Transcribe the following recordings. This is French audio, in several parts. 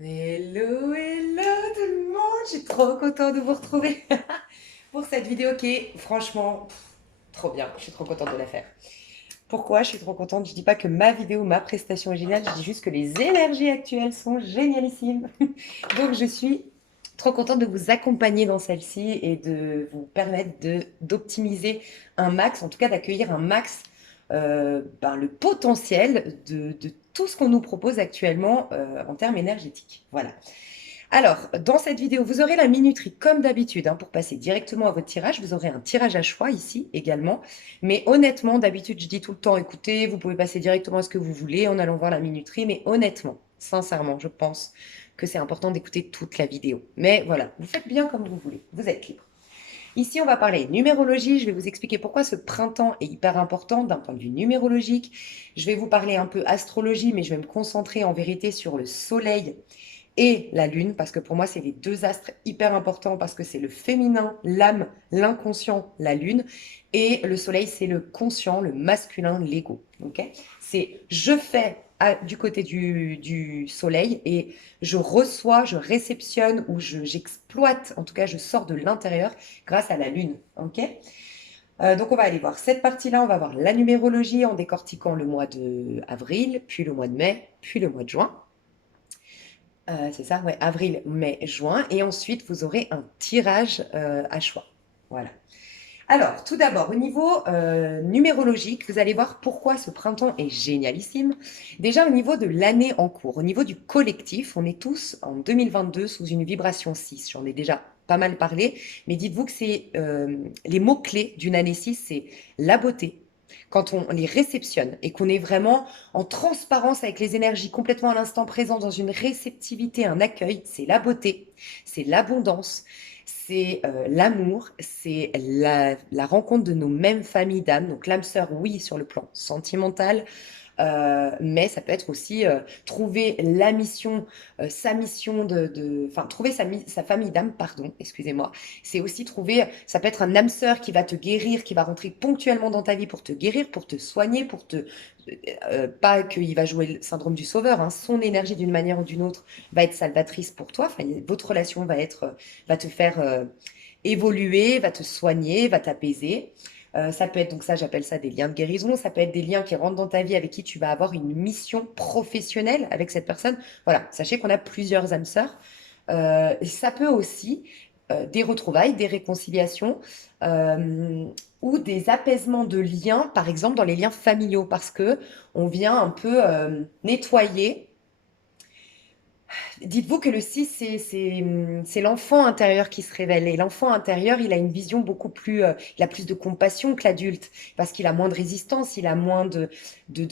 Hello, hello tout le monde, je suis trop contente de vous retrouver pour cette vidéo qui est franchement trop bien, je suis trop contente de la faire. Pourquoi je suis trop contente? Je dis pas que ma vidéo, ma prestation est géniale, je dis juste que les énergies actuelles sont génialissimes. Donc je suis trop contente de vous accompagner dans celle-ci et de vous permettre d'optimiser un max, en tout cas d'accueillir un max le potentiel de tout ce qu'on nous propose actuellement en termes énergétiques. Voilà. Alors, dans cette vidéo, vous aurez la minuterie comme d'habitude, hein, pour passer directement à votre tirage. Vous aurez un tirage à choix ici également. Mais honnêtement, d'habitude, je dis tout le temps, écoutez, vous pouvez passer directement à ce que vous voulez en allant voir la minuterie. Mais honnêtement, sincèrement, je pense que c'est important d'écouter toute la vidéo. Mais voilà, vous faites bien comme vous voulez. Vous êtes libre. Ici, on va parler numérologie. Je vais vous expliquer pourquoi ce printemps est hyper important d'un point de vue numérologique. Je vais vous parler un peu astrologie, mais je vais me concentrer en vérité sur le soleil et la lune, parce que pour moi, c'est les deux astres hyper importants, parce que c'est le féminin, l'âme, l'inconscient, la lune, et le soleil, c'est le conscient, le masculin, l'ego. Ok. C'est je fais du côté du soleil et je reçois, je réceptionne ou j'exploite, en tout cas, je sors de l'intérieur grâce à la lune. Ok. Donc on va aller voir cette partie-là, on va voir la numérologie en décortiquant le mois de avril, puis le mois de mai, puis le mois de juin. C'est ça, ouais, avril, mai, juin. Et ensuite, vous aurez un tirage à choix. Voilà. Alors, tout d'abord, au niveau numérologique, vous allez voir pourquoi ce printemps est génialissime. Déjà, au niveau de l'année en cours, au niveau du collectif, on est tous en 2022 sous une vibration 6. J'en ai déjà pas mal parlé, mais dites-vous que c'est les mots-clés d'une année 6, c'est la beauté. Quand on les réceptionne et qu'on est vraiment en transparence avec les énergies complètement à l'instant présent, dans une réceptivité, un accueil, c'est la beauté, c'est l'abondance, c'est l'amour, c'est la rencontre de nos mêmes familles d'âme. Donc l'âme sœur, oui, sur le plan sentimental, mais ça peut être aussi trouver la mission, sa mission enfin trouver sa famille d'âme, pardon, excusez-moi. C'est aussi trouver, ça peut être un âme sœur qui va te guérir, qui va rentrer ponctuellement dans ta vie pour te guérir, pour te soigner, pour te, pas qu'il va jouer le syndrome du sauveur, hein, son énergie d'une manière ou d'une autre va être salvatrice pour toi. Enfin, votre relation va être, va te faire évoluer, va te soigner, va t'apaiser. Ça peut être, donc ça j'appelle ça des liens de guérison, ça peut être des liens qui rentrent dans ta vie avec qui tu vas avoir une mission professionnelle avec cette personne. Voilà, sachez qu'on a plusieurs âmes sœurs. Et ça peut aussi des retrouvailles, des réconciliations ou des apaisements de liens, par exemple dans les liens familiaux, parce que on vient un peu nettoyer. Dites-vous que le 6, c'est l'enfant intérieur qui se révèle. Et l'enfant intérieur, il a une vision beaucoup plus, il a plus de compassion que l'adulte, parce qu'il a moins de résistance, il a moins de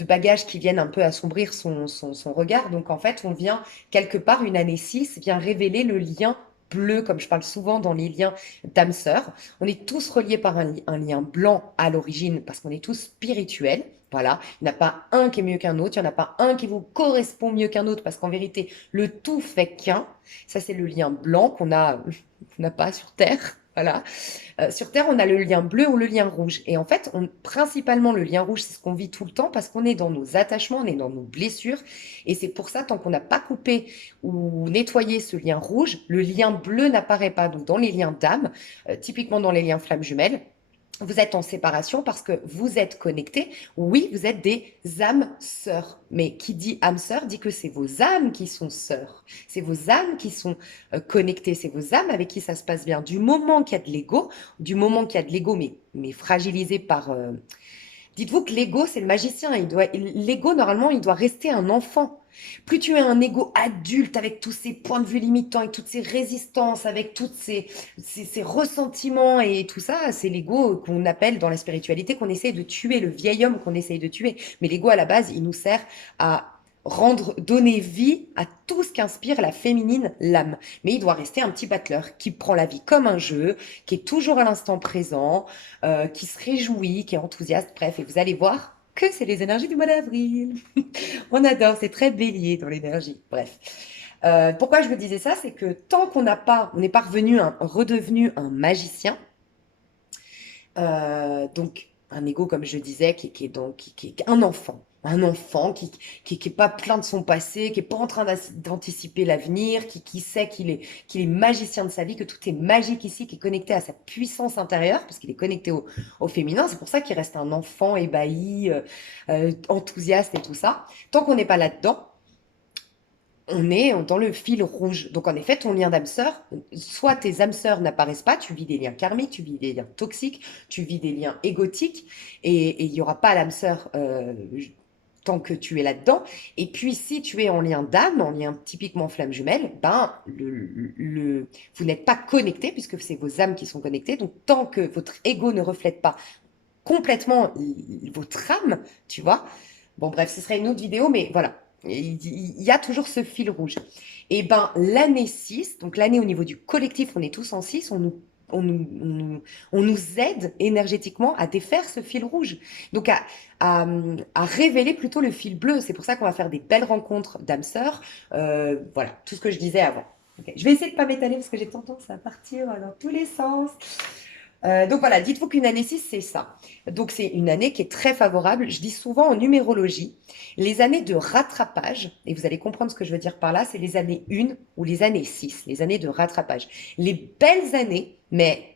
bagages qui viennent un peu assombrir son regard. Donc en fait, on vient quelque part, une année 6 vient révéler le lien bleu, comme je parle souvent dans les liens d'âme sœur. On est tous reliés par un lien blanc à l'origine, parce qu'on est tous spirituels. Voilà, il n'y en a pas un qui est mieux qu'un autre, il n'y en a pas un qui vous correspond mieux qu'un autre, parce qu'en vérité, le tout fait qu'un. Ça, c'est le lien blanc qu'on n'a pas sur Terre. Voilà. Sur Terre, on a le lien bleu ou le lien rouge. Et en fait, principalement, le lien rouge, c'est ce qu'on vit tout le temps parce qu'on est dans nos attachements, on est dans nos blessures. Et c'est pour ça, tant qu'on n'a pas coupé ou nettoyé ce lien rouge, le lien bleu n'apparaît pas. Donc, dans les liens d'âme, typiquement dans les liens flammes jumelles, vous êtes en séparation parce que vous êtes connectés. Oui, vous êtes des âmes sœurs. Mais qui dit âme sœur dit que c'est vos âmes qui sont sœurs. C'est vos âmes qui sont connectées. C'est vos âmes avec qui ça se passe bien. Du moment qu'il y a de l'ego, du moment qu'il y a de l'ego, mais fragilisé par... Dites-vous que l'ego, c'est le magicien. L'ego, normalement, il doit rester un enfant. Plus tu as un ego adulte avec tous ses points de vue limitants, avec toutes ses résistances, avec tous ses ressentiments et tout ça, c'est l'ego qu'on appelle dans la spiritualité, qu'on essaye de tuer, le vieil homme qu'on essaye de tuer. Mais l'ego, à la base, il nous sert à donner vie à tout ce qu'inspire la féminine, l'âme. Mais il doit rester un petit battleur qui prend la vie comme un jeu, qui est toujours à l'instant présent, qui se réjouit, qui est enthousiaste, bref, et vous allez voir que c'est les énergies du mois d'avril. On adore, c'est très bélier dans l'énergie. Bref. Pourquoi je vous disais ça, c'est que tant qu'on n'a pas, on n'est pas redevenu un magicien, donc un ego, comme je disais, qui est un enfant. un enfant qui est pas plein de son passé, qui est pas en train d'anticiper l'avenir, qui sait qu'il est magicien de sa vie, que tout est magique ici, qui est connecté à sa puissance intérieure, parce qu'il est connecté au féminin. C'est pour ça qu'il reste un enfant ébahi, enthousiaste et tout ça. Tant qu'on n'est pas là-dedans, on est dans le fil rouge. Donc en effet, ton lien d'âme sœur, soit tes âmes sœurs n'apparaissent pas, tu vis des liens karmiques, tu vis des liens toxiques, tu vis des liens égotiques, et il n'y aura pas l'âme sœur tant que tu es là-dedans. Et puis si tu es en lien d'âme, en lien typiquement flamme jumelle, ben vous n'êtes pas connecté puisque c'est vos âmes qui sont connectées. Donc tant que votre ego ne reflète pas complètement votre âme, tu vois. Bon, bref, ce serait une autre vidéo, mais voilà. Il y a toujours ce fil rouge. Et ben, l'année 6, donc l'année au niveau du collectif, on est tous en 6, on nous aide énergétiquement à défaire ce fil rouge. Donc, à révéler plutôt le fil bleu. C'est pour ça qu'on va faire des belles rencontres d'âmes sœurs. Voilà, tout ce que je disais avant. Ok. Je vais essayer de ne pas m'étaler parce que j'ai tendance à partir dans tous les sens. Donc voilà, dites-vous qu'une année 6, c'est ça. Donc c'est une année qui est très favorable. Je dis souvent en numérologie, les années de rattrapage, et vous allez comprendre ce que je veux dire par là, c'est les années 1 ou les années 6, les années de rattrapage. Les belles années, mais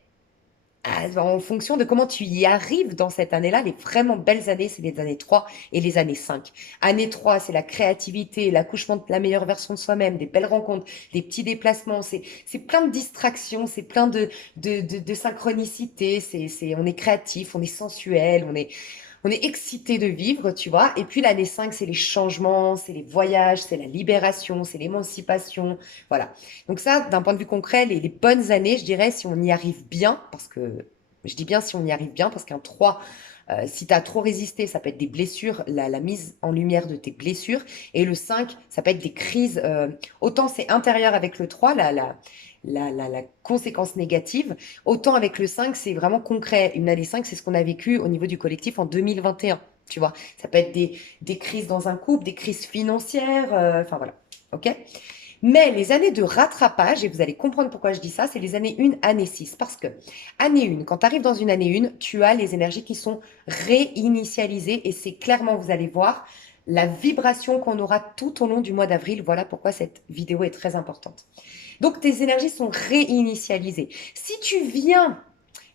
en fonction de comment tu y arrives dans cette année-là, les vraiment belles années, c'est les années 3 et les années 5. Année 3, c'est la créativité, l'accouchement de la meilleure version de soi-même, des belles rencontres, des petits déplacements, c'est plein de distractions, c'est plein de synchronicité, on est créatif, on est sensuel, on est excité de vivre, tu vois. Et puis l'année 5, c'est les changements, c'est les voyages, c'est la libération, c'est l'émancipation. Voilà. Donc ça, d'un point de vue concret, les bonnes années, je dirais, si on y arrive bien, parce que je dis bien si on y arrive bien, parce qu'un 3, si tu as trop résisté, ça peut être des blessures, la mise en lumière de tes blessures. Et le 5, ça peut être des crises. Autant c'est intérieur avec le 3, la conséquence négative. Autant avec le 5, c'est vraiment concret. Une année 5, c'est ce qu'on a vécu au niveau du collectif en 2021. Tu vois, ça peut être des crises dans un couple, des crises financières, enfin voilà. OK? Mais les années de rattrapage, et vous allez comprendre pourquoi je dis ça, c'est les années 1, année 6. Parce que année 1, quand tu arrives dans une année 1, tu as les énergies qui sont réinitialisées et c'est clairement, vous allez voir, la vibration qu'on aura tout au long du mois d'avril. Voilà pourquoi cette vidéo est très importante. Donc, tes énergies sont réinitialisées. Si tu viens,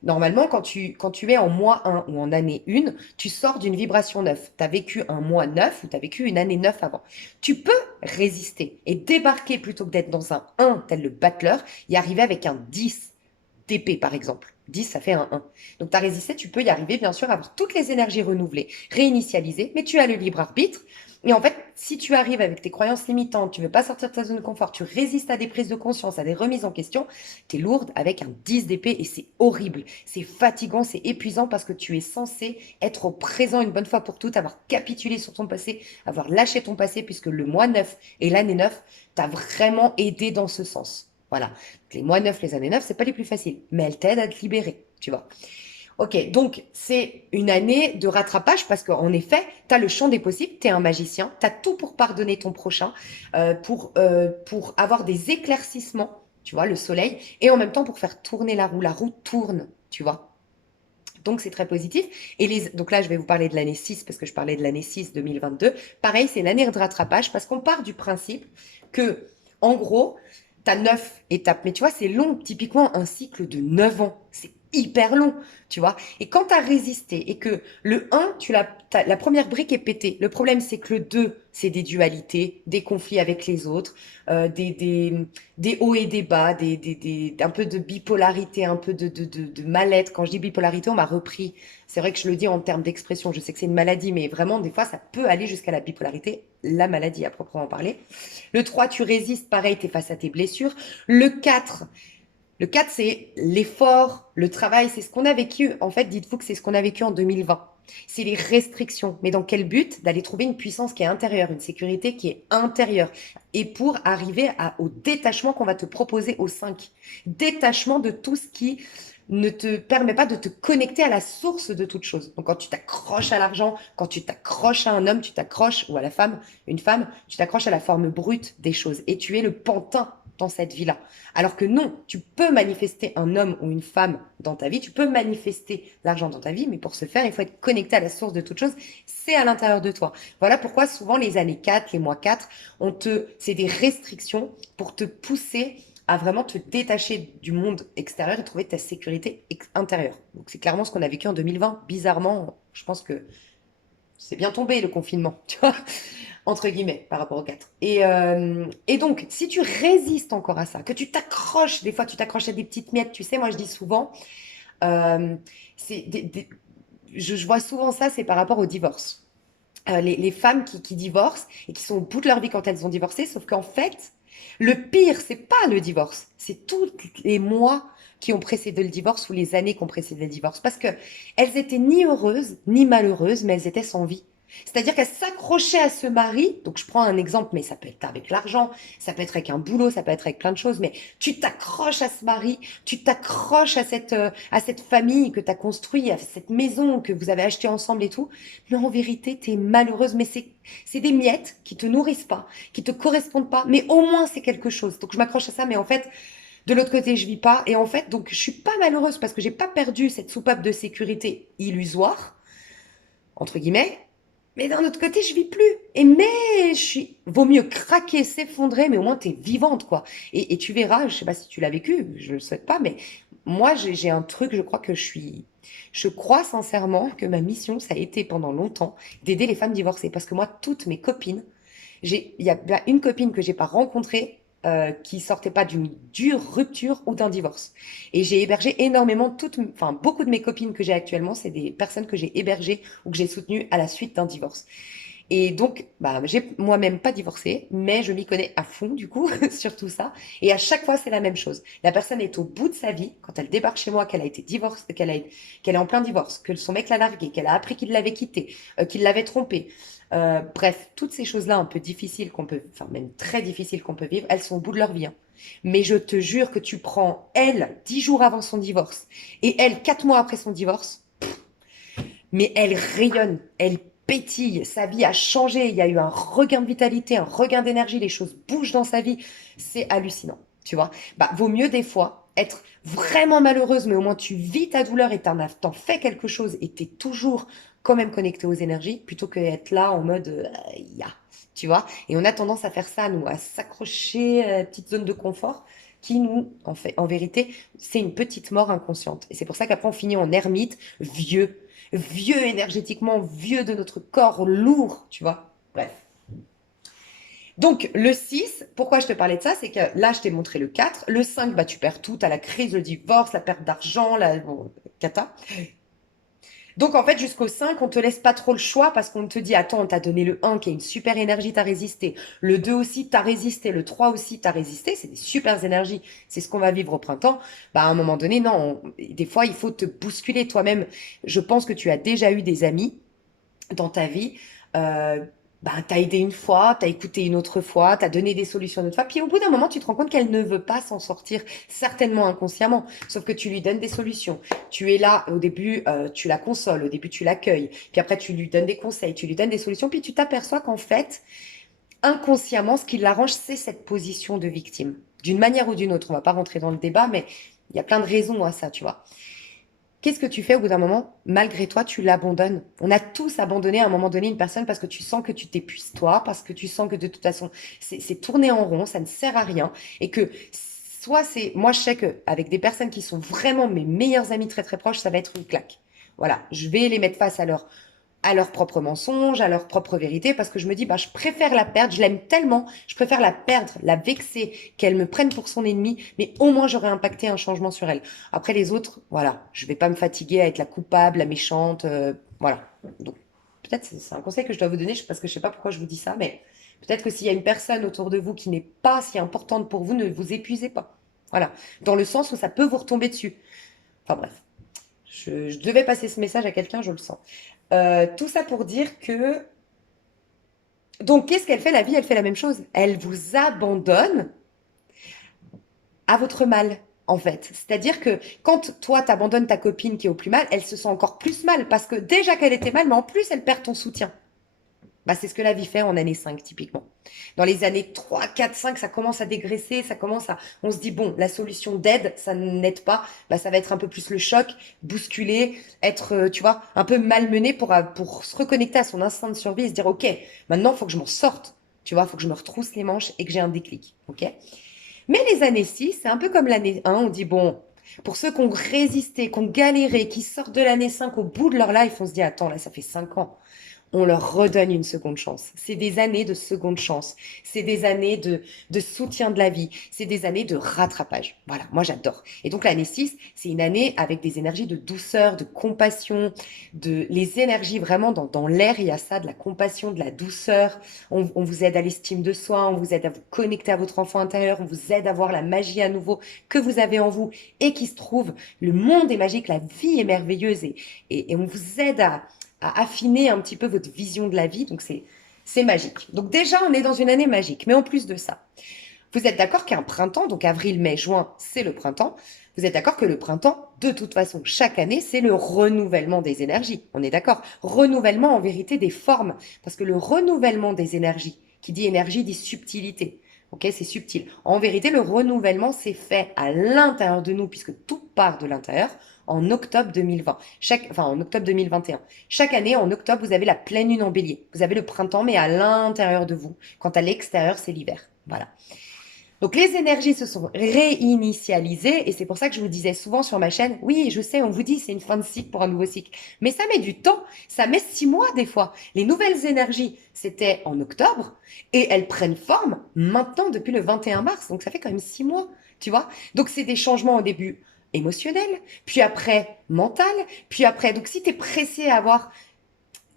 normalement, quand tu es en mois 1 ou en année 1, tu sors d'une vibration 9. Tu as vécu un mois 9 ou tu as vécu une année 9 avant. Tu peux résister et débarquer plutôt que d'être dans un 1 tel le battleur, y arriver avec un 10 d'épée, par exemple. 10, ça fait un 1. Donc, tu as résisté, tu peux y arriver, bien sûr, avoir toutes les énergies renouvelées, réinitialisées, mais tu as le libre arbitre. Et en fait, si tu arrives avec tes croyances limitantes, tu veux pas sortir de ta zone de confort, tu résistes à des prises de conscience, à des remises en question, tu es lourde avec un 10 d'épée et c'est horrible. C'est fatigant, c'est épuisant parce que tu es censé être au présent une bonne fois pour toutes, avoir capitulé sur ton passé, avoir lâché ton passé puisque le mois 9 et l'année 9 t'a vraiment aidé dans ce sens. Voilà. Les mois 9, les années 9, c'est pas les plus faciles, mais elles t'aident à te libérer, tu vois. Ok, donc c'est une année de rattrapage parce qu'en effet, tu as le champ des possibles, tu es un magicien, tu as tout pour pardonner ton prochain, pour avoir des éclaircissements, tu vois, le soleil, et en même temps pour faire tourner la roue tourne, tu vois. Donc c'est très positif. Donc là, je vais vous parler de l'année 6 parce que je parlais de l'année 6 2022. Pareil, c'est une année de rattrapage parce qu'on part du principe que, en gros, tu as 9 étapes. Mais tu vois, c'est long. Typiquement, un cycle de 9 ans. C'est hyper long, tu vois. Et quand tu as résisté et que le 1, la première brique est pétée. Le problème, c'est que le 2, c'est des dualités, des conflits avec les autres, des hauts et des bas, un peu de bipolarité, un peu de mal-être. Quand je dis bipolarité, on m'a repris. C'est vrai que je le dis en termes d'expression. Je sais que c'est une maladie, mais vraiment, des fois, ça peut aller jusqu'à la bipolarité, la maladie à proprement parler. Le 3, tu résistes, pareil, tu es face à tes blessures. Le 4, c'est l'effort, le travail, c'est ce qu'on a vécu. En fait, dites-vous que c'est ce qu'on a vécu en 2020. C'est les restrictions. Mais dans quel but? D'aller trouver une puissance qui est intérieure, une sécurité qui est intérieure. Et pour arriver au détachement qu'on va te proposer au 5. Détachement de tout ce qui ne te permet pas de te connecter à la source de toute chose. Donc quand tu t'accroches à l'argent, quand tu t'accroches à un homme, tu t'accroches, ou à la femme, une femme, tu t'accroches à la forme brute des choses. Et tu es le pantin dans cette vie-là. Alors que non, tu peux manifester un homme ou une femme dans ta vie, tu peux manifester l'argent dans ta vie, mais pour ce faire, il faut être connecté à la source de toute chose, c'est à l'intérieur de toi. Voilà pourquoi souvent les années 4, les mois 4, c'est des restrictions pour te pousser à vraiment te détacher du monde extérieur et trouver ta sécurité intérieure. Donc c'est clairement ce qu'on a vécu en 2020. Bizarrement, je pense que c'est bien tombé le confinement, tu vois, entre guillemets, par rapport au 4. Et donc, si tu résistes encore à ça, que tu t'accroches, des fois tu t'accroches à des petites miettes, tu sais, moi je dis souvent, euh, c'est je vois souvent ça, c'est par rapport au divorce. Les femmes qui divorcent et qui sont au bout de leur vie quand elles ont divorcé, sauf qu'en fait, le pire, c'est pas le divorce, c'est tous les mois qui ont précédé le divorce ou les années qui ont précédé le divorce. Parce que elles étaient ni heureuses, ni malheureuses, mais elles étaient sans vie. C'est-à-dire qu'elles s'accrochaient à ce mari, donc je prends un exemple, mais ça peut être avec l'argent, ça peut être avec un boulot, ça peut être avec plein de choses, mais tu t'accroches à ce mari, tu t'accroches à cette famille que tu as construite, à cette maison que vous avez achetée ensemble et tout, mais en vérité, tu es malheureuse, mais c'est des miettes qui te nourrissent pas, qui te correspondent pas, mais au moins c'est quelque chose. Donc je m'accroche à ça, mais en fait, de l'autre côté, je vis pas. Et en fait, donc je suis pas malheureuse parce que j'ai pas perdu cette soupape de sécurité illusoire, entre guillemets. Mais d'un autre côté, je vis plus. Vaut mieux craquer, s'effondrer, mais au moins t'es vivante, quoi. Et tu verras, je sais pas si tu l'as vécu, je le souhaite pas, mais moi, j'ai un truc, je crois je crois sincèrement que ma mission, ça a été pendant longtemps d'aider les femmes divorcées. Parce que moi, toutes mes copines, il y a bien une copine que j'ai pas rencontrée qui sortait pas d'une dure rupture ou d'un divorce. Et j'ai hébergé énormément enfin beaucoup de mes copines que j'ai actuellement, c'est des personnes que j'ai hébergées ou que j'ai soutenues à la suite d'un divorce. Et donc, bah, j'ai moi-même pas divorcé, mais je m'y connais à fond, du coup, sur tout ça. Et à chaque fois, c'est la même chose. La personne est au bout de sa vie, quand elle débarque chez moi, qu'elle a été divorcée, qu'elle est en plein divorce, que son mec l'a larguée, qu'elle a appris qu'il l'avait quittée, qu'il l'avait trompée. Bref, toutes ces choses-là un peu difficiles enfin, même très difficiles qu'on peut vivre, elles sont au bout de leur vie, hein. Mais je te jure que tu prends elle 10 jours avant son divorce et elle 4 mois après son divorce, mais elle rayonne, elle pétille, sa vie a changé, il y a eu un regain de vitalité, un regain d'énergie, les choses bougent dans sa vie, c'est hallucinant, tu vois. Bah, vaut mieux des fois être vraiment malheureuse, mais au moins tu vis ta douleur et t'en fais quelque chose et t'es toujours quand même connecté aux énergies, plutôt que d'être là en mode ya, tu vois. Et on a tendance à faire ça, nous, à s'accrocher à la petite zone de confort qui nous, en vérité, c'est une petite mort inconsciente. Et c'est pour ça qu'après on finit en ermite, vieux énergétiquement, vieux de notre corps, lourd, tu vois. Bref. Donc, le 6, pourquoi je te parlais de ça, c'est que là, je t'ai montré le 4. Le 5, bah, tu perds tout. Tu as la crise, le divorce, la perte d'argent, bon, cata. Donc, en fait, jusqu'au 5, on te laisse pas trop le choix parce qu'on te dit, attends, on t'a donné le 1 qui est une super énergie, t'as résisté. Le 2 aussi, t'as résisté. Le 3 aussi, t'as résisté. C'est des super énergies. C'est ce qu'on va vivre au printemps. Bah, à un moment donné, non. Des fois, il faut te bousculer toi-même. Je pense que tu as déjà eu des amis dans ta vie. Euh, bah, t'as aidé une fois, t'as écouté une autre fois, t'as donné des solutions une autre fois, puis au bout d'un moment, tu te rends compte qu'elle ne veut pas s'en sortir, certainement inconsciemment, sauf que tu lui donnes des solutions. Tu es là, au début, tu la consoles, au début, tu l'accueilles, puis après, tu lui donnes des conseils, tu lui donnes des solutions, puis tu t'aperçois qu'en fait, inconsciemment, ce qui l'arrange, c'est cette position de victime. D'une manière ou d'une autre, on va pas rentrer dans le débat, mais il y a plein de raisons à ça, tu vois. Qu'est-ce que tu fais au bout d'un moment? Malgré toi, tu l'abandonnes. On a tous abandonné à un moment donné une personne parce que tu sens que tu t'épuises toi, parce que tu sens que de toute façon, c'est tourner en rond, ça ne sert à rien. Et que moi je sais qu'avec des personnes qui sont vraiment mes meilleurs amis très très proches, ça va être une claque. Voilà, je vais les mettre face à leurs propres mensonges, à leur propre vérité, parce que je me dis, bah, je préfère la perdre, je l'aime tellement, je préfère la perdre, la vexer, qu'elle me prenne pour son ennemi, mais au moins j'aurais impacté un changement sur elle. Après les autres, voilà, je vais pas me fatiguer à être la coupable, la méchante, voilà. Donc, peut-être c'est un conseil que je dois vous donner, parce que je sais pas pourquoi je vous dis ça, mais peut-être que s'il y a une personne autour de vous qui n'est pas si importante pour vous, ne vous épuisez pas. Voilà. Dans le sens où ça peut vous retomber dessus. Enfin bref. Je devais passer ce message à quelqu'un, je le sens. Tout ça pour dire que... Donc, qu'est-ce qu'elle fait? La vie, elle fait la même chose. Elle vous abandonne à votre mal, en fait. C'est-à-dire que quand toi, t'abandonnes ta copine qui est au plus mal, elle se sent encore plus mal parce que déjà qu'elle était mal, mais en plus, elle perd ton soutien. Bah, c'est ce que la vie fait en année 5 typiquement. Dans les années 3, 4, 5, ça commence à dégraisser, ça commence à... On se dit, bon, la solution d'aide, ça n'aide pas. Bah, ça va être un peu plus le choc, bousculer, être, tu vois, un peu malmené pour se reconnecter à son instinct de survie et se dire, OK, maintenant, il faut que je m'en sorte. Tu vois, il faut que je me retrousse les manches et que j'ai un déclic. OK? Mais les années 6, c'est un peu comme l'année 1. On dit, bon, pour ceux qui ont résisté, qui ont galéré, qui sortent de l'année 5 au bout de leur life, on se dit, attends, là, ça fait 5 ans, on leur redonne une seconde chance. C'est des années de seconde chance. C'est des années de soutien de la vie. C'est des années de rattrapage. Voilà, moi j'adore. Et donc l'année 6, c'est une année avec des énergies de douceur, de compassion, les énergies vraiment dans l'air, il y a ça, de la compassion, de la douceur. On vous aide à l'estime de soi, on vous aide à vous connecter à votre enfant intérieur, on vous aide à voir la magie à nouveau que vous avez en vous et qui se trouve. Le monde est magique, la vie est merveilleuse et on vous aide à affiner un petit peu votre vision de la vie. Donc, c'est magique. Donc, déjà, on est dans une année magique. Mais en plus de ça, vous êtes d'accord qu'un printemps, donc avril, mai, juin, c'est le printemps. Vous êtes d'accord que le printemps, de toute façon, chaque année, c'est le renouvellement des énergies. On est d'accord. Renouvellement, en vérité, des formes. Parce que le renouvellement des énergies, qui dit énergie, dit subtilité. Ok, c'est subtil. En vérité, le renouvellement s'est fait à l'intérieur de nous, puisque tout part de l'intérieur, en octobre 2020. Enfin, en octobre 2021. Chaque année, en octobre, vous avez la pleine lune en bélier. Vous avez le printemps, mais à l'intérieur de vous. Quant à l'extérieur, c'est l'hiver. Voilà. Donc les énergies se sont réinitialisées et c'est pour ça que je vous disais souvent sur ma chaîne, oui, je sais, on vous dit c'est une fin de cycle pour un nouveau cycle, mais ça met du temps, ça met 6 mois des fois. Les nouvelles énergies, c'était en octobre et elles prennent forme maintenant depuis le 21 mars, donc ça fait quand même 6 mois, tu vois. Donc c'est des changements au début émotionnels, puis après mental, puis après, donc si tu es pressé à avoir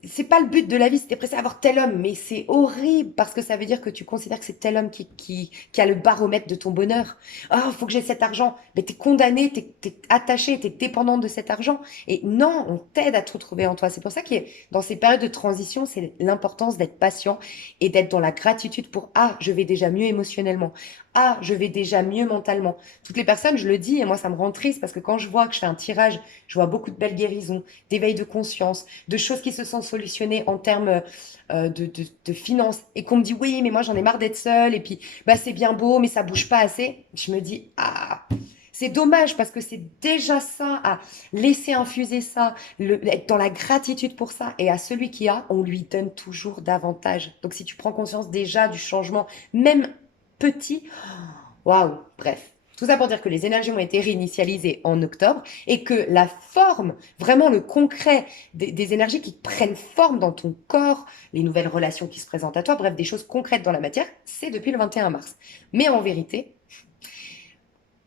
c'est pas le but de la vie, c'était pressé d'avoir tel homme, mais c'est horrible parce que ça veut dire que tu considères que c'est tel homme qui a le baromètre de ton bonheur. Ah, faut que j'ai cet argent. Mais t'es condamné, t'es attaché, t'es dépendante de cet argent. Et non, on t'aide à te retrouver en toi. C'est pour ça que dans ces périodes de transition, c'est l'importance d'être patient et d'être dans la gratitude pour ah, je vais déjà mieux émotionnellement. Ah, je vais déjà mieux mentalement. Toutes les personnes, je le dis, et moi ça me rend triste parce que quand je vois que je fais un tirage, je vois beaucoup de belles guérisons, d'éveil de conscience, de choses qui se sont solutionnées en termes de finances et qu'on me dit oui, mais moi j'en ai marre d'être seule et puis bah c'est bien beau, mais ça bouge pas assez. Je me dis ah, c'est dommage parce que c'est déjà ça, à laisser infuser ça, être dans la gratitude pour ça et à celui qui a, on lui donne toujours davantage. Donc si tu prends conscience déjà du changement, même petit, waouh, bref. Tout ça pour dire que les énergies ont été réinitialisées en octobre et que la forme, vraiment le concret des énergies qui prennent forme dans ton corps, les nouvelles relations qui se présentent à toi, bref, des choses concrètes dans la matière, c'est depuis le 21 mars. Mais en vérité,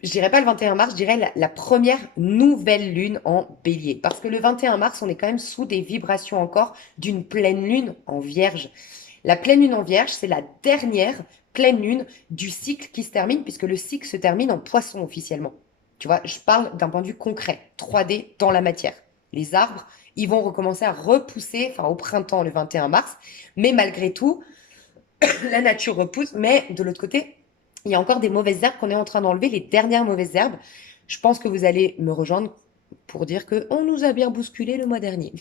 je dirais pas le 21 mars, je dirais la première nouvelle lune en bélier. Parce que le 21 mars, on est quand même sous des vibrations encore d'une pleine lune en vierge. La pleine lune en vierge, c'est la dernière pleine lune du cycle qui se termine, puisque le cycle se termine en poisson officiellement. Tu vois, je parle d'un point de vue concret, 3D dans la matière. Les arbres, ils vont recommencer à repousser, enfin au printemps le 21 mars, mais malgré tout, la nature repousse, mais de l'autre côté, il y a encore des mauvaises herbes qu'on est en train d'enlever, les dernières mauvaises herbes. Je pense que vous allez me rejoindre pour dire que on nous a bien bousculé le mois dernier.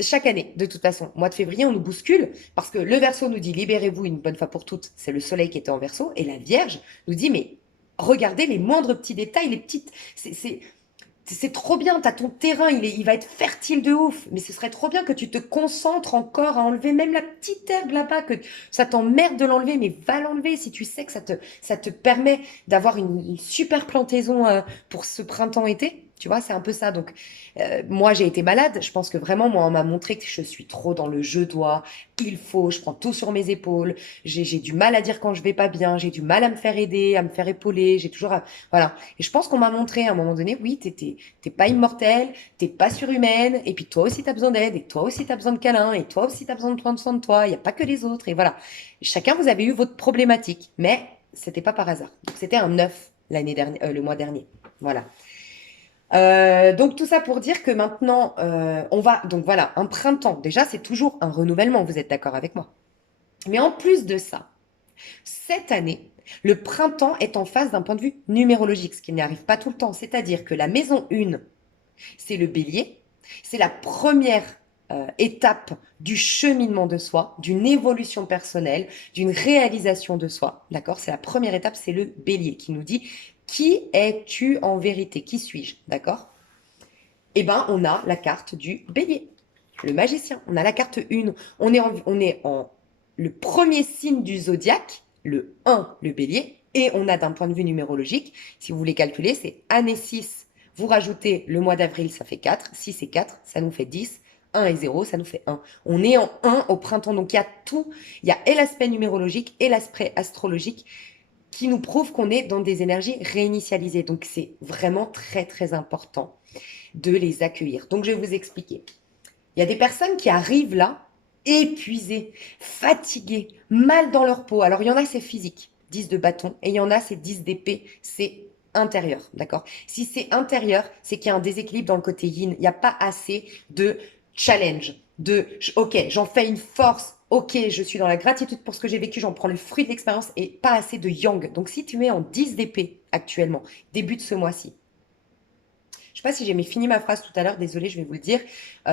Chaque année, de toute façon, mois de février, on nous bouscule parce que le Verseau nous dit libérez-vous une bonne fois pour toutes. C'est le Soleil qui était en Verseau et la Vierge nous dit mais regardez les moindres petits détails, les petites, c'est trop bien, t'as ton terrain, il va être fertile de ouf, mais ce serait trop bien que tu te concentres encore à enlever même la petite herbe là-bas, que ça t'emmerde de l'enlever, mais va l'enlever si tu sais que ça te permet d'avoir une super plantaison pour ce printemps-été. Tu vois, c'est un peu ça. Donc, moi, j'ai été malade. Je pense que vraiment, moi, on m'a montré que je suis trop dans le je dois, il faut, je prends tout sur mes épaules. J'ai du mal à dire quand je vais pas bien. J'ai du mal à me faire aider, à me faire épauler. J'ai toujours, voilà. Et je pense qu'on m'a montré à un moment donné, oui, t'es pas immortelle, t'es pas surhumaine, et puis toi aussi t'as besoin d'aide, et toi aussi t'as besoin de câlins, et toi aussi t'as besoin de prendre soin de toi, il n'y a pas que les autres, et voilà. Chacun, vous avez eu votre problématique, mais c'était pas par hasard. Donc c'était un 9 l'année dernière, le mois dernier. Voilà. Donc tout ça pour dire que maintenant, on va... Donc voilà, un printemps, déjà c'est toujours un renouvellement, vous êtes d'accord avec moi. Mais en plus de ça, cette année, le printemps est en phase d'un point de vue numérologique, ce qui n'arrive pas tout le temps. C'est-à-dire que la maison 1, c'est le bélier, c'est la première étape du cheminement de soi, d'une évolution personnelle, d'une réalisation de soi. D'accord? C'est la première étape, c'est le bélier qui nous dit qui es-tu en vérité? Qui suis-je? D'accord? Eh ben, on a la carte du bélier, le magicien. On a la carte 1. On est en le premier signe du zodiaque, le 1, le bélier, et on a d'un point de vue numérologique, si vous voulez calculer, c'est année 6. Vous rajoutez le mois d'avril, ça fait 4. 6 et 4, ça nous fait 10. 1 et 0, ça nous fait 1. On est en 1 au printemps, donc il y a tout. Il y a et l'aspect numérologique et l'aspect astrologique qui nous prouve qu'on est dans des énergies réinitialisées. Donc c'est vraiment très très important de les accueillir. Donc je vais vous expliquer. Il y a des personnes qui arrivent là épuisées, fatiguées, mal dans leur peau. Alors il y en a c'est physique, 10 de bâton, et il y en a c'est 10 d'épée, c'est intérieur, d'accord? Si c'est intérieur, c'est qu'il y a un déséquilibre dans le côté yin. Il n'y a pas assez de challenge, ok, j'en fais une force, ok, je suis dans la gratitude pour ce que j'ai vécu, j'en prends le fruit de l'expérience et pas assez de yang. Donc si tu es en 10 d'épée actuellement, début de ce mois-ci, je sais pas si j'ai fini ma phrase tout à l'heure, désolée, je vais vous le dire.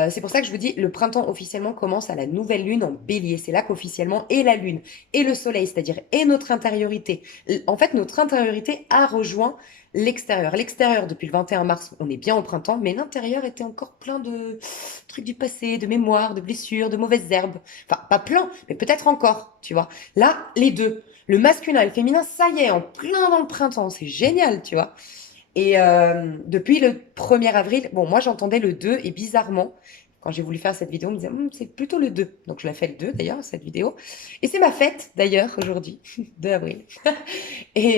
C'est pour ça que je vous dis, le printemps officiellement commence à la nouvelle lune en bélier. C'est là qu'officiellement, et la lune, et le soleil, c'est-à-dire, et notre intériorité. En fait, notre intériorité a rejoint l'extérieur. L'extérieur, depuis le 21 mars, on est bien au printemps, mais l'intérieur était encore plein de trucs du passé, de mémoires, de blessures, de mauvaises herbes. Enfin, pas plein, mais peut-être encore, tu vois. Là, les deux. Le masculin et le féminin, ça y est, en plein dans le printemps. C'est génial, tu vois. Et depuis le 1er avril, bon, moi j'entendais le 2 et bizarrement, quand j'ai voulu faire cette vidéo, on me disait c'est plutôt le 2. Donc je l'ai fait le 2 d'ailleurs, cette vidéo. Et c'est ma fête d'ailleurs aujourd'hui, 2 avril. Et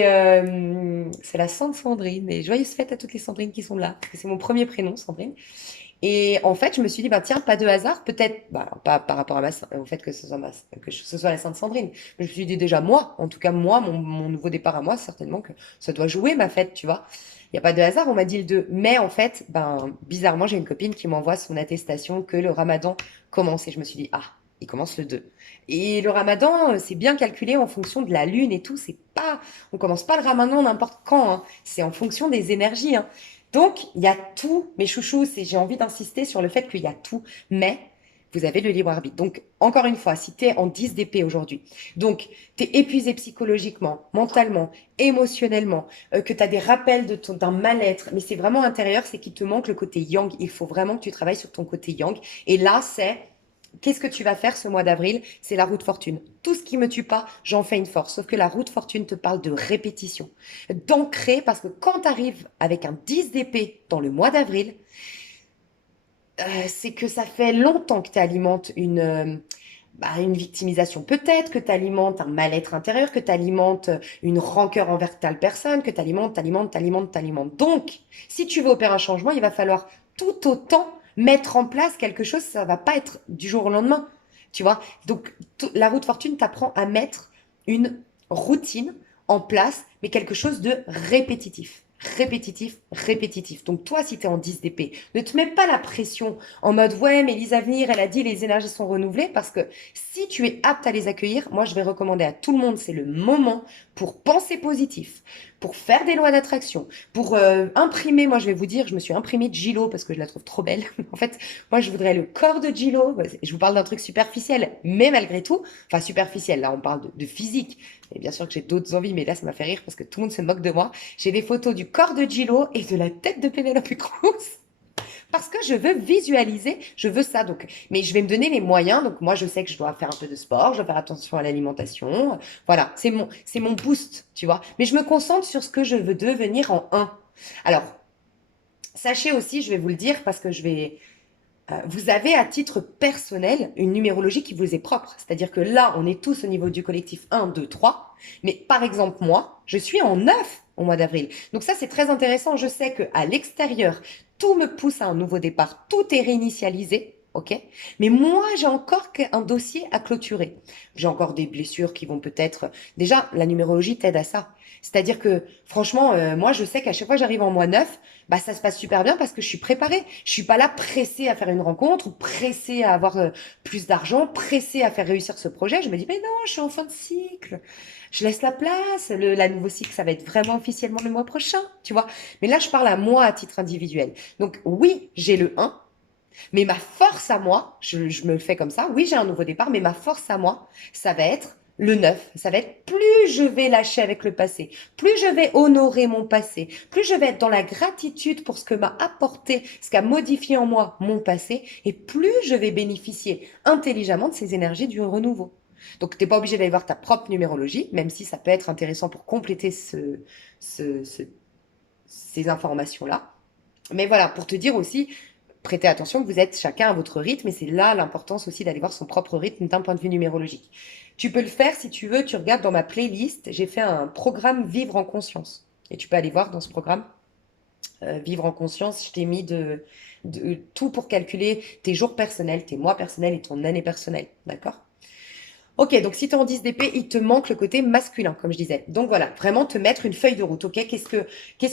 c'est la Sainte Sandrine. Et joyeuse fête à toutes les Sandrines qui sont là. Parce que c'est mon premier prénom, Sandrine. Et en fait, je me suis dit, bah tiens, pas de hasard, peut-être, bah, pas par rapport à au fait que ce soit la Sainte Sandrine. Mais je me suis dit déjà, moi, en tout cas, moi, mon nouveau départ à moi, certainement que ça doit jouer ma fête, tu vois. Il n'y a pas de hasard, on m'a dit le 2. Mais en fait, ben, bizarrement, j'ai une copine qui m'envoie son attestation que le ramadan commence. Et je me suis dit, ah, il commence le 2. Et le ramadan, c'est bien calculé en fonction de la lune et tout. On commence pas le ramadan n'importe quand, hein. C'est en fonction des énergies, hein. Donc, il y a tout, mes chouchous, j'ai envie d'insister sur le fait qu'il y a tout, mais vous avez le libre arbitre. Donc, encore une fois, si tu es en 10 d'épée aujourd'hui, donc tu es épuisé psychologiquement, mentalement, émotionnellement, que tu as des rappels d'un mal-être, mais c'est vraiment intérieur, c'est qu'il te manque le côté yang. Il faut vraiment que tu travailles sur ton côté yang. Et là, qu'est-ce que tu vas faire ce mois d'avril? C'est la route fortune. Tout ce qui me tue pas, j'en fais une force. Sauf que la route fortune te parle de répétition, d'ancrer, parce que quand tu arrives avec un 10 d'épée dans le mois d'avril, c'est que ça fait longtemps que tu alimentes une victimisation. Peut-être que tu alimentes un mal-être intérieur, que tu alimentes une rancœur envers telle personne, que tu alimentes. Donc, si tu veux opérer un changement, il va falloir tout autant mettre en place quelque chose, ça va pas être du jour au lendemain, tu vois. Donc, la route fortune t'apprend à mettre une routine en place, mais quelque chose de répétitif. Répétitif, répétitif. Donc toi, si tu es en 10 d'épée, ne te mets pas la pression en mode ouais, mais Lisa Venir, elle a dit les énergies sont renouvelées, parce que si tu es apte à les accueillir, moi je vais recommander à tout le monde, c'est le moment pour penser positif, pour faire des lois d'attraction, pour imprimer. Moi je vais vous dire, je me suis imprimée Gilo parce que je la trouve trop belle. En fait, moi je voudrais le corps de Gilo. Je vous parle d'un truc superficiel, mais malgré tout, enfin superficiel, là on parle de physique. Et bien sûr que j'ai d'autres envies, mais là ça m'a fait rire parce que tout le monde se moque de moi. J'ai des photos du corps de Gilo et de la tête de Penelope Cruz. Parce que je veux visualiser, je veux ça. Donc, mais je vais me donner les moyens. Donc, moi, je sais que je dois faire un peu de sport, je dois faire attention à l'alimentation. Voilà, c'est mon boost, tu vois. Mais je me concentre sur ce que je veux devenir en un. Alors, sachez aussi, je vais vous le dire parce que vous avez à titre personnel une numérologie qui vous est propre. C'est-à-dire que là, on est tous au niveau du collectif 1, 2, 3. Mais par exemple, moi, je suis en 9 au mois d'avril. Donc ça, c'est très intéressant. Je sais qu'à l'extérieur, tout me pousse à un nouveau départ. Tout est réinitialisé. OK? Mais moi, j'ai encore un dossier à clôturer. J'ai encore des blessures qui vont peut-être... Déjà, la numérologie t'aide à ça. C'est-à-dire que, franchement, moi, je sais qu'à chaque fois que j'arrive en mois 9, bah, ça se passe super bien parce que je suis préparée. Je suis pas là pressée à faire une rencontre ou pressée à avoir plus d'argent, pressée à faire réussir ce projet. Je me dis, mais non, je suis en fin de cycle. Je laisse la place. La nouveau cycle, ça va être vraiment officiellement le mois prochain, tu vois. Mais là, je parle à moi à titre individuel. Donc, oui, j'ai le 1. Mais ma force à moi, je me le fais comme ça, oui, j'ai un nouveau départ, mais ma force à moi, ça va être le neuf. Ça va être plus je vais lâcher avec le passé, plus je vais honorer mon passé, plus je vais être dans la gratitude pour ce que m'a apporté, ce qu'a modifié en moi mon passé, et plus je vais bénéficier intelligemment de ces énergies du renouveau. Donc, tu n'es pas obligé d'aller voir ta propre numérologie, même si ça peut être intéressant pour compléter ce- ce- ces informations-là. Mais voilà, pour te dire aussi, prêtez attention que vous êtes chacun à votre rythme et c'est là l'importance aussi d'aller voir son propre rythme d'un point de vue numérologique. Tu peux le faire si tu veux, tu regardes dans ma playlist, j'ai fait un programme Vivre en conscience. Et tu peux aller voir dans ce programme Vivre en conscience, je t'ai mis de tout pour calculer tes jours personnels, tes mois personnels et ton année personnelle. D'accord? Ok, donc si tu es en 10 d'épée, il te manque le côté masculin, comme je disais. Donc voilà, vraiment te mettre une feuille de route. Ok, qu'est-ce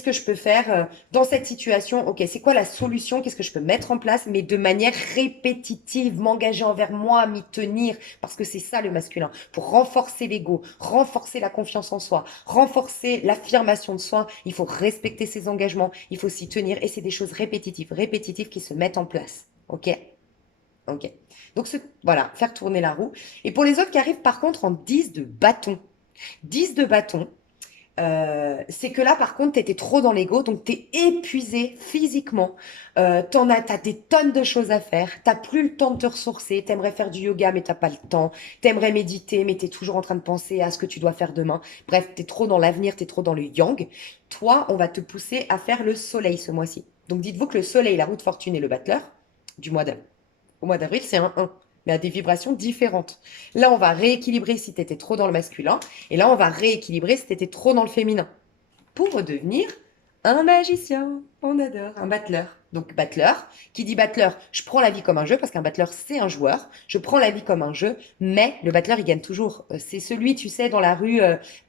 que je peux faire dans cette situation? Ok, c'est quoi la solution? Qu'est-ce que je peux mettre en place, mais de manière répétitive, m'engager envers moi, m'y tenir, parce que c'est ça le masculin. Pour renforcer l'ego, renforcer la confiance en soi, renforcer l'affirmation de soi, il faut respecter ses engagements, il faut s'y tenir, et c'est des choses répétitives, répétitives qui se mettent en place. Ok? Ok. Donc, voilà, faire tourner la roue. Et pour les autres qui arrivent par contre en 10 de bâton, 10 de bâton, c'est que là par contre, tu étais trop dans l'ego, donc tu es épuisé physiquement. T'as des tonnes de choses à faire, t'as plus le temps de te ressourcer, t'aimerais faire du yoga mais t'as pas le temps, t'aimerais méditer mais t'es toujours en train de penser à ce que tu dois faire demain. Bref, t'es trop dans l'avenir, t'es trop dans le yang. Toi, on va te pousser à faire le soleil ce mois-ci. Donc dites-vous que le soleil, la roue de fortune et le battleur du mois d'avril. Au mois d'avril, c'est un 1, mais à des vibrations différentes. Là, on va rééquilibrer si tu étais trop dans le masculin, et là, on va rééquilibrer si tu étais trop dans le féminin, pour redevenir un magicien. On adore, un battleur. Donc, battleur, qui dit battleur, je prends la vie comme un jeu, parce qu'un battleur, c'est un joueur. Je prends la vie comme un jeu, mais le battleur, il gagne toujours. C'est celui, tu sais, dans la rue,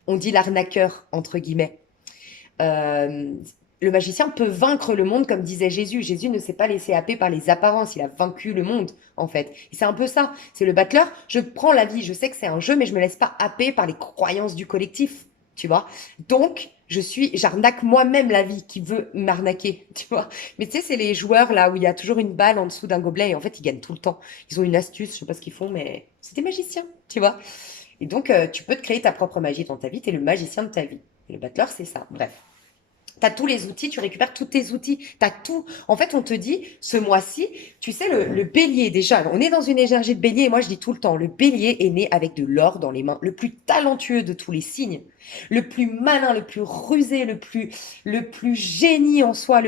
on dit l'arnaqueur, entre guillemets. Euh, le magicien peut vaincre le monde, comme disait Jésus. Jésus ne s'est pas laissé happer par les apparences, il a vaincu le monde, en fait. Et c'est un peu ça. C'est le battleur. Je prends la vie, je sais que c'est un jeu, mais je me laisse pas happer par les croyances du collectif, tu vois. Donc, j'arnaque moi-même la vie qui veut m'arnaquer, tu vois. Mais tu sais, c'est les joueurs là où il y a toujours une balle en dessous d'un gobelet et en fait, ils gagnent tout le temps. Ils ont une astuce, je sais pas ce qu'ils font, mais c'est des magiciens, tu vois. Et donc, tu peux te créer ta propre magie dans ta vie, t'es le magicien de ta vie. Et le battleur, c'est ça. Bref. Tu as tous les outils, tu récupères tous tes outils, tu as tout. En fait, on te dit, ce mois-ci, tu sais, le bélier, déjà, on est dans une énergie de bélier, et moi je dis tout le temps, le bélier est né avec de l'or dans les mains, le plus talentueux de tous les signes, le plus malin, le plus rusé, le plus génie en soi,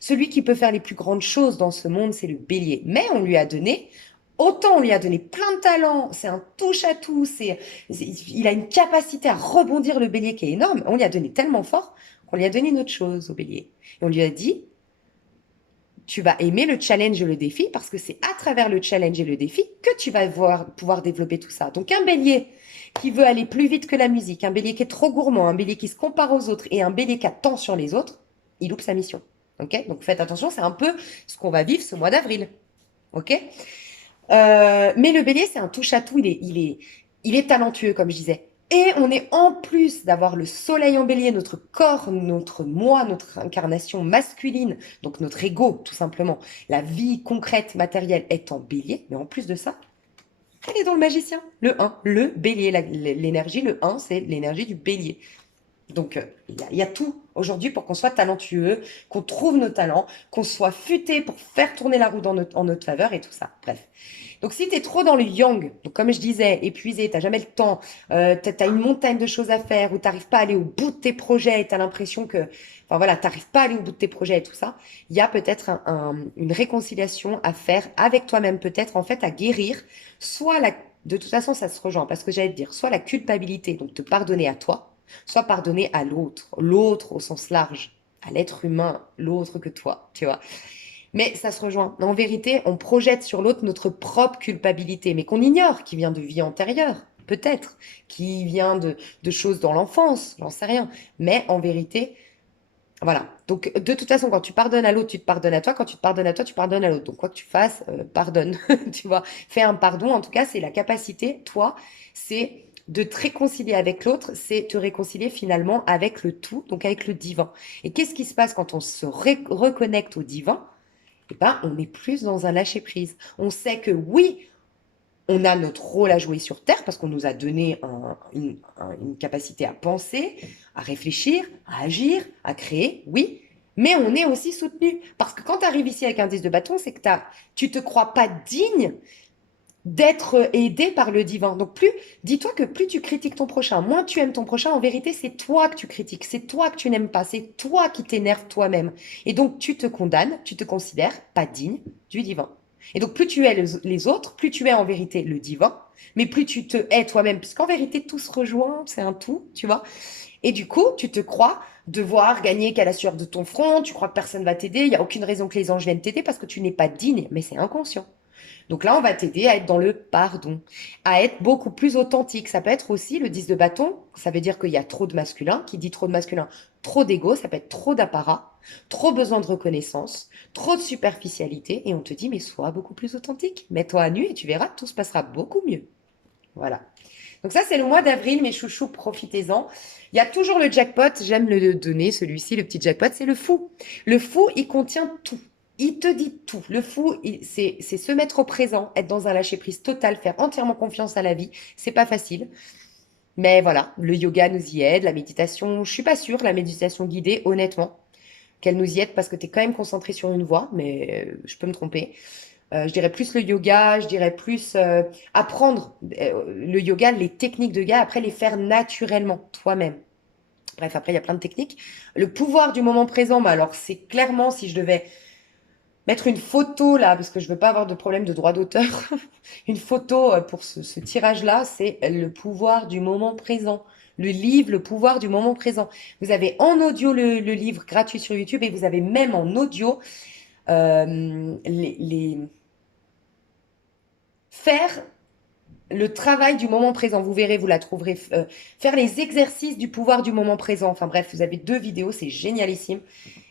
celui qui peut faire les plus grandes choses dans ce monde, c'est le bélier. Mais on lui a donné autant on lui a donné plein de talents, c'est un touche-à-tout, il a une capacité à rebondir le bélier qui est énorme. On lui a donné tellement fort qu'on lui a donné une autre chose au bélier. Et on lui a dit, tu vas aimer le challenge et le défi parce que c'est à travers le challenge et le défi que tu vas pouvoir développer tout ça. Donc un bélier qui veut aller plus vite que la musique, un bélier qui est trop gourmand, un bélier qui se compare aux autres et un bélier qui attend sur les autres, il loupe sa mission. Ok? Donc faites attention, c'est un peu ce qu'on va vivre ce mois d'avril. Ok? Mais le bélier, c'est un touche-à-tout. Il est talentueux, comme je disais. Et on est en plus d'avoir le soleil en bélier, notre corps, notre moi, notre incarnation masculine, donc notre ego, tout simplement. La vie concrète, matérielle est en bélier. Mais en plus de ça, elle est dans le magicien, le 1, le bélier. L'énergie, le 1, c'est l'énergie du bélier. Donc, il y a tout aujourd'hui pour qu'on soit talentueux, qu'on trouve nos talents, qu'on soit futé pour faire tourner la roue en notre faveur et tout ça. Bref. Donc, si tu es trop dans le yang, donc comme je disais, épuisé, tu n'as jamais le temps, tu as une montagne de choses à faire, ou tu n'arrives pas à aller au bout de tes projets et tu as l'impression que, enfin voilà, tu n'arrives pas à aller au bout de tes projets et tout ça, il y a peut-être une réconciliation à faire avec toi-même, peut-être en fait à guérir, soit de toute façon, ça se rejoint, parce que j'allais te dire, soit la culpabilité, donc te pardonner à toi, soit pardonner à l'autre, l'autre au sens large, à l'être humain, l'autre que toi, tu vois. Mais ça se rejoint. En vérité, on projette sur l'autre notre propre culpabilité, mais qu'on ignore, qui vient de vie antérieure, peut-être, qui vient de choses dans l'enfance, j'en sais rien. Mais en vérité, voilà. Donc, de toute façon, quand tu pardonnes à l'autre, tu te pardonnes à toi. Quand tu te pardonnes à toi, tu pardonnes à l'autre. Donc, quoi que tu fasses, pardonne. Tu vois, fais un pardon. En tout cas, c'est la capacité, toi, c'est de te réconcilier avec l'autre, c'est te réconcilier finalement avec le tout, donc avec le divin. Et qu'est-ce qui se passe quand on se reconnecte au divin? eh ben, on est plus dans un lâcher-prise. On sait que oui, on a notre rôle à jouer sur Terre parce qu'on nous a donné une capacité à penser, à réfléchir, à agir, à créer, oui, mais on est aussi soutenu. Parce que quand tu arrives ici avec un 10 de bâton, c'est que tu te crois pas digne d'être aidé par le divin. Donc dis-toi que plus tu critiques ton prochain, moins tu aimes ton prochain, en vérité, c'est toi que tu critiques, c'est toi que tu n'aimes pas, c'est toi qui t'énerves toi-même. Et donc tu te condamnes, tu te considères pas digne du divin. Et donc plus tu hais les autres, plus tu es en vérité le divin, mais plus tu te hais toi-même, puisqu'en vérité tout se rejoint, c'est un tout, tu vois. Et du coup, tu te crois devoir gagner qu'à la sueur de ton front, tu crois que personne va t'aider, il n'y a aucune raison que les anges viennent t'aider parce que tu n'es pas digne, mais c'est inconscient. Donc là, on va t'aider à être dans le pardon, à être beaucoup plus authentique. Ça peut être aussi le 10 de bâton, ça veut dire qu'il y a trop de masculin. Qui dit trop de masculin, trop d'ego, ça peut être trop d'apparat, trop besoin de reconnaissance, trop de superficialité. Et on te dit, mais sois beaucoup plus authentique. Mets-toi à nu et tu verras, tout se passera beaucoup mieux. Voilà. Donc ça, c'est le mois d'avril, mes chouchous, profitez-en. Il y a toujours le jackpot, j'aime le donner, celui-ci, le petit jackpot, c'est le fou. Le fou, il contient tout. Il te dit tout. Le fou, c'est se mettre au présent, être dans un lâcher-prise total, faire entièrement confiance à la vie. C'est pas facile. Mais voilà, le yoga nous y aide, la méditation, je suis pas sûre, la méditation guidée, honnêtement, qu'elle nous y aide parce que tu es quand même concentré sur une voie, mais je peux me tromper. Je dirais plus le yoga, je dirais plus apprendre le yoga, les techniques de yoga, après les faire naturellement, toi-même. Bref, après, il y a plein de techniques. Le pouvoir du moment présent, bah alors c'est clairement, si je devais mettre une photo là, parce que je veux pas avoir de problème de droit d'auteur, une photo pour ce tirage-là, c'est le pouvoir du moment présent. Le livre, le pouvoir du moment présent. Vous avez en audio le livre gratuit sur YouTube et vous avez même en audio les faire le travail du moment présent. Vous verrez, vous la trouverez. Faire les exercices du pouvoir du moment présent. Enfin bref, vous avez 2 vidéos, c'est génialissime.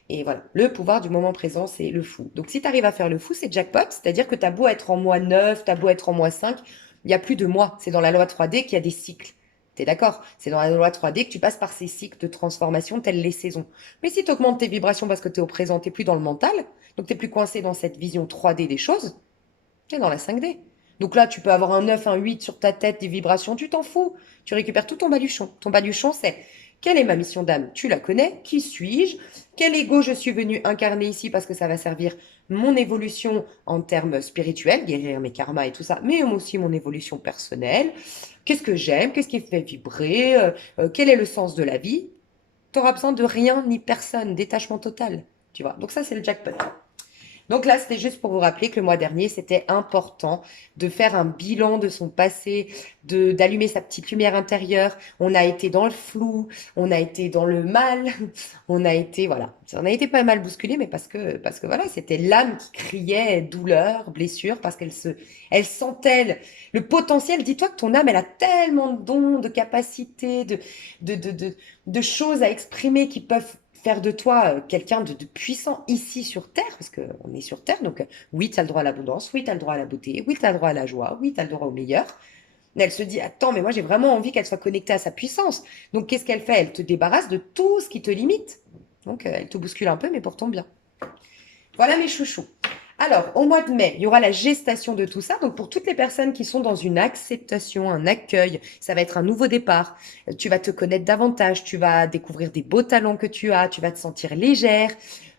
Et voilà, le pouvoir du moment présent, c'est le fou. Donc si tu arrives à faire le fou, c'est jackpot. C'est-à-dire que tu as beau être en mois 9, tu as beau être en mois 5, il n'y a plus de mois. C'est dans la loi 3D qu'il y a des cycles. T'es d'accord? C'est dans la loi 3D que tu passes par ces cycles de transformation tels les saisons. Mais si tu augmentes tes vibrations parce que tu es au présent, tu plus dans le mental, donc tu plus coincé dans cette vision 3D des choses, tu es dans la 5D. Donc là, tu peux avoir un 9, un 8 sur ta tête, des vibrations, tu t'en fous. Tu récupères tout ton baluchon. Ton baluchon, c'est quelle est ma mission d'âme? Tu la connais? Qui suis-je? Quel ego je suis venu incarner ici parce que ça va servir mon évolution en termes spirituels, guérir mes karmas et tout ça, mais aussi mon évolution personnelle. Qu'est-ce que j'aime? Qu'est-ce qui me fait vibrer? Quel est le sens de la vie? Tu n'auras besoin de rien ni personne, détachement total. Tu vois? Donc ça, c'est le jackpot. Donc là, c'était juste pour vous rappeler que le mois dernier, c'était important de faire un bilan de son passé, d'allumer sa petite lumière intérieure. On a été dans le flou, on a été dans le mal, on a été, voilà, on a été pas mal bousculé, mais parce que voilà, c'était l'âme qui criait douleur, blessure, parce elle sentait le potentiel. Dis-toi que ton âme, elle a tellement de dons, de capacités, de, de, de, de choses à exprimer qui peuvent faire de toi quelqu'un de puissant ici sur Terre, parce qu'on est sur Terre, donc oui, tu as le droit à l'abondance, oui, tu as le droit à la beauté, oui, tu as le droit à la joie, oui, tu as le droit au meilleur. Mais elle se dit, attends, mais moi j'ai vraiment envie qu'elle soit connectée à sa puissance. Donc qu'est-ce qu'elle fait? Elle te débarrasse de tout ce qui te limite. Donc elle te bouscule un peu, mais pour ton bien. Voilà mes chouchous. Alors, au mois de mai, il y aura la gestation de tout ça. Donc, pour toutes les personnes qui sont dans une acceptation, un accueil, ça va être un nouveau départ. Tu vas te connaître davantage, tu vas découvrir des beaux talents que tu as, tu vas te sentir légère,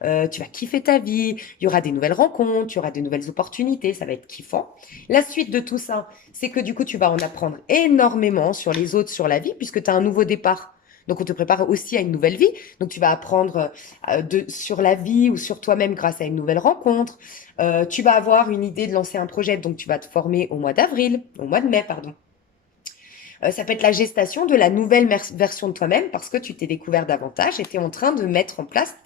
tu vas kiffer ta vie, il y aura des nouvelles rencontres, il y aura des nouvelles opportunités, ça va être kiffant. La suite de tout ça, c'est que du coup, tu vas en apprendre énormément sur les autres, sur la vie, puisque tu as un nouveau départ. Donc, on te prépare aussi à une nouvelle vie. Donc, tu vas apprendre sur la vie ou sur toi-même grâce à une nouvelle rencontre. Tu vas avoir une idée de lancer un projet, donc tu vas te former au mois d'avril, au mois de mai, pardon. Ça peut être la gestation de la nouvelle version de toi-même parce que tu t'es découvert davantage et tu es en train de mettre en place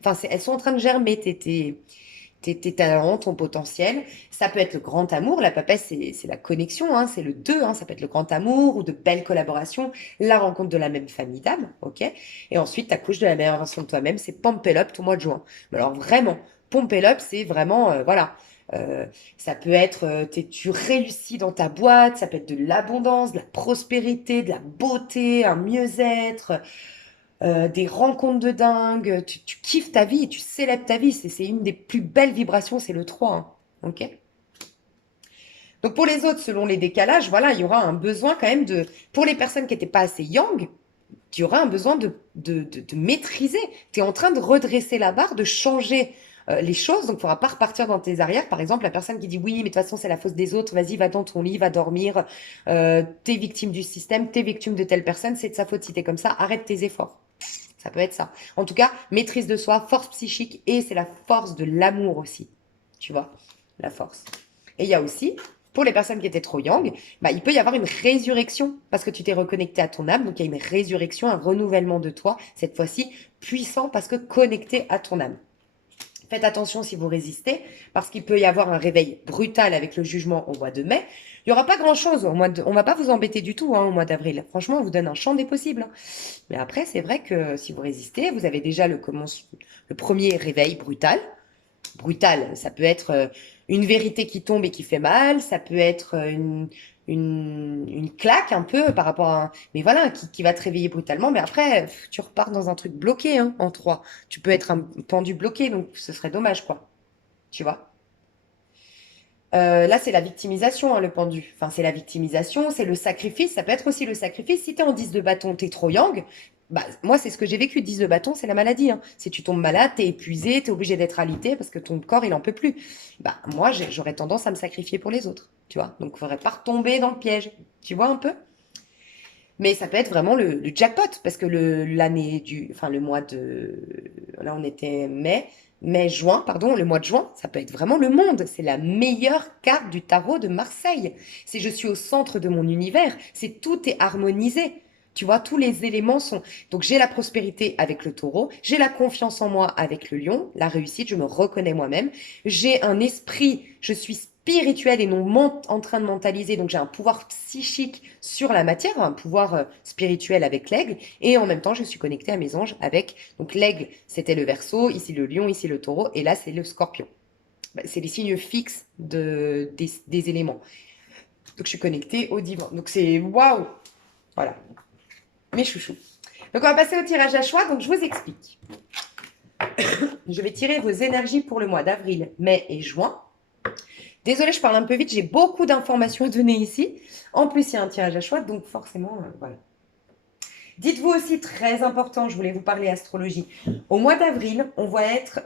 Enfin, elles sont en train de germer tes talents, ton potentiel. Ça peut être le grand amour. La papesse, c'est la connexion, hein, c'est le deux. Hein, ça peut être le grand amour ou de belles collaborations, la rencontre de la même famille d'âme, ok. Et ensuite, ta couche de la meilleure version de toi-même, c'est Pump It Up ton mois de juin. Mais alors vraiment, Pump It Up, c'est vraiment, voilà. Ça peut être, tu réussis dans ta boîte, ça peut être de l'abondance, de la prospérité, de la beauté, un mieux-être. des rencontres de dingue, tu kiffes ta vie, tu célèbres ta vie. C'est une des plus belles vibrations, c'est le 3, hein. Ok? Donc pour les autres, selon les décalages, voilà, il y aura un besoin quand même de... Pour les personnes qui n'étaient pas assez yang, tu auras un besoin de maîtriser. Tu es en train de redresser la barre, de changer les choses. Donc, il ne faudra pas repartir dans tes arrières. Par exemple, la personne qui dit oui, mais de toute façon, c'est la faute des autres. Vas-y, va dans ton lit, va dormir. T'es victime du système, t'es victime de telle personne. C'est de sa faute si t'es comme ça. Arrête tes efforts. Ça peut être ça. En tout cas, maîtrise de soi, force psychique et c'est la force de l'amour aussi. Tu vois, la force. Et il y a aussi, pour les personnes qui étaient trop yang, bah, il peut y avoir une résurrection parce que tu t'es reconnecté à ton âme. Donc, il y a une résurrection, un renouvellement de toi, cette fois-ci puissant parce que connecté à ton âme. Faites attention si vous résistez, parce qu'il peut y avoir un réveil brutal avec le jugement au mois de mai. Il n'y aura pas grand-chose. On ne va pas vous embêter du tout au mois d'avril. Franchement, on vous donne un champ des possibles, hein. Mais après, c'est vrai que si vous résistez, vous avez déjà le premier réveil brutal. Brutal, ça peut être une vérité qui tombe et qui fait mal. Ça peut être une claque un peu par rapport à... Mais voilà, qui va te réveiller brutalement. Mais après, tu repars dans un truc bloqué, hein, en 3. Tu peux être un pendu bloqué, donc ce serait dommage, quoi. Tu vois? Là, c'est la victimisation, hein, le pendu. Enfin, c'est la victimisation, c'est le sacrifice. Ça peut être aussi le sacrifice. Si tu es en 10 de bâton, tu es trop yang. Bah, moi, c'est ce que j'ai vécu. 10 de bâton, c'est la maladie, hein. Si tu tombes malade, tu es épuisé, tu es obligé d'être alité parce que ton corps, il en peut plus. Bah, moi, j'aurais tendance à me sacrifier pour les autres. Tu vois? Donc, il faudrait pas retomber dans le piège. Tu vois un peu? Mais ça peut être vraiment le jackpot, parce que enfin le mois de, là on était juin, pardon, le mois de juin, ça peut être vraiment le monde. C'est la meilleure carte du tarot de Marseille. C'est je suis au centre de mon univers. C'est tout est harmonisé. Tu vois, tous les éléments sont. Donc j'ai la prospérité avec le taureau, j'ai la confiance en moi avec le lion, la réussite, je me reconnais moi-même. J'ai un esprit, je suis spirituel et non en train de mentaliser. Donc j'ai un pouvoir psychique sur la matière, un pouvoir spirituel avec l'aigle. Et en même temps, je suis connectée à mes anges avec. Donc l'aigle, c'était le Verseau, ici le lion, ici le taureau, et là c'est le scorpion. Bah, c'est les signes fixes des éléments. Donc je suis connectée au divin. Donc c'est waouh! Voilà, mes chouchous. Donc on va passer au tirage à choix. Donc je vous explique. Je vais tirer vos énergies pour le mois d'avril, mai et juin. Désolée, je parle un peu vite, j'ai beaucoup d'informations à donner ici. En plus, il y a un tirage à choix, donc forcément, voilà. Dites-vous aussi, très important, je voulais vous parler astrologie. Au mois d'avril, on va être,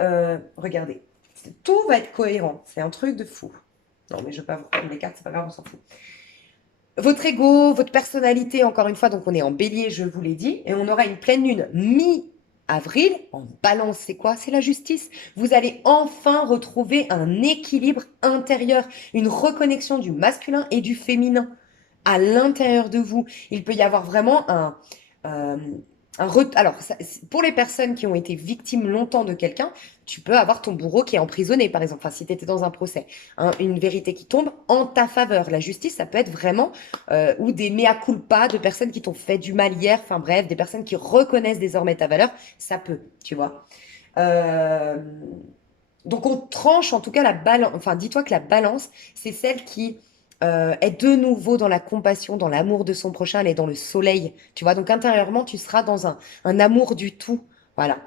regardez, tout va être cohérent. C'est un truc de fou. Non, mais je ne vais pas vous prendre les cartes, c'est pas grave, on s'en fout. Votre ego, votre personnalité, encore une fois, donc on est en bélier, je vous l'ai dit, et on aura une pleine lune mi-avril en balance. C'est quoi? C'est la justice. Vous allez enfin retrouver un équilibre intérieur, une reconnexion du masculin et du féminin à l'intérieur de vous. Il peut y avoir vraiment euh, alors, pour les personnes qui ont été victimes longtemps de quelqu'un, tu peux avoir ton bourreau qui est emprisonné, par exemple. Enfin, si tu étais dans un procès, hein, une vérité qui tombe en ta faveur. La justice, ça peut être vraiment ou des mea culpa de personnes qui t'ont fait du mal hier. Enfin bref, des personnes qui reconnaissent désormais ta valeur. Ça peut, tu vois. Euh, donc on tranche en tout cas la balance. Enfin, dis-toi que la balance, c'est celle qui est de nouveau dans la compassion, dans l'amour de son prochain, elle est dans le soleil. Tu vois, donc intérieurement, tu seras dans un amour du tout. Voilà.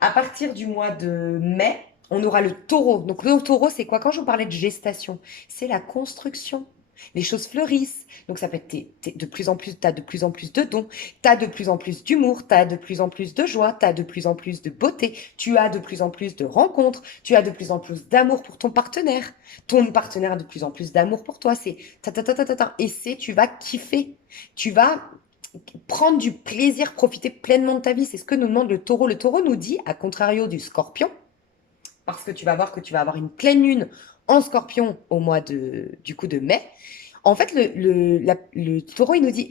À partir du mois de mai, on aura le taureau. Donc le taureau, c'est quoi? Quand je vous parlais de gestation, c'est la construction. Les choses fleurissent. Donc ça peut être de plus en plus, tu as de plus en plus de dons, tu as de plus en plus d'humour, tu as de plus en plus de joie, tu as de plus en plus de beauté, tu as de plus en plus de rencontres, tu as de plus en plus d'amour pour ton partenaire. Ton partenaire a de plus en plus d'amour pour toi. C'est ta ta ta ta ta ta. Et tu vas kiffer. Tu vas prendre du plaisir, profiter pleinement de ta vie. C'est ce que nous demande le taureau. Le taureau nous dit, à contrario du scorpion, parce que tu vas voir que tu vas avoir une pleine lune en scorpion au mois du coup de mai. En fait, le taureau, il nous dit,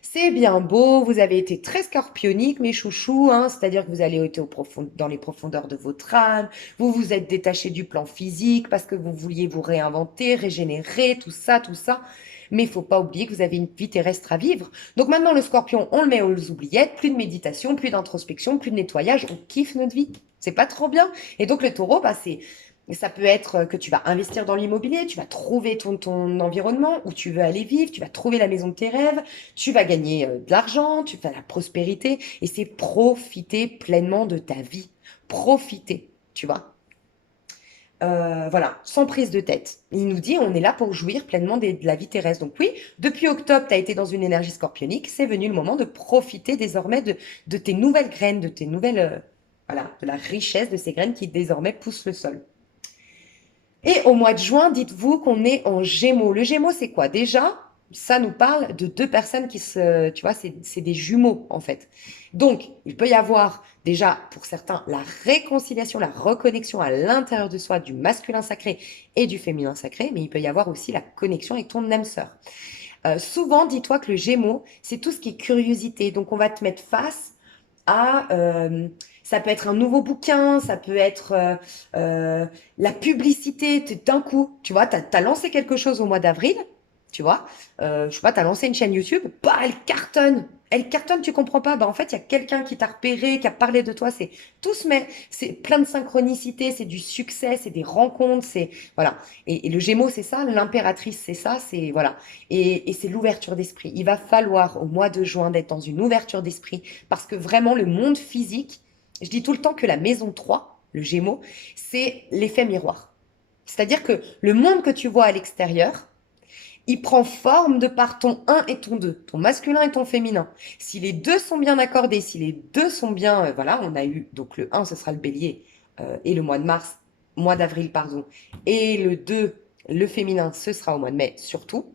c'est bien beau, vous avez été très scorpionique, mes chouchous, hein, c'est-à-dire que vous allez être dans les profondeurs de votre âme, vous vous êtes détaché du plan physique parce que vous vouliez vous réinventer, régénérer, tout ça, tout ça. Mais il faut pas oublier que vous avez une vie terrestre à vivre. Donc maintenant, le scorpion, on le met aux oubliettes, plus de méditation, plus d'introspection, plus de nettoyage, on kiffe notre vie. C'est pas trop bien. Et donc le taureau, bah, Et ça peut être que tu vas investir dans l'immobilier, tu vas trouver ton environnement où tu veux aller vivre, tu vas trouver la maison de tes rêves, tu vas gagner de l'argent, tu vas la prospérité. Et c'est profiter pleinement de ta vie. Profiter, tu vois. Voilà, sans prise de tête. Il nous dit, on est là pour jouir pleinement de la vie terrestre. Donc oui, depuis octobre, tu as été dans une énergie scorpionique, c'est venu le moment de profiter désormais de tes nouvelles graines, de tes nouvelles, voilà, de la richesse de ces graines qui désormais poussent le sol. Et au mois de juin, dites-vous qu'on est en Gémeaux. Le Gémeaux, c'est quoi? Déjà, ça nous parle de deux personnes qui se, tu vois, c'est des jumeaux en fait. Donc, il peut y avoir déjà pour certains la réconciliation, la reconnexion à l'intérieur de soi du masculin sacré et du féminin sacré, mais il peut y avoir aussi la connexion avec ton âme sœur. Souvent, dis-toi que le Gémeaux, c'est tout ce qui est curiosité. Donc, on va te mettre face à ça peut être un nouveau bouquin, ça peut être la publicité. D'un coup, tu vois, tu as lancé quelque chose au mois d'avril, tu vois, je sais pas, tu as lancé une chaîne YouTube, bah, elle cartonne. Elle cartonne, tu comprends pas. Bah, en fait, il y a quelqu'un qui t'a repéré, qui a parlé de toi. C'est tout se met, c'est plein de synchronicité, c'est du succès, c'est des rencontres, c'est voilà. Et le Gémeaux, c'est ça, l'impératrice, c'est ça, c'est voilà. Et c'est l'ouverture d'esprit. Il va falloir au mois de juin d'être dans une ouverture d'esprit parce que vraiment le monde physique, je dis tout le temps que la maison 3, le Gémeaux, c'est l'effet miroir. C'est-à-dire que le monde que tu vois à l'extérieur, il prend forme de par ton un et ton 2, ton masculin et ton féminin. Si les deux sont bien accordés, si les deux sont bien, voilà, on a eu, donc le un ce sera le bélier, et le mois de mars, mois d'avril, pardon, et le 2 le féminin, ce sera au mois de mai, surtout.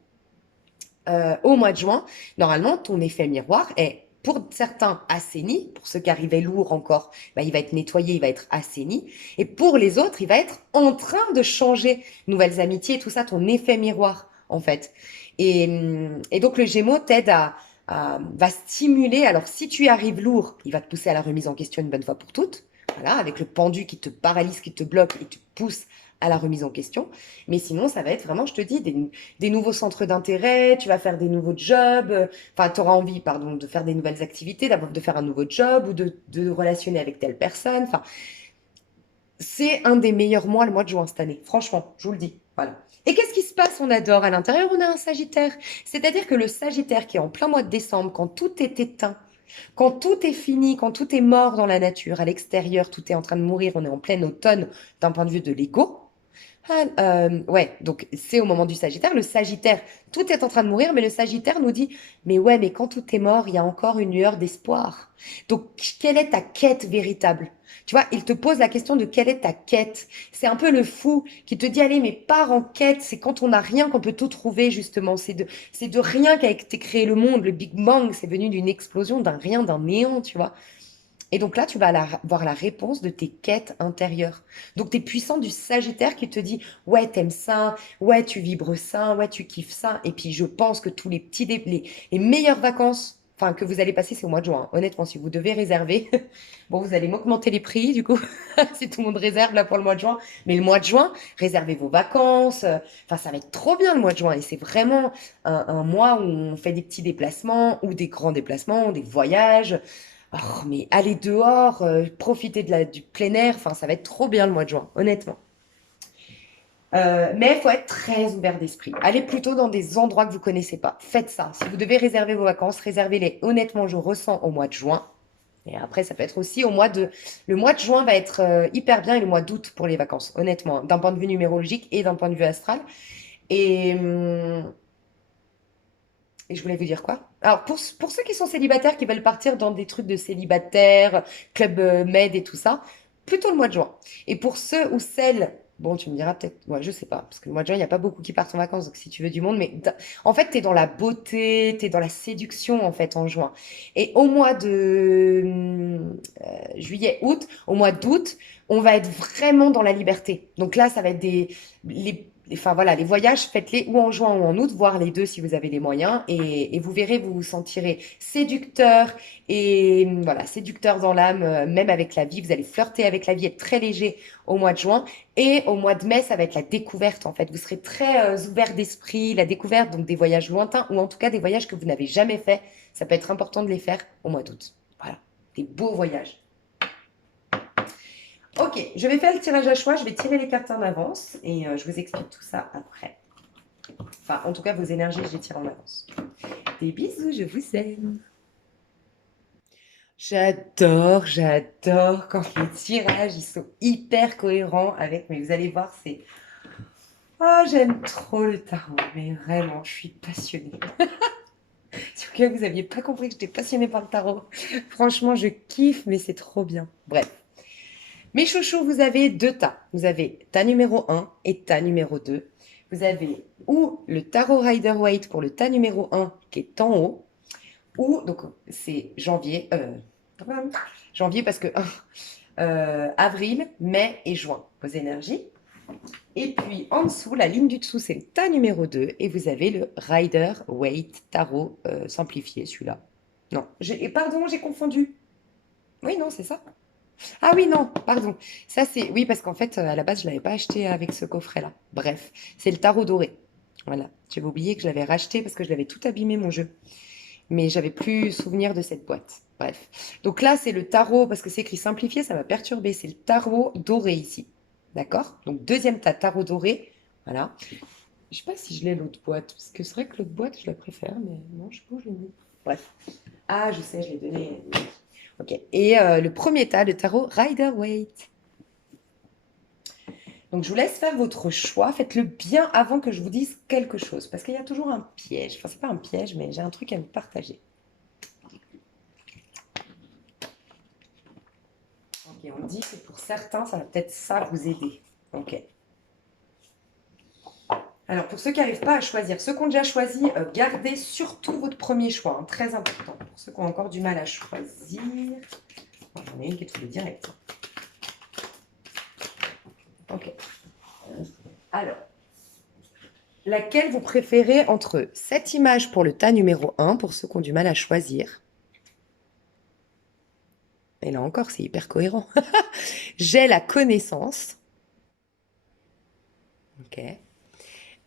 Au mois de juin, normalement, ton effet miroir est, pour certains, assaini. Pour ceux qui arrivaient lourds encore, bah, il va être nettoyé, il va être assaini. Et pour les autres, il va être en train de changer. Nouvelles amitiés, tout ça, ton effet miroir, en fait. Et donc, le Gémeaux t'aide va stimuler. Alors, si tu y arrives lourd, il va te pousser à la remise en question une bonne fois pour toutes. Voilà, avec le pendu qui te paralyse, qui te bloque et te pousse à la remise en question. Mais sinon, ça va être vraiment, je te dis, des nouveaux centres d'intérêt, tu vas faire des nouveaux jobs, enfin, tu auras envie, pardon, de faire des nouvelles activités, d'abord de faire un nouveau job ou de relationner avec telle personne. Enfin, c'est un des meilleurs mois, le mois de juin cette année. Franchement, je vous le dis. Voilà. Et qu'est-ce qui se passe? On adore. À l'intérieur, on a un Sagittaire. C'est-à-dire que le Sagittaire qui est en plein mois de décembre, quand tout est éteint, quand tout est fini, quand tout est mort dans la nature, à l'extérieur, tout est en train de mourir, on est en plein automne d'un point de vue de l'ego. Ah, ouais, donc c'est au moment du Sagittaire. Le Sagittaire, tout est en train de mourir, mais le Sagittaire nous dit, mais ouais, mais quand tout est mort, il y a encore une lueur d'espoir. Donc, quelle est ta quête véritable? Tu vois, il te pose la question de quelle est ta quête. C'est un peu le fou qui te dit, allez, mais pars en quête. C'est quand on n'a rien qu'on peut tout trouver, justement. C'est de rien qu'a été créé le monde. Le Big Bang, c'est venu d'une explosion, d'un rien, d'un néant, tu vois. Et donc là, tu vas voir la réponse de tes quêtes intérieures. Donc tes puissants du Sagittaire qui te dit, ouais, t'aimes ça, ouais, tu vibres ça, ouais, tu kiffes ça. Et puis je pense que tous les les meilleures vacances, enfin que vous allez passer, c'est au mois de juin. Honnêtement, si vous devez réserver, bon, vous allez m'augmenter les prix du coup, si tout le monde réserve là pour le mois de juin. Mais le mois de juin, réservez vos vacances. Enfin, ça va être trop bien le mois de juin. Et c'est vraiment un mois où on fait des petits déplacements ou des grands déplacements, des voyages. Oh, mais aller dehors, profiter du plein air, enfin, ça va être trop bien le mois de juin, honnêtement. Mais il faut être très ouvert d'esprit. Allez plutôt dans des endroits que vous connaissez pas. Faites ça. Si vous devez réserver vos vacances, réservez-les. Honnêtement, je ressens au mois de juin. Et après, ça peut être aussi au mois de... Le mois de juin va être hyper bien et le mois d'août pour les vacances, honnêtement, d'un point de vue numérologique et d'un point de vue astral. Et, et je voulais vous dire quoi? Alors, pour ceux qui sont célibataires, qui veulent partir dans des trucs de célibataire, club med et tout ça, plutôt le mois de juin. Et pour ceux ou celles, bon, tu me diras peut-être, ouais, je sais pas, parce que le mois de juin, il n'y a pas beaucoup qui partent en vacances, donc si tu veux du monde, mais en fait, tu es dans la beauté, tu es dans la séduction, en fait, en juin. Et au mois de juillet, août, au mois d'août, on va être vraiment dans la liberté. Donc là, ça va être enfin voilà, les voyages, faites-les ou en juin ou en août, voire les deux si vous avez les moyens, et vous verrez, vous vous sentirez séducteur et voilà, séducteur dans l'âme, même avec la vie. Vous allez flirter avec la vie, être très léger au mois de juin, et au mois de mai, ça va être la découverte en fait. Vous serez très ouvert d'esprit, la découverte, donc des voyages lointains ou en tout cas des voyages que vous n'avez jamais fait. Ça peut être important de les faire au mois d'août. Voilà, des beaux voyages. Ok, je vais faire le tirage à choix, je vais tirer les cartes en avance et je vous explique tout ça après. Enfin, en tout cas, vos énergies, je les tire en avance. Des bisous, je vous aime. J'adore quand les tirages, ils sont hyper cohérents avec, mais vous allez voir, c'est... Oh, j'aime trop le tarot, mais vraiment, je suis passionnée. Si au cas où vous n'aviez pas compris que j'étais passionnée par le tarot, franchement, je kiffe, mais c'est trop bien. Bref. Mes chouchous, vous avez deux tas. Vous avez tas numéro 1 et tas numéro 2. Vous avez ou le tarot Rider-Waite pour le tas numéro 1 qui est en haut, ou, donc c'est janvier parce que avril, mai et juin, vos énergies. Et puis en dessous, la ligne du dessous, c'est le tas numéro 2 et vous avez le Rider-Waite tarot simplifié, celui-là. Non, pardon, j'ai confondu. Oui, non, c'est ça. Ah oui, non, pardon. Ça, c'est... Oui, parce qu'en fait, à la base, je ne l'avais pas acheté avec ce coffret-là. Bref, c'est le tarot doré. Voilà. J'avais oublié que je l'avais racheté parce que je l'avais tout abîmé, mon jeu. Mais j'avais plus souvenir de cette boîte. Bref. Donc là, c'est le tarot, parce que c'est écrit simplifié, ça m'a perturbé. C'est le tarot doré ici. D'accord? Donc, deuxième tas, tarot doré. Voilà. Je sais pas si je l'ai l'autre boîte, parce que c'est vrai que l'autre boîte, je la préfère, mais non, je sais pas où je l'ai mis. Bref. Ah, je sais, je l'ai donné. Ok. Et le premier tas, le tarot Rider-Waite. Donc, je vous laisse faire votre choix. Faites-le bien avant que je vous dise quelque chose. Parce qu'il y a toujours un piège. Enfin, c'est pas un piège, mais j'ai un truc à vous partager. Ok, on dit que pour certains, ça va peut-être ça vous aider. Ok. Alors, pour ceux qui n'arrivent pas à choisir, ceux qui ont déjà choisi, gardez surtout votre premier choix. Hein, très important. Pour ceux qui ont encore du mal à choisir. J'en ai une qui est trouvée direct. Ok. Alors, laquelle vous préférez entre cette image pour le tas numéro 1, pour ceux qui ont du mal à choisir. Et là encore, c'est hyper cohérent. J'ai la connaissance. Ok.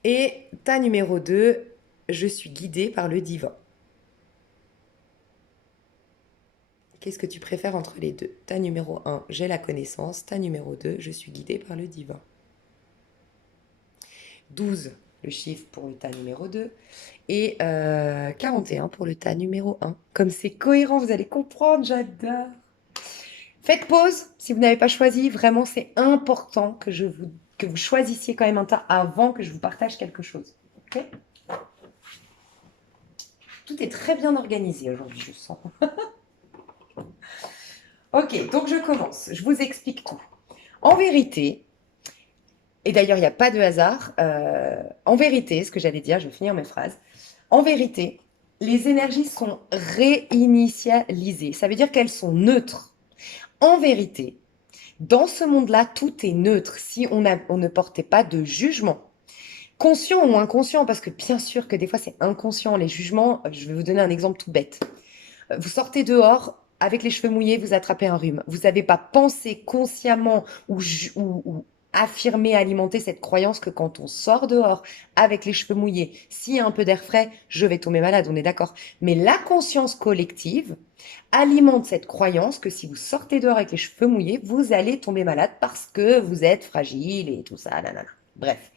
Et tas numéro 2, je suis guidée par le divin. Qu'est-ce que tu préfères entre les deux? Tas numéro 1, j'ai la connaissance. Tas numéro 2, je suis guidée par le divin. 12, le chiffre pour le tas numéro 2. Et 41 pour le tas numéro 1. Comme c'est cohérent, vous allez comprendre, j'adore. Faites pause si vous n'avez pas choisi. Vraiment, c'est important que vous choisissiez quand même un tas avant que je vous partage quelque chose. Ok? Tout est très bien organisé aujourd'hui, je sens. Ok, donc je commence. Je vous explique tout. En vérité, et d'ailleurs, il n'y a pas de hasard, en vérité, ce que j'allais dire, je vais finir mes phrases. En vérité, les énergies sont réinitialisées. Ça veut dire qu'elles sont neutres. En vérité, dans ce monde-là, tout est neutre si on ne portait pas de jugement. Conscient ou inconscient, parce que bien sûr que des fois c'est inconscient, les jugements. Je vais vous donner un exemple tout bête. Vous sortez dehors avec les cheveux mouillés, vous attrapez un rhume. Vous n'avez pas pensé consciemment ou affirmé, alimenter cette croyance que quand on sort dehors avec les cheveux mouillés, s'il y a un peu d'air frais, je vais tomber malade, on est d'accord. Mais la conscience collective alimente cette croyance que si vous sortez dehors avec les cheveux mouillés, vous allez tomber malade parce que vous êtes fragile et tout ça. Nanana. Bref.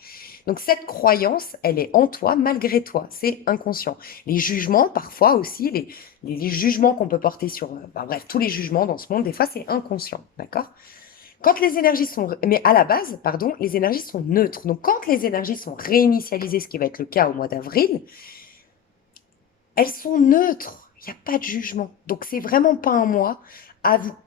Donc cette croyance, elle est en toi malgré toi, c'est inconscient. Les jugements, parfois aussi, les jugements qu'on peut porter sur, bref, tous les jugements dans ce monde, des fois c'est inconscient, d'accord? Quand les énergies sont, mais à la base, pardon, les énergies sont neutres. Donc quand les énergies sont réinitialisées, ce qui va être le cas au mois d'avril, elles sont neutres. Il n'y a pas de jugement. Donc c'est vraiment pas un mois.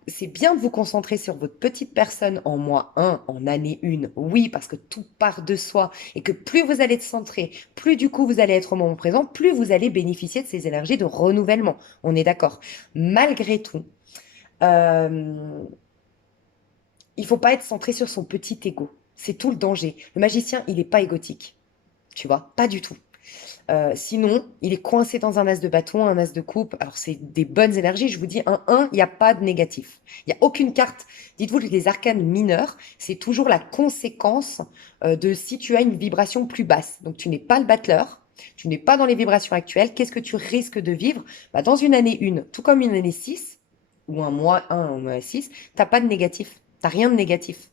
C'est bien de vous concentrer sur votre petite personne en mois 1, en année 1. Oui, parce que tout part de soi. Et que plus vous allez être centré, plus du coup vous allez être au moment présent, plus vous allez bénéficier de ces énergies de renouvellement. On est d'accord. Malgré tout, euh, il faut pas être centré sur son petit ego. C'est tout le danger. Le magicien, il n'est pas égotique. Tu vois, pas du tout. Sinon, il est coincé dans un as de bâton, un as de coupe. Alors, c'est des bonnes énergies. Je vous dis, un 1, il n'y a pas de négatif. Il n'y a aucune carte. Dites-vous que les arcanes mineurs, c'est toujours la conséquence de si tu as une vibration plus basse. Donc, tu n'es pas le battleur. Tu n'es pas dans les vibrations actuelles. Qu'est-ce que tu risques de vivre? Dans une année 1, tout comme une année 6, ou un mois 1, un mois 6, tu n'as pas de négatif. T'as rien de négatif.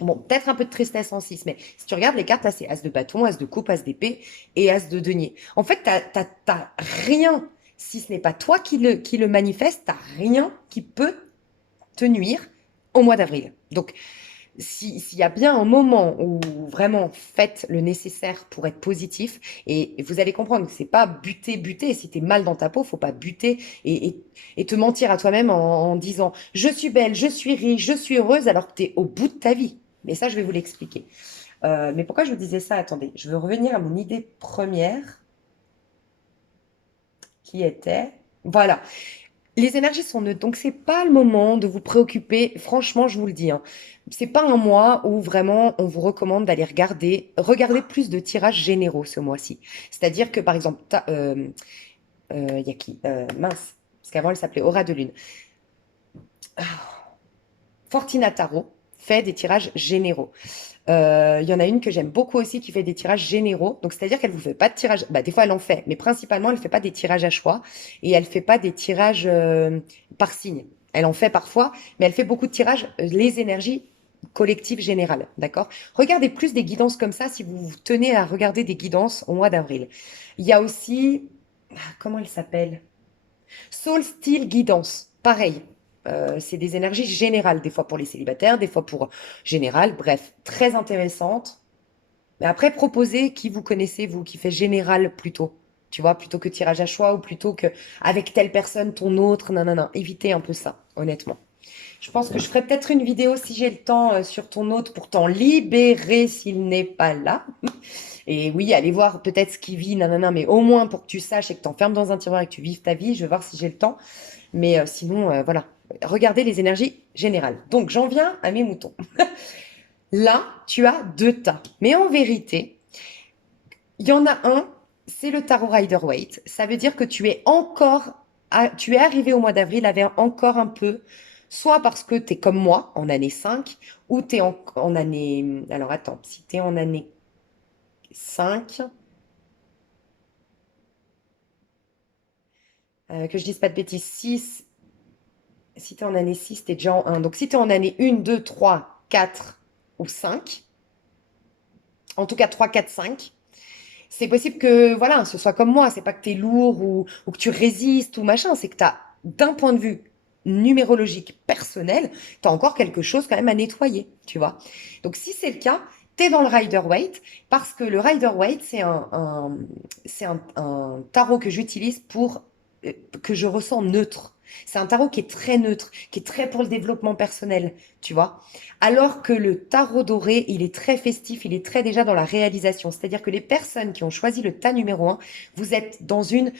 Bon, peut-être un peu de tristesse en 6, mais si tu regardes les cartes, là, c'est As de bâton, As de coupe, As d'épée et As de denier. En fait, t'as rien, si ce n'est pas toi qui le manifeste, t'as rien qui peut te nuire au mois d'avril. Donc, s'il y a bien un moment où vraiment faites le nécessaire pour être positif, et vous allez comprendre que c'est pas buter. Si t'es mal dans ta peau, faut pas buter et te mentir à toi-même en disant je suis belle, je suis riche, je suis heureuse, alors que t'es au bout de ta vie. Mais ça, je vais vous l'expliquer. Mais pourquoi je vous disais ça? Attendez, je veux revenir à mon idée première qui était, voilà, les énergies sont neutres, donc c'est pas le moment de vous préoccuper. Franchement, je vous le dis, hein, c'est pas un mois où vraiment on vous recommande d'aller regarder plus de tirages généraux ce mois-ci. C'est-à-dire que par exemple, il y a qui? Mince, parce qu'avant elle s'appelait Aura de Lune. Fortina Tarot fait des tirages généraux. Il y en a une que j'aime beaucoup aussi qui fait des tirages généraux. Donc, c'est-à-dire qu'elle vous fait pas de tirage. Bah, des fois, elle en fait, mais principalement, elle fait pas des tirages à choix et elle fait pas des tirages par signe. Elle en fait parfois, mais elle fait beaucoup de tirages, les énergies collectives générales. D'accord? Regardez plus des guidances comme ça si vous tenez à regarder des guidances au mois d'avril. Il y a aussi, comment elle s'appelle? Soul Steel Guidance. Pareil. C'est des énergies générales, des fois pour les célibataires, des fois pour général. Bref, très intéressante. Mais après, proposez qui vous connaissez, vous, qui fait général plutôt. Tu vois, plutôt que tirage à choix ou plutôt que avec telle personne, ton autre. Non, non, non. Évitez un peu ça, honnêtement. Je pense que je ferai peut-être une vidéo si j'ai le temps sur ton autre pour t'en libérer s'il n'est pas là. Et oui, allez voir peut-être ce qu'il vit, nanana, mais au moins pour que tu saches et que t'enfermes dans un tiroir et que tu vives ta vie, je vais voir si j'ai le temps. Mais sinon, voilà. Regardez les énergies générales. Donc, j'en viens à mes moutons. Là, tu as deux tas. Mais en vérité, il y en a un, c'est le tarot Rider-Waite. Ça veut dire que tu es arrivé au mois d'avril avec encore un peu, soit parce que tu es comme moi, en année 5, ou tu es en année... Alors attends, si tu es en année 5, que je dise pas de bêtises, 6, si tu es en année 6, tu es déjà en 1. Donc si tu es en année 1, 2, 3, 4 ou 5, en tout cas 3, 4, 5, c'est possible que voilà, ce soit comme moi. C'est pas que tu es lourd ou que tu résistes ou machin. C'est que tu as, d'un point de vue numérologique personnel, tu as encore quelque chose quand même à nettoyer, tu vois. Donc si c'est le cas, tu es dans le Rider-Waite parce que le Rider-Waite, c'est un tarot que j'utilise pour que je ressens neutre. C'est un tarot qui est très neutre, qui est très pour le développement personnel, tu vois. Alors que le tarot doré, il est très festif, il est très déjà dans la réalisation. C'est-à-dire que les personnes qui ont choisi le tas numéro un, vous êtes dans une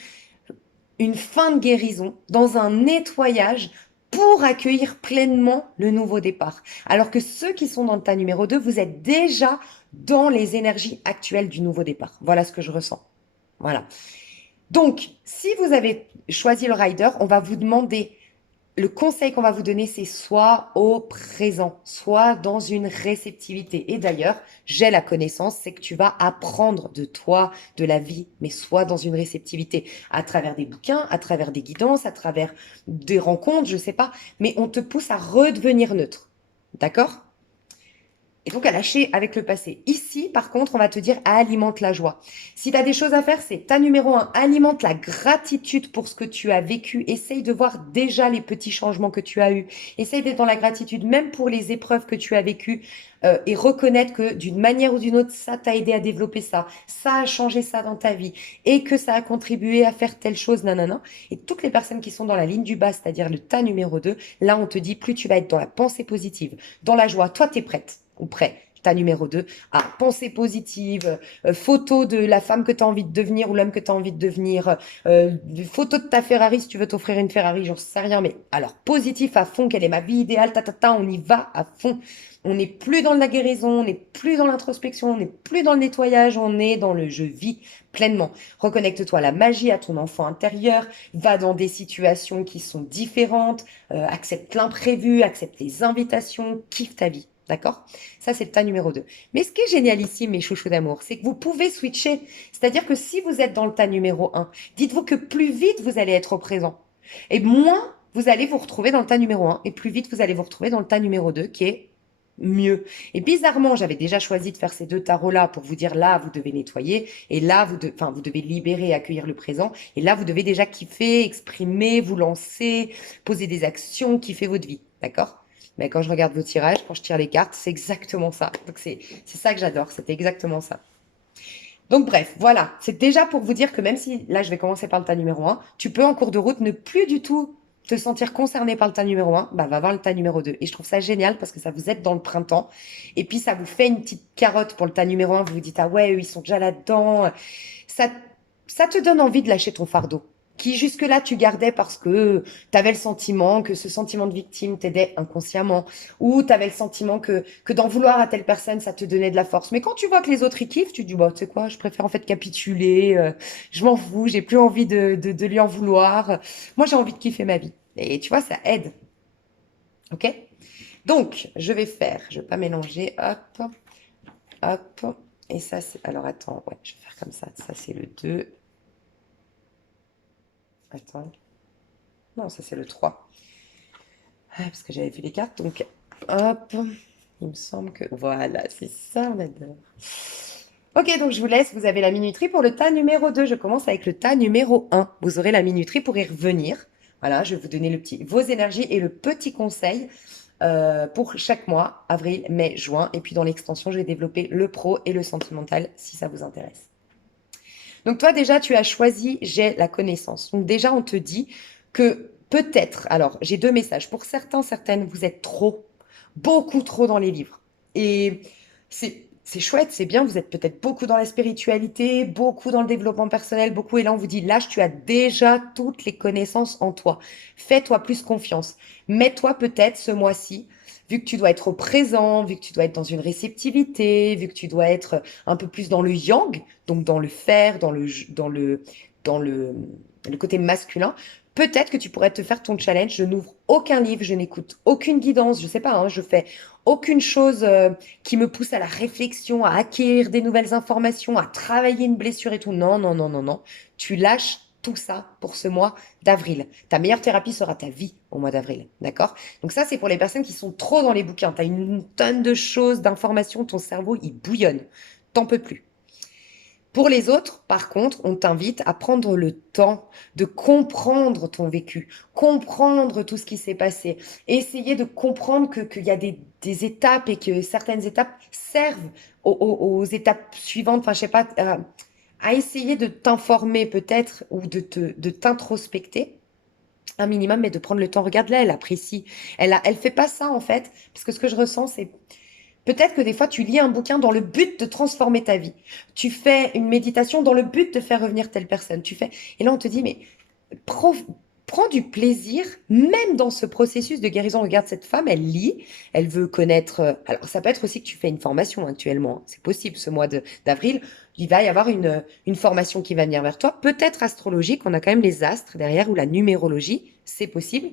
fin de guérison, dans un nettoyage pour accueillir pleinement le nouveau départ. Alors que ceux qui sont dans le tas numéro 2, vous êtes déjà dans les énergies actuelles du nouveau départ. Voilà ce que je ressens. Voilà. Donc, si vous avez choisi le rider, on va vous demander, le conseil qu'on va vous donner, c'est soit au présent, soit dans une réceptivité. Et d'ailleurs, j'ai la connaissance, c'est que tu vas apprendre de toi, de la vie, mais soit dans une réceptivité, à travers des bouquins, à travers des guidances, à travers des rencontres, je sais pas, mais on te pousse à redevenir neutre. D'accord? Et donc à lâcher avec le passé. Ici, par contre, on va te dire alimente la joie. Si tu as des choses à faire, c'est ta numéro un, alimente la gratitude pour ce que tu as vécu. Essaye de voir déjà les petits changements que tu as eus. Essaye d'être dans la gratitude, même pour les épreuves que tu as vécues, et reconnaître que d'une manière ou d'une autre, ça t'a aidé à développer ça. Ça a changé ça dans ta vie. Et que ça a contribué à faire telle chose, nanana. Et toutes les personnes qui sont dans la ligne du bas, c'est-à-dire le tas numéro 2, là, on te dit, plus tu vas être dans la pensée positive, dans la joie. Toi, tu es prête ou prêt, ta numéro 2, à pensée positive, photo de la femme que tu as envie de devenir ou l'homme que tu as envie de devenir, photo de ta Ferrari si tu veux t'offrir une Ferrari, j'en sais rien, mais alors positif à fond, quelle est ma vie idéale, on y va à fond. On n'est plus dans la guérison, on n'est plus dans l'introspection, on n'est plus dans le nettoyage, on est dans le je vis pleinement. Reconnecte-toi à la magie, à ton enfant intérieur, va dans des situations qui sont différentes, accepte l'imprévu, accepte les invitations, kiffe ta vie. D'accord? Ça, c'est le tas numéro 2. Mais ce qui est génial ici, mes chouchous d'amour, c'est que vous pouvez switcher. C'est-à-dire que si vous êtes dans le tas numéro 1, dites-vous que plus vite vous allez être au présent. Et moins vous allez vous retrouver dans le tas numéro un et plus vite vous allez vous retrouver dans le tas numéro 2 qui est mieux. Et bizarrement, j'avais déjà choisi de faire ces deux tarots-là pour vous dire là, vous devez nettoyer et là, vous devez libérer et accueillir le présent. Et là, vous devez déjà kiffer, exprimer, vous lancer, poser des actions, kiffer votre vie. D'accord? Mais quand je regarde vos tirages, quand je tire les cartes, c'est exactement ça. Donc c'est ça que j'adore, c'était exactement ça. Donc bref, voilà, c'est déjà pour vous dire que même si là je vais commencer par le tas numéro un, tu peux en cours de route ne plus du tout te sentir concerné par le tas numéro un, bah va voir le tas numéro 2. Et je trouve ça génial parce que ça vous aide dans le printemps. Et puis ça vous fait une petite carotte pour le tas numéro un. Vous vous dites, ah ouais, eux, ils sont déjà là-dedans. Ça, ça te donne envie de lâcher ton fardeau qui jusque-là tu gardais parce que tu avais le sentiment que ce sentiment de victime t'aidait inconsciemment, ou tu avais le sentiment que d'en vouloir à telle personne, ça te donnait de la force. Mais quand tu vois que les autres y kiffent, tu te dis, bah, tu sais quoi, je préfère en fait capituler, je m'en fous, j'ai plus envie de lui en vouloir. Moi, j'ai envie de kiffer ma vie. Et tu vois, ça aide. Ok? Donc, je vais pas mélanger, hop, hop. Et ça, c'est, alors attends, ouais, je vais faire comme ça. Ça, c'est le 2. Attends. Non, ça, c'est le 3. Parce que j'avais vu les cartes, donc hop, il me semble que voilà, c'est ça, on adore. Ok, donc je vous laisse, vous avez la minuterie pour le tas numéro 2. Je commence avec le tas numéro un. Vous aurez la minuterie pour y revenir. Voilà, je vais vous donner vos énergies et le petit conseil pour chaque mois, avril, mai, juin. Et puis dans l'extension, je vais développer le pro et le sentimental si ça vous intéresse. Donc toi déjà, tu as choisi j'ai la connaissance. Donc déjà, on te dit que peut-être, alors j'ai deux messages. Pour certains, certaines, vous êtes trop, beaucoup trop dans les livres. Et c'est chouette, c'est bien, vous êtes peut-être beaucoup dans la spiritualité, beaucoup dans le développement personnel, beaucoup, et là on vous dit, là tu as déjà toutes les connaissances en toi. Fais-toi plus confiance. Mets-toi peut-être ce mois-ci, vu que tu dois être au présent, vu que tu dois être dans une réceptivité, vu que tu dois être un peu plus dans le yang, donc dans le faire, dans le côté masculin, peut-être que tu pourrais te faire ton challenge. Je n'ouvre aucun livre, je n'écoute aucune guidance, je sais pas, hein, je fais aucune chose qui me pousse à la réflexion, à acquérir des nouvelles informations, à travailler une blessure et tout. Non, non, non, non, non. Tu lâches tout ça pour ce mois d'avril. Ta meilleure thérapie sera ta vie au mois d'avril, d'accord? Donc ça, c'est pour les personnes qui sont trop dans les bouquins. Tu as une tonne de choses, d'informations, ton cerveau, il bouillonne. T'en peux plus. Pour les autres, par contre, on t'invite à prendre le temps de comprendre ton vécu, comprendre tout ce qui s'est passé, et essayer de comprendre qu'il y a des étapes et que certaines étapes servent aux étapes suivantes. Enfin, je sais pas, à essayer de t'informer peut-être ou de t'introspecter un minimum, mais de prendre le temps. Regarde-la, elle apprécie. Elle fait pas ça en fait, parce que ce que je ressens, c'est peut-être que des fois, tu lis un bouquin dans le but de transformer ta vie. Tu fais une méditation dans le but de faire revenir telle personne. Et là, on te dit, mais prends, prends du plaisir, même dans ce processus de guérison. Regarde cette femme, elle lit, elle veut connaître. Alors, ça peut être aussi que tu fais une formation actuellement, hein. C'est possible, ce mois d'avril. Il va y avoir une formation qui va venir vers toi, peut-être astrologique. On a quand même les astres derrière ou la numérologie, c'est possible,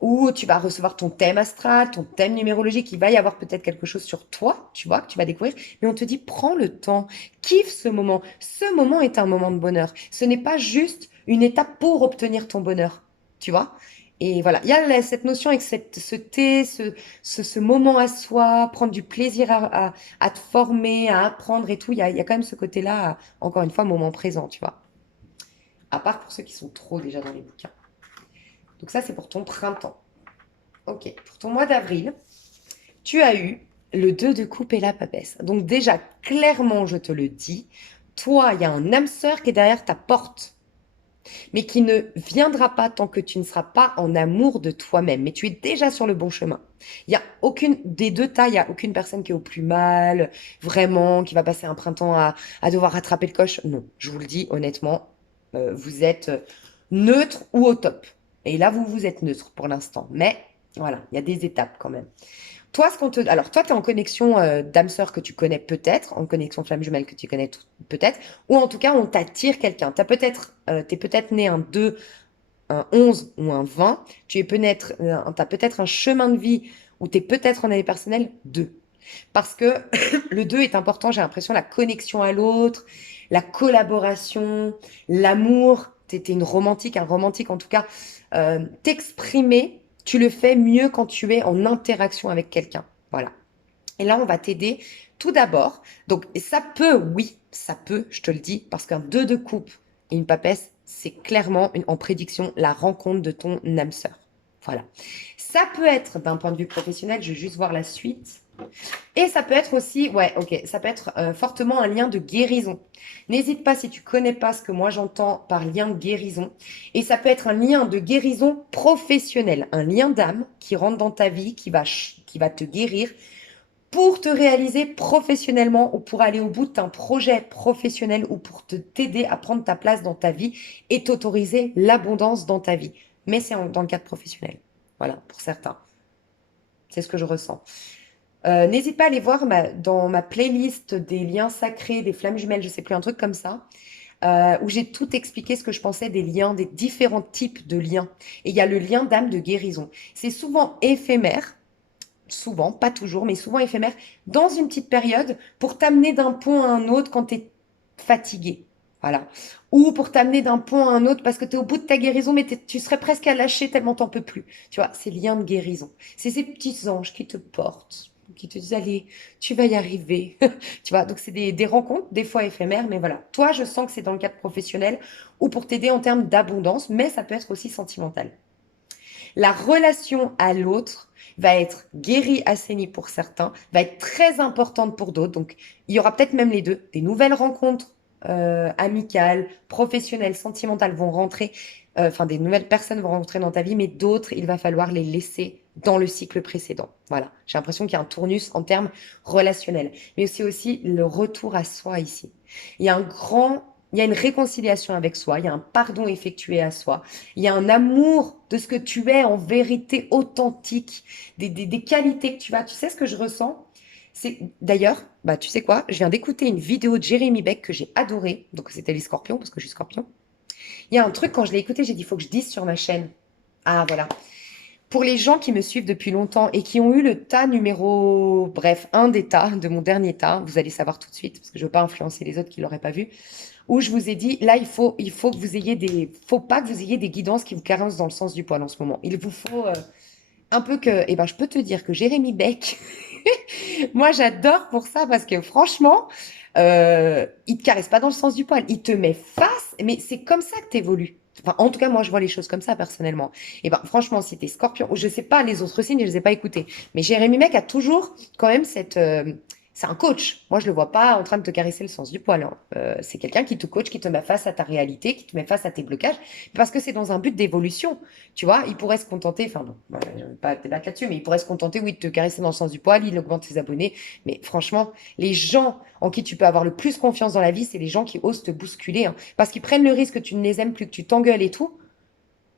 où tu vas recevoir ton thème astral, ton thème numérologique, il va y avoir peut-être quelque chose sur toi, tu vois, que tu vas découvrir, mais on te dit, prends le temps, kiffe ce moment. Ce moment est un moment de bonheur. Ce n'est pas juste une étape pour obtenir ton bonheur, tu vois. Et voilà, il y a cette notion avec ce thé, ce moment à soi, prendre du plaisir à te former, à apprendre et tout. Il y a quand même ce côté-là, encore une fois, moment présent, tu vois. À part pour ceux qui sont trop déjà dans les bouquins. Donc ça, c'est pour ton printemps. Ok, pour ton mois d'avril, tu as eu le 2 de coupe et la papesse. Donc déjà, clairement, je te le dis, toi, il y a un âme sœur qui est derrière ta porte, mais qui ne viendra pas tant que tu ne seras pas en amour de toi-même. Mais tu es déjà sur le bon chemin. Il y a aucune des deux tas, il n'y a aucune personne qui est au plus mal, vraiment, qui va passer un printemps à devoir rattraper le coche. Non, je vous le dis honnêtement, vous êtes neutre ou au top. Et là, vous êtes neutre pour l'instant. Mais voilà, il y a des étapes quand même. Toi, alors, toi, tu es en connexion d'âme sœur que tu connais peut-être, en connexion flamme jumelle que tu connais peut-être, ou en tout cas, on t'attire quelqu'un. T'es peut-être né un 2, un 11 ou un 20. T'as peut-être un chemin de vie où tu es peut-être en année personnelle 2. Parce que le 2 est important, j'ai l'impression, la connexion à l'autre, la collaboration, l'amour, t'es une romantique, un romantique en tout cas, t'exprimer, tu le fais mieux quand tu es en interaction avec quelqu'un. Voilà. Et là, on va t'aider tout d'abord. Donc, ça peut, oui, ça peut, je te le dis, parce qu'un 2 de coupe et une papesse, c'est clairement en prédiction la rencontre de ton âme sœur. Voilà. Ça peut être d'un point de vue professionnel, je vais juste voir la suite. Et ça peut être aussi, ouais, ok, ça peut être fortement un lien de guérison. N'hésite pas si tu connais pas ce que moi j'entends par lien de guérison. Et ça peut être un lien de guérison professionnel, un lien d'âme qui rentre dans ta vie, qui va te guérir pour te réaliser professionnellement ou pour aller au bout d'un projet professionnel ou pour t'aider à prendre ta place dans ta vie et t'autoriser l'abondance dans ta vie. Mais c'est dans le cadre professionnel. Voilà, pour certains. C'est ce que je ressens. N'hésite pas à aller voir dans ma playlist des liens sacrés, des flammes jumelles, je sais plus, un truc comme ça, où j'ai tout expliqué ce que je pensais des liens, des différents types de liens. Et il y a le lien d'âme de guérison. C'est souvent éphémère, souvent, pas toujours, mais souvent éphémère, dans une petite période pour t'amener d'un point à un autre quand tu es fatigué. Voilà. Ou pour t'amener d'un point à un autre parce que tu es au bout de ta guérison, mais tu serais presque à lâcher tellement t'en peux plus. Tu vois, c'est lien de guérison. C'est ces petits anges qui te portent, qui te disent, allez, tu vas y arriver. Tu vois, donc c'est des rencontres, des fois éphémères, mais voilà. Toi, je sens que c'est dans le cadre professionnel ou pour t'aider en termes d'abondance, mais ça peut être aussi sentimental. La relation à l'autre va être guérie, assainie pour certains, va être très importante pour d'autres. Donc, il y aura peut-être même les deux. Des nouvelles rencontres amicales, professionnelles, sentimentales vont rentrer. Enfin, des nouvelles personnes vont rentrer dans ta vie, mais d'autres, il va falloir les laisser dans le cycle précédent. Voilà. J'ai l'impression qu'il y a un tournus en termes relationnels, mais aussi le retour à soi ici. Il y a il y a une réconciliation avec soi, il y a un pardon effectué à soi, il y a un amour de ce que tu es en vérité authentique, des qualités que tu as. Tu sais ce que je ressens? C'est d'ailleurs, bah tu sais quoi? Je viens d'écouter une vidéo de Jérémy Beck que j'ai adorée. Donc c'était les Scorpions parce que je suis Scorpion. Il y a un truc quand je l'ai écouté, j'ai dit il faut que je dise sur ma chaîne. Ah voilà. Pour les gens qui me suivent depuis longtemps et qui ont eu le tas numéro, bref, un des tas de mon dernier tas, vous allez savoir tout de suite parce que je veux pas influencer les autres qui l'auraient pas vu, où je vous ai dit, là, il faut que vous ayez faut pas que vous ayez des guidances qui vous carencent dans le sens du poil en ce moment. Il vous faut un peu que, eh ben, je peux te dire que Jérémy Beck, moi, j'adore pour ça parce que franchement, il te caresse pas dans le sens du poil, il te met face, mais c'est comme ça que tu évolues. Enfin, en tout cas, moi, je vois les choses comme ça personnellement. Et ben, franchement, si t'es Scorpion, ou je sais pas les autres signes, je les ai pas écoutés, mais Jérémy Beck a toujours quand même c'est un coach. Moi, je le vois pas en train de te caresser le sens du poil, hein. C'est quelqu'un qui te coach, qui te met face à ta réalité, qui te met face à tes blocages, parce que c'est dans un but d'évolution. Tu vois, il pourrait se contenter, enfin bon, voilà, je ne vais pas débattre là-dessus, mais il pourrait se contenter, oui, de te caresser dans le sens du poil, il augmente ses abonnés. Mais franchement, les gens en qui tu peux avoir le plus confiance dans la vie, c'est les gens qui osent te bousculer, hein, parce qu'ils prennent le risque que tu ne les aimes plus, que tu t'engueules et tout,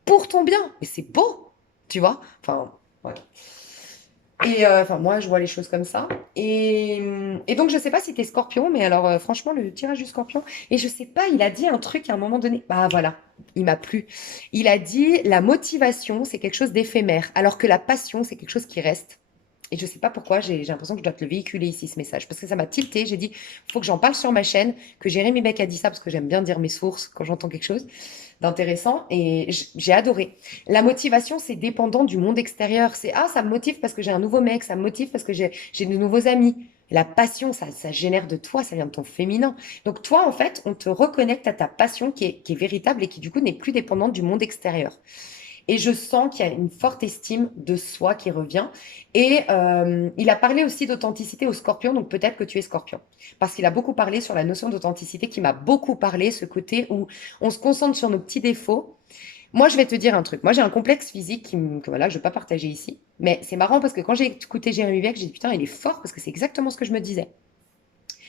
pour ton bien. Et c'est beau, tu vois. Enfin, voilà. Et enfin, moi, je vois les choses comme ça. Et donc, je sais pas si t'es Scorpion, mais alors, franchement, le tirage du Scorpion. Et je sais pas, il a dit un truc à un moment donné. Bah voilà, il m'a plu. Il a dit la motivation, c'est quelque chose d'éphémère, alors que la passion, c'est quelque chose qui reste. Et je sais pas pourquoi, j'ai l'impression que je dois te le véhiculer ici, ce message, parce que ça m'a tilté. J'ai dit, faut que j'en parle sur ma chaîne, que Jérémy Beck a dit ça, parce que j'aime bien dire mes sources quand j'entends quelque chose d'intéressant. Et j'ai adoré. La motivation, c'est dépendant du monde extérieur. C'est, ah, ça me motive parce que j'ai un nouveau mec, ça me motive parce que j'ai de nouveaux amis. La passion, ça génère de toi, ça vient de ton féminin. Donc toi, en fait, on te reconnecte à ta passion qui est véritable et qui, du coup, n'est plus dépendante du monde extérieur. Et je sens qu'il y a une forte estime de soi qui revient. Et il a parlé aussi d'authenticité au Scorpion, donc peut-être que tu es Scorpion. Parce qu'il a beaucoup parlé sur la notion d'authenticité qui m'a beaucoup parlé, ce côté où on se concentre sur nos petits défauts. Moi, je vais te dire un truc. Moi, j'ai un complexe physique que voilà, je ne vais pas partager ici. Mais c'est marrant parce que quand j'ai écouté Jérémy Beck, j'ai dit putain, il est fort parce que c'est exactement ce que je me disais.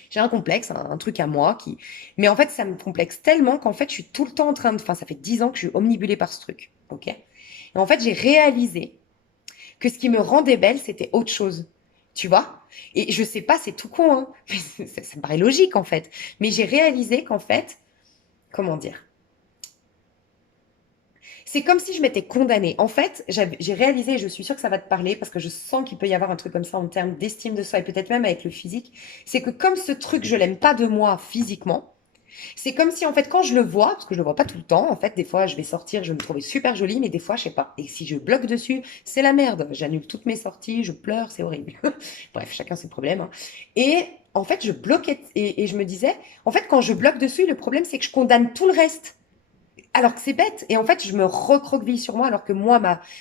J'ai un complexe, un truc à moi qui. Mais en fait, ça me complexe tellement qu'en fait, je suis tout le temps en train de. Enfin, ça fait 10 ans que je suis omnibulée par ce truc. Ok? Et en fait, j'ai réalisé que ce qui me rendait belle, c'était autre chose. Tu vois? Et je sais pas, c'est tout con, hein. Mais ça me paraît logique, en fait. Mais j'ai réalisé qu'en fait, comment dire? C'est comme si je m'étais condamnée. En fait, j'ai réalisé, et je suis sûre que ça va te parler, parce que je sens qu'il peut y avoir un truc comme ça en termes d'estime de soi, et peut-être même avec le physique, c'est que comme ce truc, je l'aime pas de moi physiquement, C'est comme si, en fait, quand je le vois, parce que je le vois pas tout le temps, en fait, des fois, je vais sortir, je vais me trouver super jolie, mais des fois, je sais pas. Et si je bloque dessus, c'est la merde. J'annule toutes mes sorties, je pleure, c'est horrible. Bref, chacun ses problèmes, hein. Et en fait, je bloquais et je me disais, en fait, quand je bloque dessus, le problème, c'est que je condamne tout le reste. Alors que c'est bête. Et en fait, je me recroqueville sur moi, alors que moi,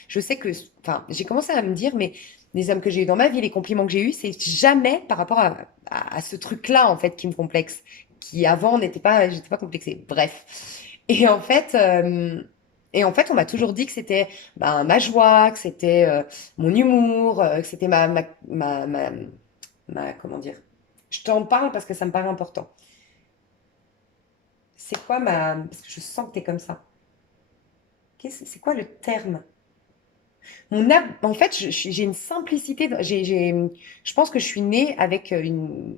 je sais que, enfin, j'ai commencé à me dire, mais les hommes que j'ai eu dans ma vie, les compliments que j'ai eus, c'est jamais par rapport à ce truc-là, en fait, qui me complexe, qui avant j'étais pas complexée. Bref. Et en fait, euh, et en fait, on m'a toujours dit que c'était ben, ma joie, que c'était mon humour, que c'était comment dire. Je t'en parle parce que ça me paraît important. C'est quoi parce que je sens que t'es comme ça. C'est quoi le terme? En fait, j'ai une simplicité. Je pense que je suis née avec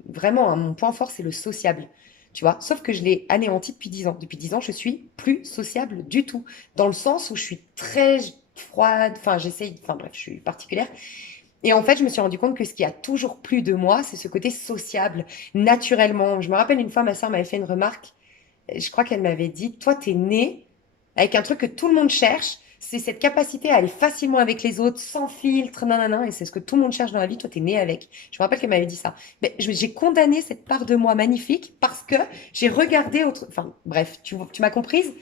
vraiment, hein, mon point fort, c'est le sociable. Tu vois, sauf que je l'ai anéanti depuis 10 ans. Depuis 10 ans, je suis plus sociable du tout. Dans le sens où je suis très froide. Enfin, enfin bref, je suis particulière. Et en fait, je me suis rendu compte que ce qui a toujours plu de moi, c'est ce côté sociable, naturellement. Je me rappelle une fois, ma soeur m'avait fait une remarque. Je crois qu'elle m'avait dit, toi, t'es née avec un truc que tout le monde cherche, c'est cette capacité à aller facilement avec les autres, sans filtre, nanana, et c'est ce que tout le monde cherche dans la vie, toi, t'es née avec. Je me rappelle qu'elle m'avait dit ça. Mais j'ai condamné cette part de moi magnifique parce que j'ai regardé autre... Enfin, bref, tu m'as comprise?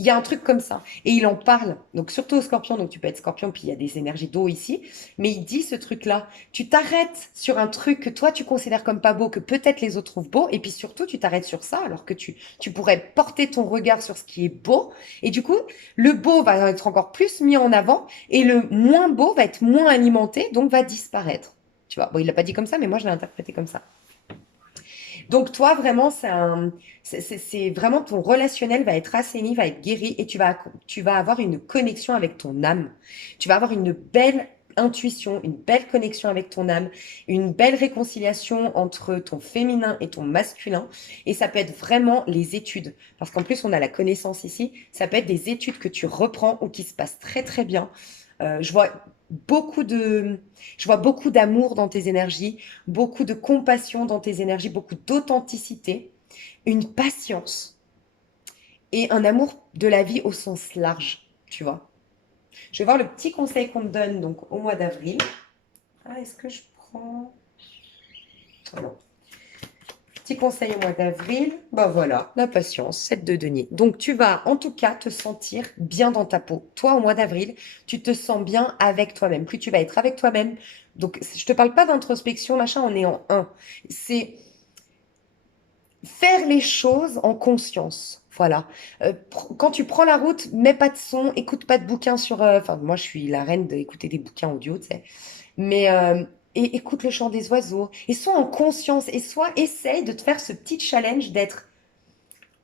Il y a un truc comme ça. Et il en parle, donc surtout au scorpion, donc tu peux être scorpion, puis il y a des énergies d'eau ici, mais il dit ce truc-là. Tu t'arrêtes sur un truc que toi tu considères comme pas beau, que peut-être les autres trouvent beau, et puis surtout tu t'arrêtes sur ça, alors que tu pourrais porter ton regard sur ce qui est beau, et du coup, le beau va être encore plus mis en avant, et le moins beau va être moins alimenté, donc va disparaître. Tu vois, bon, il l'a pas dit comme ça, mais moi je l'ai interprété comme ça. Donc toi, vraiment, c'est vraiment ton relationnel va être assaini, va être guéri et tu vas avoir une connexion avec ton âme. Tu vas avoir une belle intuition, une belle connexion avec ton âme, une belle réconciliation entre ton féminin et ton masculin. Et ça peut être vraiment les études. Parce qu'en plus, on a la connaissance ici. Ça peut être des études que tu reprends ou qui se passent très très bien. Je vois beaucoup de, je vois beaucoup d'amour dans tes énergies, beaucoup de compassion dans tes énergies, beaucoup d'authenticité, une patience et un amour de la vie au sens large, tu vois. Je vais voir le petit conseil qu'on te donne donc au mois d'avril. Ah, est-ce que je prends... Non. Petit conseil au mois d'avril, ben voilà, la patience, 7 de denier. Donc tu vas en tout cas te sentir bien dans ta peau. Toi, au mois d'avril, tu te sens bien avec toi-même. Plus tu vas être avec toi-même. Donc je te parle pas d'introspection, machin, on est en un. C'est faire les choses en conscience. Voilà. Quand tu prends la route, mets pas de son, écoute pas de bouquins sur... Enfin, moi, je suis la reine d'écouter des bouquins audio, tu sais. Mais et écoute le chant des oiseaux. Et sois en conscience. Et sois, essaye de te faire ce petit challenge d'être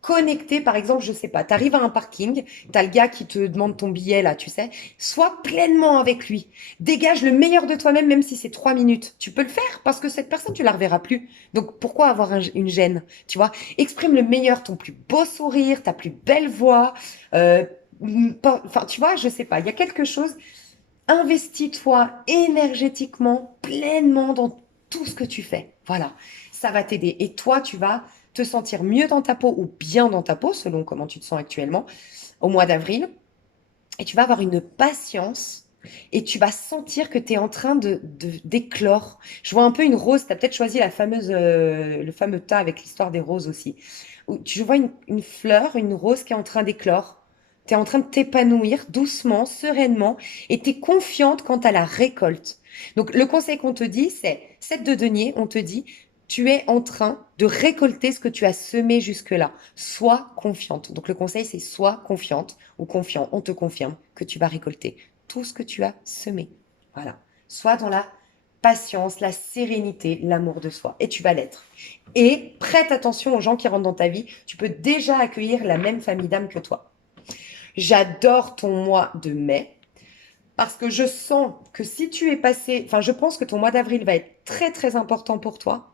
connecté. Par exemple, je sais pas, tu arrives à un parking, tu as le gars qui te demande ton billet là, tu sais. Sois pleinement avec lui. Dégage le meilleur de toi-même, même si c'est 3 minutes. Tu peux le faire parce que cette personne, tu la reverras plus. Donc pourquoi avoir une gêne, tu vois? Exprime le meilleur, ton plus beau sourire, ta plus belle voix. Euh, Enfin, tu vois, je sais pas. Il y a quelque chose. Investis-toi énergétiquement, pleinement dans tout ce que tu fais. Voilà, ça va t'aider. Et toi, tu vas te sentir mieux dans ta peau ou bien dans ta peau, selon comment tu te sens actuellement, au mois d'avril. Et tu vas avoir une patience et tu vas sentir que tu es en train d'éclore. Je vois un peu une rose, tu as peut-être choisi le fameux tas avec l'histoire des roses aussi. Je vois une fleur, une rose qui est en train d'éclore. Tu es en train de t'épanouir doucement, sereinement, et tu es confiante quant à la récolte. Donc le conseil qu'on te dit, c'est 7 de denier, on te dit, tu es en train de récolter ce que tu as semé jusque-là. Sois confiante. Donc le conseil, c'est sois confiante ou confiant. On te confirme que tu vas récolter tout ce que tu as semé. Voilà. Sois dans la patience, la sérénité, l'amour de soi. Et tu vas l'être. Et prête attention aux gens qui rentrent dans ta vie. Tu peux déjà accueillir la même famille d'âme que toi. J'adore ton mois de mai parce que je sens que si tu es passé, enfin je pense que ton mois d'avril va être très très important pour toi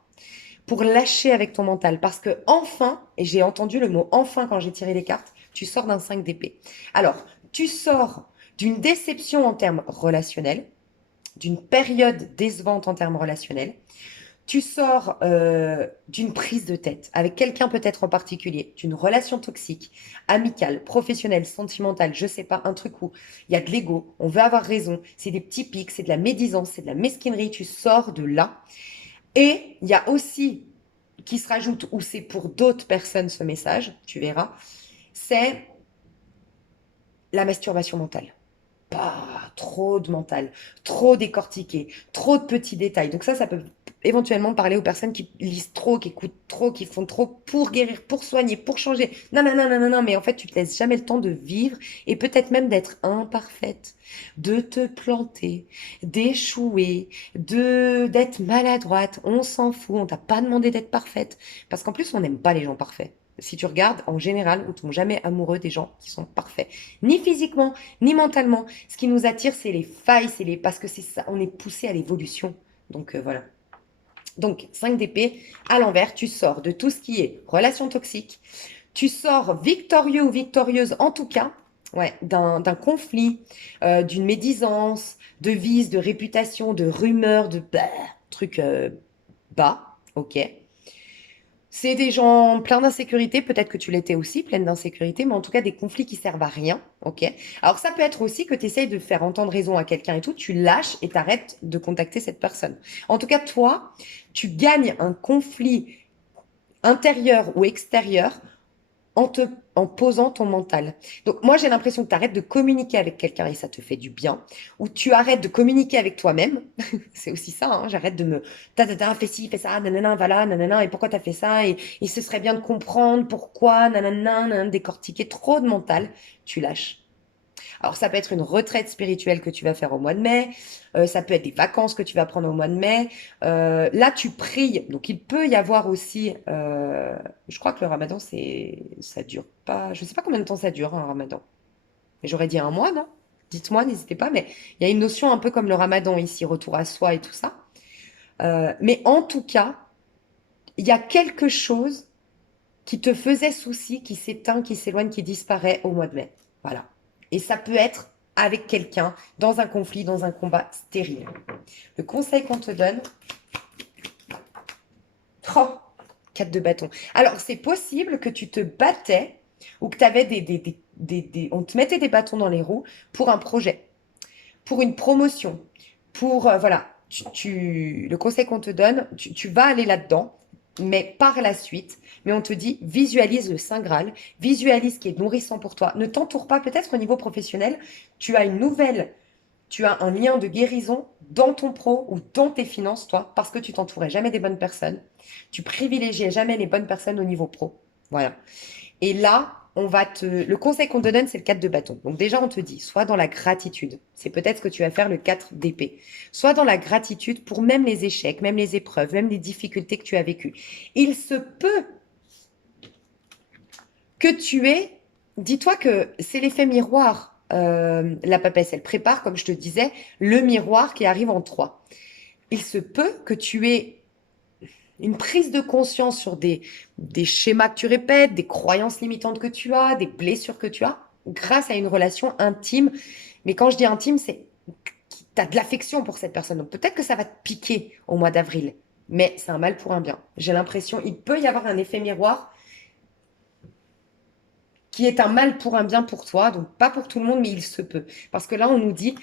pour lâcher avec ton mental. Parce que enfin, et j'ai entendu le mot enfin quand j'ai tiré les cartes, tu sors d'un 5 d'épée. Alors, tu sors d'une déception en termes relationnels, d'une période décevante en termes relationnels. Tu sors d'une prise de tête avec quelqu'un peut-être en particulier, d'une relation toxique, amicale, professionnelle, sentimentale, je sais pas, un truc où il y a de l'ego, on veut avoir raison, c'est des petits pics, c'est de la médisance, c'est de la mesquinerie, tu sors de là. Et il y a aussi, qui se rajoute, où c'est pour d'autres personnes ce message, tu verras, c'est la masturbation mentale. Pas trop de mental, trop décortiqué, trop de petits détails. Donc ça peut éventuellement parler aux personnes qui lisent trop, qui écoutent trop, qui font trop pour guérir, pour soigner, pour changer. Non, non, non, non, non, non, mais en fait, tu te laisses jamais le temps de vivre et peut-être même d'être imparfaite, de te planter, d'échouer, d'être maladroite. On s'en fout, on t'a pas demandé d'être parfaite. Parce qu'en plus, on n'aime pas les gens parfaits. Si tu regardes, en général, on ne tombe jamais amoureux des gens qui sont parfaits. Ni physiquement, ni mentalement. Ce qui nous attire, c'est les failles, parce que c'est ça, on est poussé à l'évolution. Donc voilà. Donc 5 d'épée, à l'envers, tu sors de tout ce qui est relation toxique. Tu sors victorieux ou victorieuse, en tout cas, ouais, d'un conflit, d'une médisance, de vice, de réputation, de rumeurs, de trucs bas, ok. C'est des gens pleins d'insécurité, peut-être que tu l'étais aussi, pleine d'insécurité, mais en tout cas des conflits qui servent à rien, ok? Alors ça peut être aussi que tu essayes de faire entendre raison à quelqu'un et tout, tu lâches et t'arrêtes de contacter cette personne. En tout cas, toi, tu gagnes un conflit intérieur ou extérieur en posant ton mental. Donc moi j'ai l'impression que tu arrêtes de communiquer avec quelqu'un et ça te fait du bien, ou tu arrêtes de communiquer avec toi-même, c'est aussi ça, hein, j'arrête de me fais ci, fais ça, nanana, voilà, nanana, et pourquoi t'as fait ça, et ce serait bien de comprendre pourquoi, nanana, nanana, décortiquer trop de mental, tu lâches. Alors, ça peut être une retraite spirituelle que tu vas faire au mois de mai. Ça peut être des vacances que tu vas prendre au mois de mai. Là, tu pries. Donc, il peut y avoir aussi. Je crois que le ramadan, ça dure pas. Je sais pas combien de temps ça dure, un ramadan. Mais j'aurais dit un mois, non? Dites-moi, n'hésitez pas. Mais il y a une notion un peu comme le ramadan ici, retour à soi et tout ça. Mais en tout cas, il y a quelque chose qui te faisait souci, qui s'éteint, qui s'éloigne, qui disparaît au mois de mai. Voilà. Et ça peut être avec quelqu'un, dans un conflit, dans un combat stérile. Le conseil qu'on te donne, oh, 4 de bâton. Alors, c'est possible que tu te battais ou que tu avais on te mettait des bâtons dans les roues pour un projet, pour une promotion, pour, voilà, le conseil qu'on te donne, tu vas aller là-dedans, mais par la suite, mais on te dit, visualise le Saint Graal, visualise ce qui est nourrissant pour toi. Ne t'entoure pas, peut-être au niveau professionnel, tu as un lien de guérison dans ton pro ou dans tes finances, toi, parce que tu t'entourais jamais des bonnes personnes. Tu privilégiais jamais les bonnes personnes au niveau pro. Voilà. Et là, le conseil qu'on te donne, c'est le 4 de bâton. Donc déjà, on te dit, sois dans la gratitude. C'est peut-être ce que tu vas faire le 4 d'épée. Sois dans la gratitude pour même les échecs, même les épreuves, même les difficultés que tu as vécues. Il se peut que tu aies, dis-toi que c'est l'effet miroir. La papesse, elle prépare, comme je te disais, le miroir qui arrive en 3. Il se peut que tu aies une prise de conscience sur des schémas que tu répètes, des croyances limitantes que tu as, des blessures que tu as, grâce à une relation intime. Mais quand je dis intime, c'est que tu as de l'affection pour cette personne. Donc peut-être que ça va te piquer au mois d'avril, mais c'est un mal pour un bien. J'ai l'impression, il peut y avoir un effet miroir qui est un mal pour un bien pour toi, donc pas pour tout le monde, mais il se peut. Parce que là, on nous dit,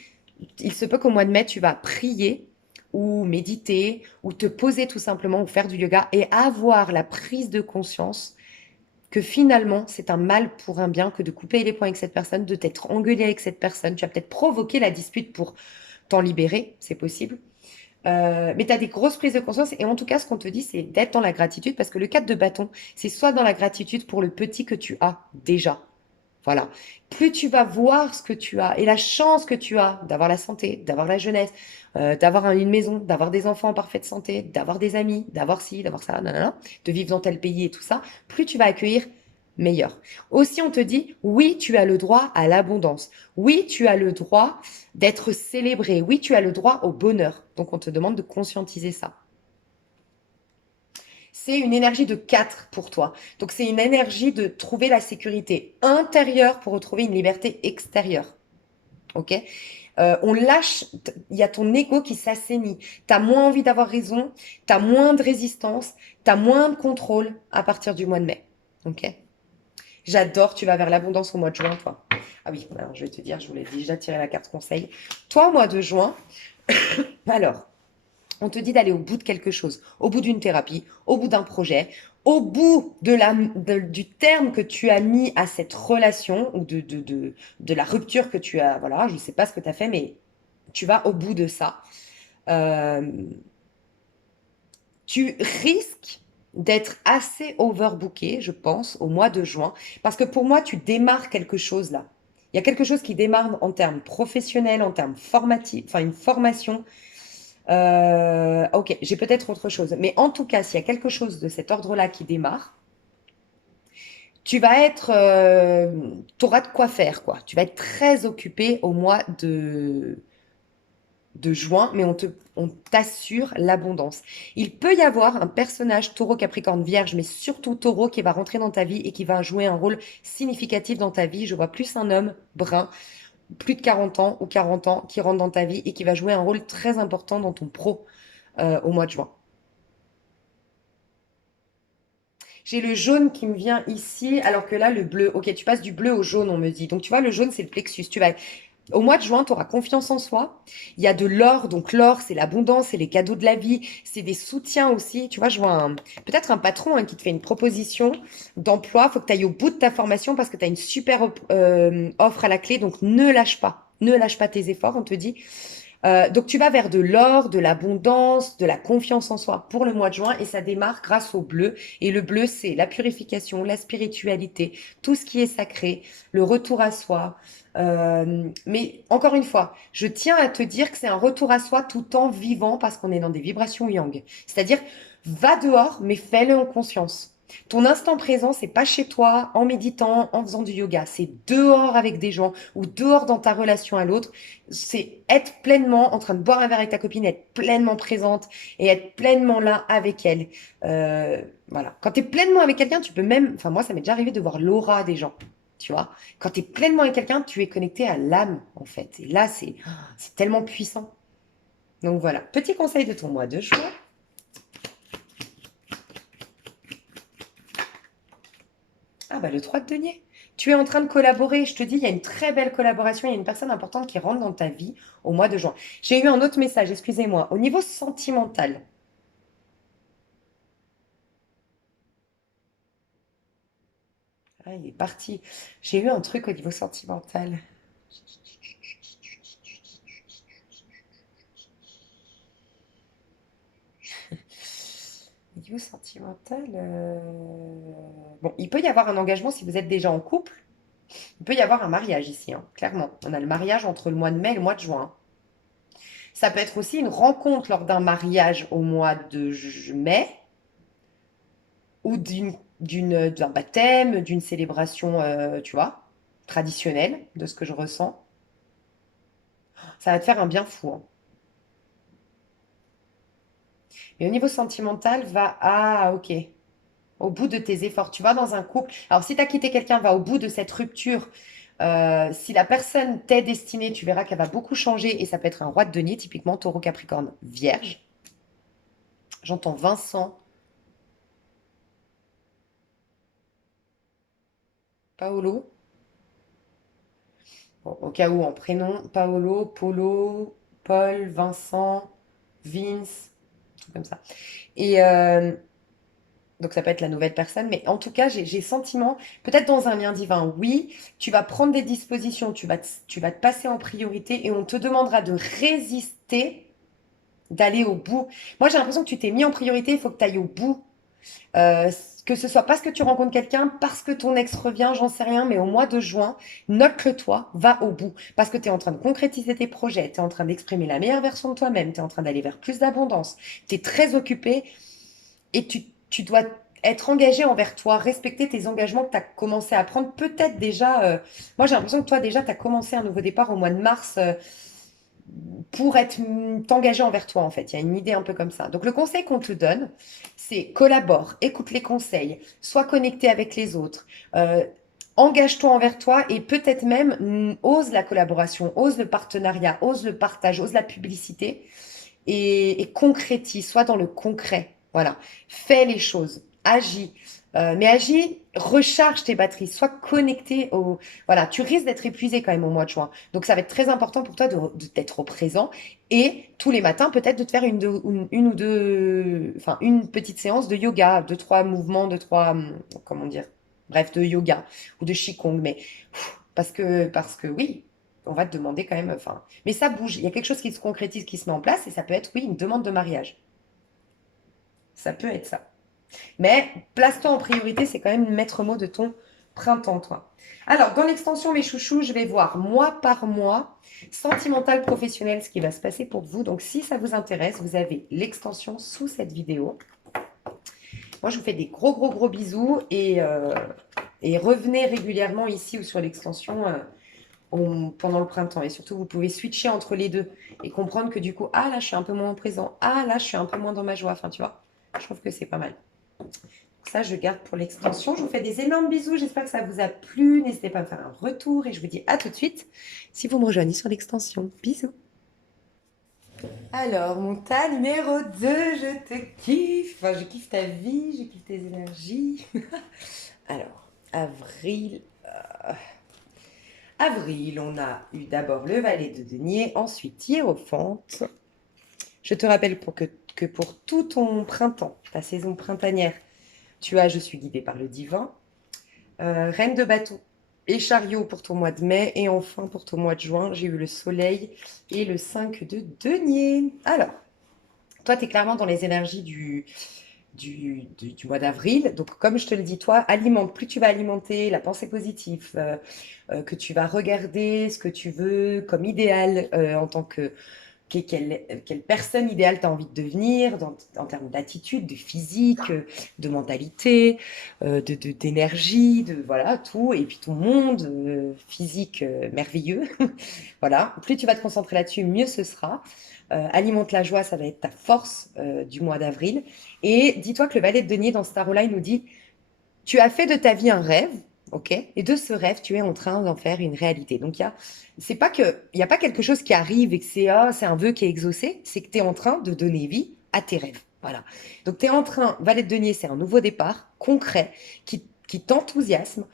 il se peut qu'au mois de mai, tu vas prier ou méditer ou te poser tout simplement ou faire du yoga et avoir la prise de conscience que finalement, c'est un mal pour un bien que de couper les poings avec cette personne, de t'être engueulé avec cette personne. Tu as peut-être provoqué la dispute pour t'en libérer, c'est possible. Mais tu as des grosses prises de conscience et en tout cas, ce qu'on te dit, c'est d'être dans la gratitude parce que le 4 de bâton, c'est soit dans la gratitude pour le petit que tu as déjà. Voilà. Plus tu vas voir ce que tu as et la chance que tu as d'avoir la santé, d'avoir la jeunesse, d'avoir une maison, d'avoir des enfants en parfaite santé, d'avoir des amis, d'avoir ci, d'avoir ça, nanana, de vivre dans tel pays et tout ça, plus tu vas accueillir meilleur. Aussi, on te dit, oui, tu as le droit à l'abondance. Oui, tu as le droit d'être célébré. Oui, tu as le droit au bonheur. Donc, on te demande de conscientiser ça. C'est une énergie de 4 pour toi. Donc, c'est une énergie de trouver la sécurité intérieure pour retrouver une liberté extérieure. OK? On lâche, il y a ton ego qui s'assainit. Tu as moins envie d'avoir raison, tu as moins de résistance, tu as moins de contrôle à partir du mois de mai. Ok? J'adore, tu vas vers l'abondance au mois de juin, toi. Ah oui, alors je vais te dire, je voulais déjà tirer la carte conseil. Toi, au mois de juin, alors, on te dit d'aller au bout de quelque chose, au bout d'une thérapie, au bout d'un projet, au bout du terme que tu as mis à cette relation ou de la rupture que tu as. Voilà, je ne sais pas ce que tu as fait, mais tu vas au bout de ça. Euh, Tu risques d'être assez overbooké, je pense, au mois de juin, parce que pour moi, tu démarres quelque chose là. Il y a quelque chose qui démarre en termes professionnels, en termes formatifs, enfin une formation. Ok, j'ai peut-être autre chose, mais en tout cas, s'il y a quelque chose de cet ordre-là qui démarre, tu vas être, t'auras de quoi faire, quoi. Tu vas être très occupé au mois de juin, mais on t'assure l'abondance. Il peut y avoir un personnage taureau, capricorne, vierge, mais surtout taureau qui va rentrer dans ta vie et qui va jouer un rôle significatif dans ta vie. Je vois plus un homme brun, plus de 40 ans ou 40 ans, qui rentre dans ta vie et qui va jouer un rôle très important dans ton pro au mois de juin. J'ai le jaune qui me vient ici, alors que là, le bleu. Ok, tu passes du bleu au jaune, on me dit. Donc, tu vois, le jaune, c'est le plexus. Au mois de juin, tu auras confiance en soi. Il y a de l'or. Donc, l'or, c'est l'abondance, c'est les cadeaux de la vie. C'est des soutiens aussi. Tu vois, je vois peut-être un patron qui te fait une proposition d'emploi. Il faut que tu ailles au bout de ta formation parce que tu as une super offre à la clé. Donc, ne lâche pas. Ne lâche pas tes efforts, on te dit. Donc tu vas vers de l'or, de l'abondance, de la confiance en soi pour le mois de juin et ça démarre grâce au bleu. Et le bleu, c'est la purification, la spiritualité, tout ce qui est sacré, le retour à soi. Mais encore une fois, je tiens à te dire que c'est un retour à soi tout en vivant parce qu'on est dans des vibrations yang. C'est-à-dire, va dehors, mais fais-le en conscience. Ton instant présent, c'est pas chez toi, en méditant, en faisant du yoga. C'est dehors avec des gens ou dehors dans ta relation à l'autre. C'est être pleinement en train de boire un verre avec ta copine, être pleinement présente et être pleinement là avec elle. Euh, voilà. Quand tu es pleinement avec quelqu'un, tu peux même. Enfin, moi, ça m'est déjà arrivé de voir l'aura des gens. Tu vois, quand tu es pleinement avec quelqu'un, tu es connecté à l'âme, en fait. Et là, c'est tellement puissant. Donc voilà, petit conseil de ton mois de juin. Ah bah le 3 de denier. Tu es en train de collaborer. Je te dis, il y a une très belle collaboration. Il y a une personne importante qui rentre dans ta vie au mois de juin. J'ai eu un autre message, excusez-moi. Au niveau sentimental. Ah, il est parti. J'ai eu un truc au niveau sentimental. Au niveau sentimental, bon, il peut y avoir un engagement si vous êtes déjà en couple. Il peut y avoir un mariage ici, hein, clairement. On a le mariage entre le mois de mai et le mois de juin. Ça peut être aussi une rencontre lors d'un mariage au mois de mai ou d'un baptême, d'une célébration, tu vois, traditionnelle, de ce que je ressens. Ça va te faire un bien fou, hein. Et au niveau sentimental, ok, au bout de tes efforts. Tu vas dans un couple. Alors, si tu as quitté quelqu'un, va au bout de cette rupture. Si la personne t'est destinée, tu verras qu'elle va beaucoup changer et ça peut être un roi de denier, typiquement taureau, capricorne, vierge. J'entends Vincent, Paolo. Bon, au cas où, en prénom, Paolo, Polo, Paul, Vincent, Vince, un truc comme ça. Et donc ça peut être la nouvelle personne, mais en tout cas, j'ai sentiment, peut-être dans un lien divin, oui, tu vas prendre des dispositions, tu vas te passer en priorité et on te demandera de résister, d'aller au bout. Moi, j'ai l'impression que tu t'es mis en priorité, il faut que tu ailles au bout. Euh, que ce soit parce que tu rencontres quelqu'un, parce que ton ex revient, j'en sais rien, mais au mois de juin, note-le toi, va au bout. Parce que tu es en train de concrétiser tes projets, tu es en train d'exprimer la meilleure version de toi-même, tu es en train d'aller vers plus d'abondance, tu es très occupé et tu dois être engagé envers toi, respecter tes engagements que tu as commencé à prendre. Peut-être déjà, moi j'ai l'impression que toi déjà, tu as commencé un nouveau départ au mois de mars. Pour t'engager envers toi, en fait. Il y a une idée un peu comme ça. Donc, le conseil qu'on te donne, c'est collabore, écoute les conseils, sois connecté avec les autres. engage-toi envers toi et peut-être même ose la collaboration, ose le partenariat, ose le partage, ose la publicité et concrétise, sois dans le concret. Voilà, fais les choses, agis. Mais agis, recharge tes batteries, sois connecté au... Voilà, tu risques d'être épuisé quand même au mois de juin. Donc ça va être très important pour toi d'être présent et tous les matins peut-être de te faire une ou deux, enfin une petite séance de yoga, deux, trois mouvements, deux, trois, comment dire, bref, de yoga ou de qigong. Mais parce que oui, on va te demander quand même, enfin, mais ça bouge. Il y a quelque chose qui se concrétise, qui se met en place, et ça peut être, oui, une demande de mariage. Ça peut être ça. Mais place-toi en priorité, c'est quand même le maître mot de ton printemps, toi. Alors, dans l'extension, mes chouchous, je vais voir mois par mois, sentimental, professionnel, ce qui va se passer pour vous. Donc, si ça vous intéresse, vous avez l'extension sous cette vidéo. Moi, je vous fais des gros, gros, gros bisous et revenez régulièrement ici ou sur l'extension pendant le printemps. Et surtout, vous pouvez switcher entre les deux et comprendre que du coup, ah là, je suis un peu moins présent. Ah là, je suis un peu moins dans ma joie. Enfin, tu vois, je trouve que c'est pas mal. Donc ça, je garde pour l'extension. Je vous fais des énormes bisous. J'espère que ça vous a plu. N'hésitez pas à me faire un retour et je vous dis à tout de suite si vous me rejoignez sur l'extension. Bisous. Alors, mon tas numéro 2, je te kiffe. Enfin, je kiffe ta vie, je kiffe tes énergies. Alors, avril. Avril, on a eu d'abord le valet de denier, ensuite hiérophante. Je te rappelle que pour tout ton printemps, ta saison printanière, tu as Je suis guidée par le divin, reine de bateau et chariot pour ton mois de mai, et enfin pour ton mois de juin, j'ai eu le soleil et le 5 de denier. Alors, toi, tu es clairement dans les énergies du mois d'avril. Donc, comme je te le dis, toi, alimente. Plus tu vas alimenter la pensée positive, que tu vas regarder ce que tu veux comme idéal en tant que quelle personne idéale tu as envie de devenir en termes d'attitude, de physique, de mentalité, d'énergie, de voilà, tout. Et puis ton monde physique merveilleux. Voilà. Plus tu vas te concentrer là-dessus, mieux ce sera. Alimente la joie, ça va être ta force du mois d'avril. Et dis-toi que le valet de denier dans ce tarot-là, il nous dit, tu as fait de ta vie un rêve, ok? Et de ce rêve, tu es en train d'en faire une réalité. Donc, c'est pas que, il n'y a pas quelque chose qui arrive et que c'est un vœu qui est exaucé, c'est que tu es en train de donner vie à tes rêves. Voilà. Donc, tu es en train, valet de denier, c'est un nouveau départ concret qui t'enthousiasme,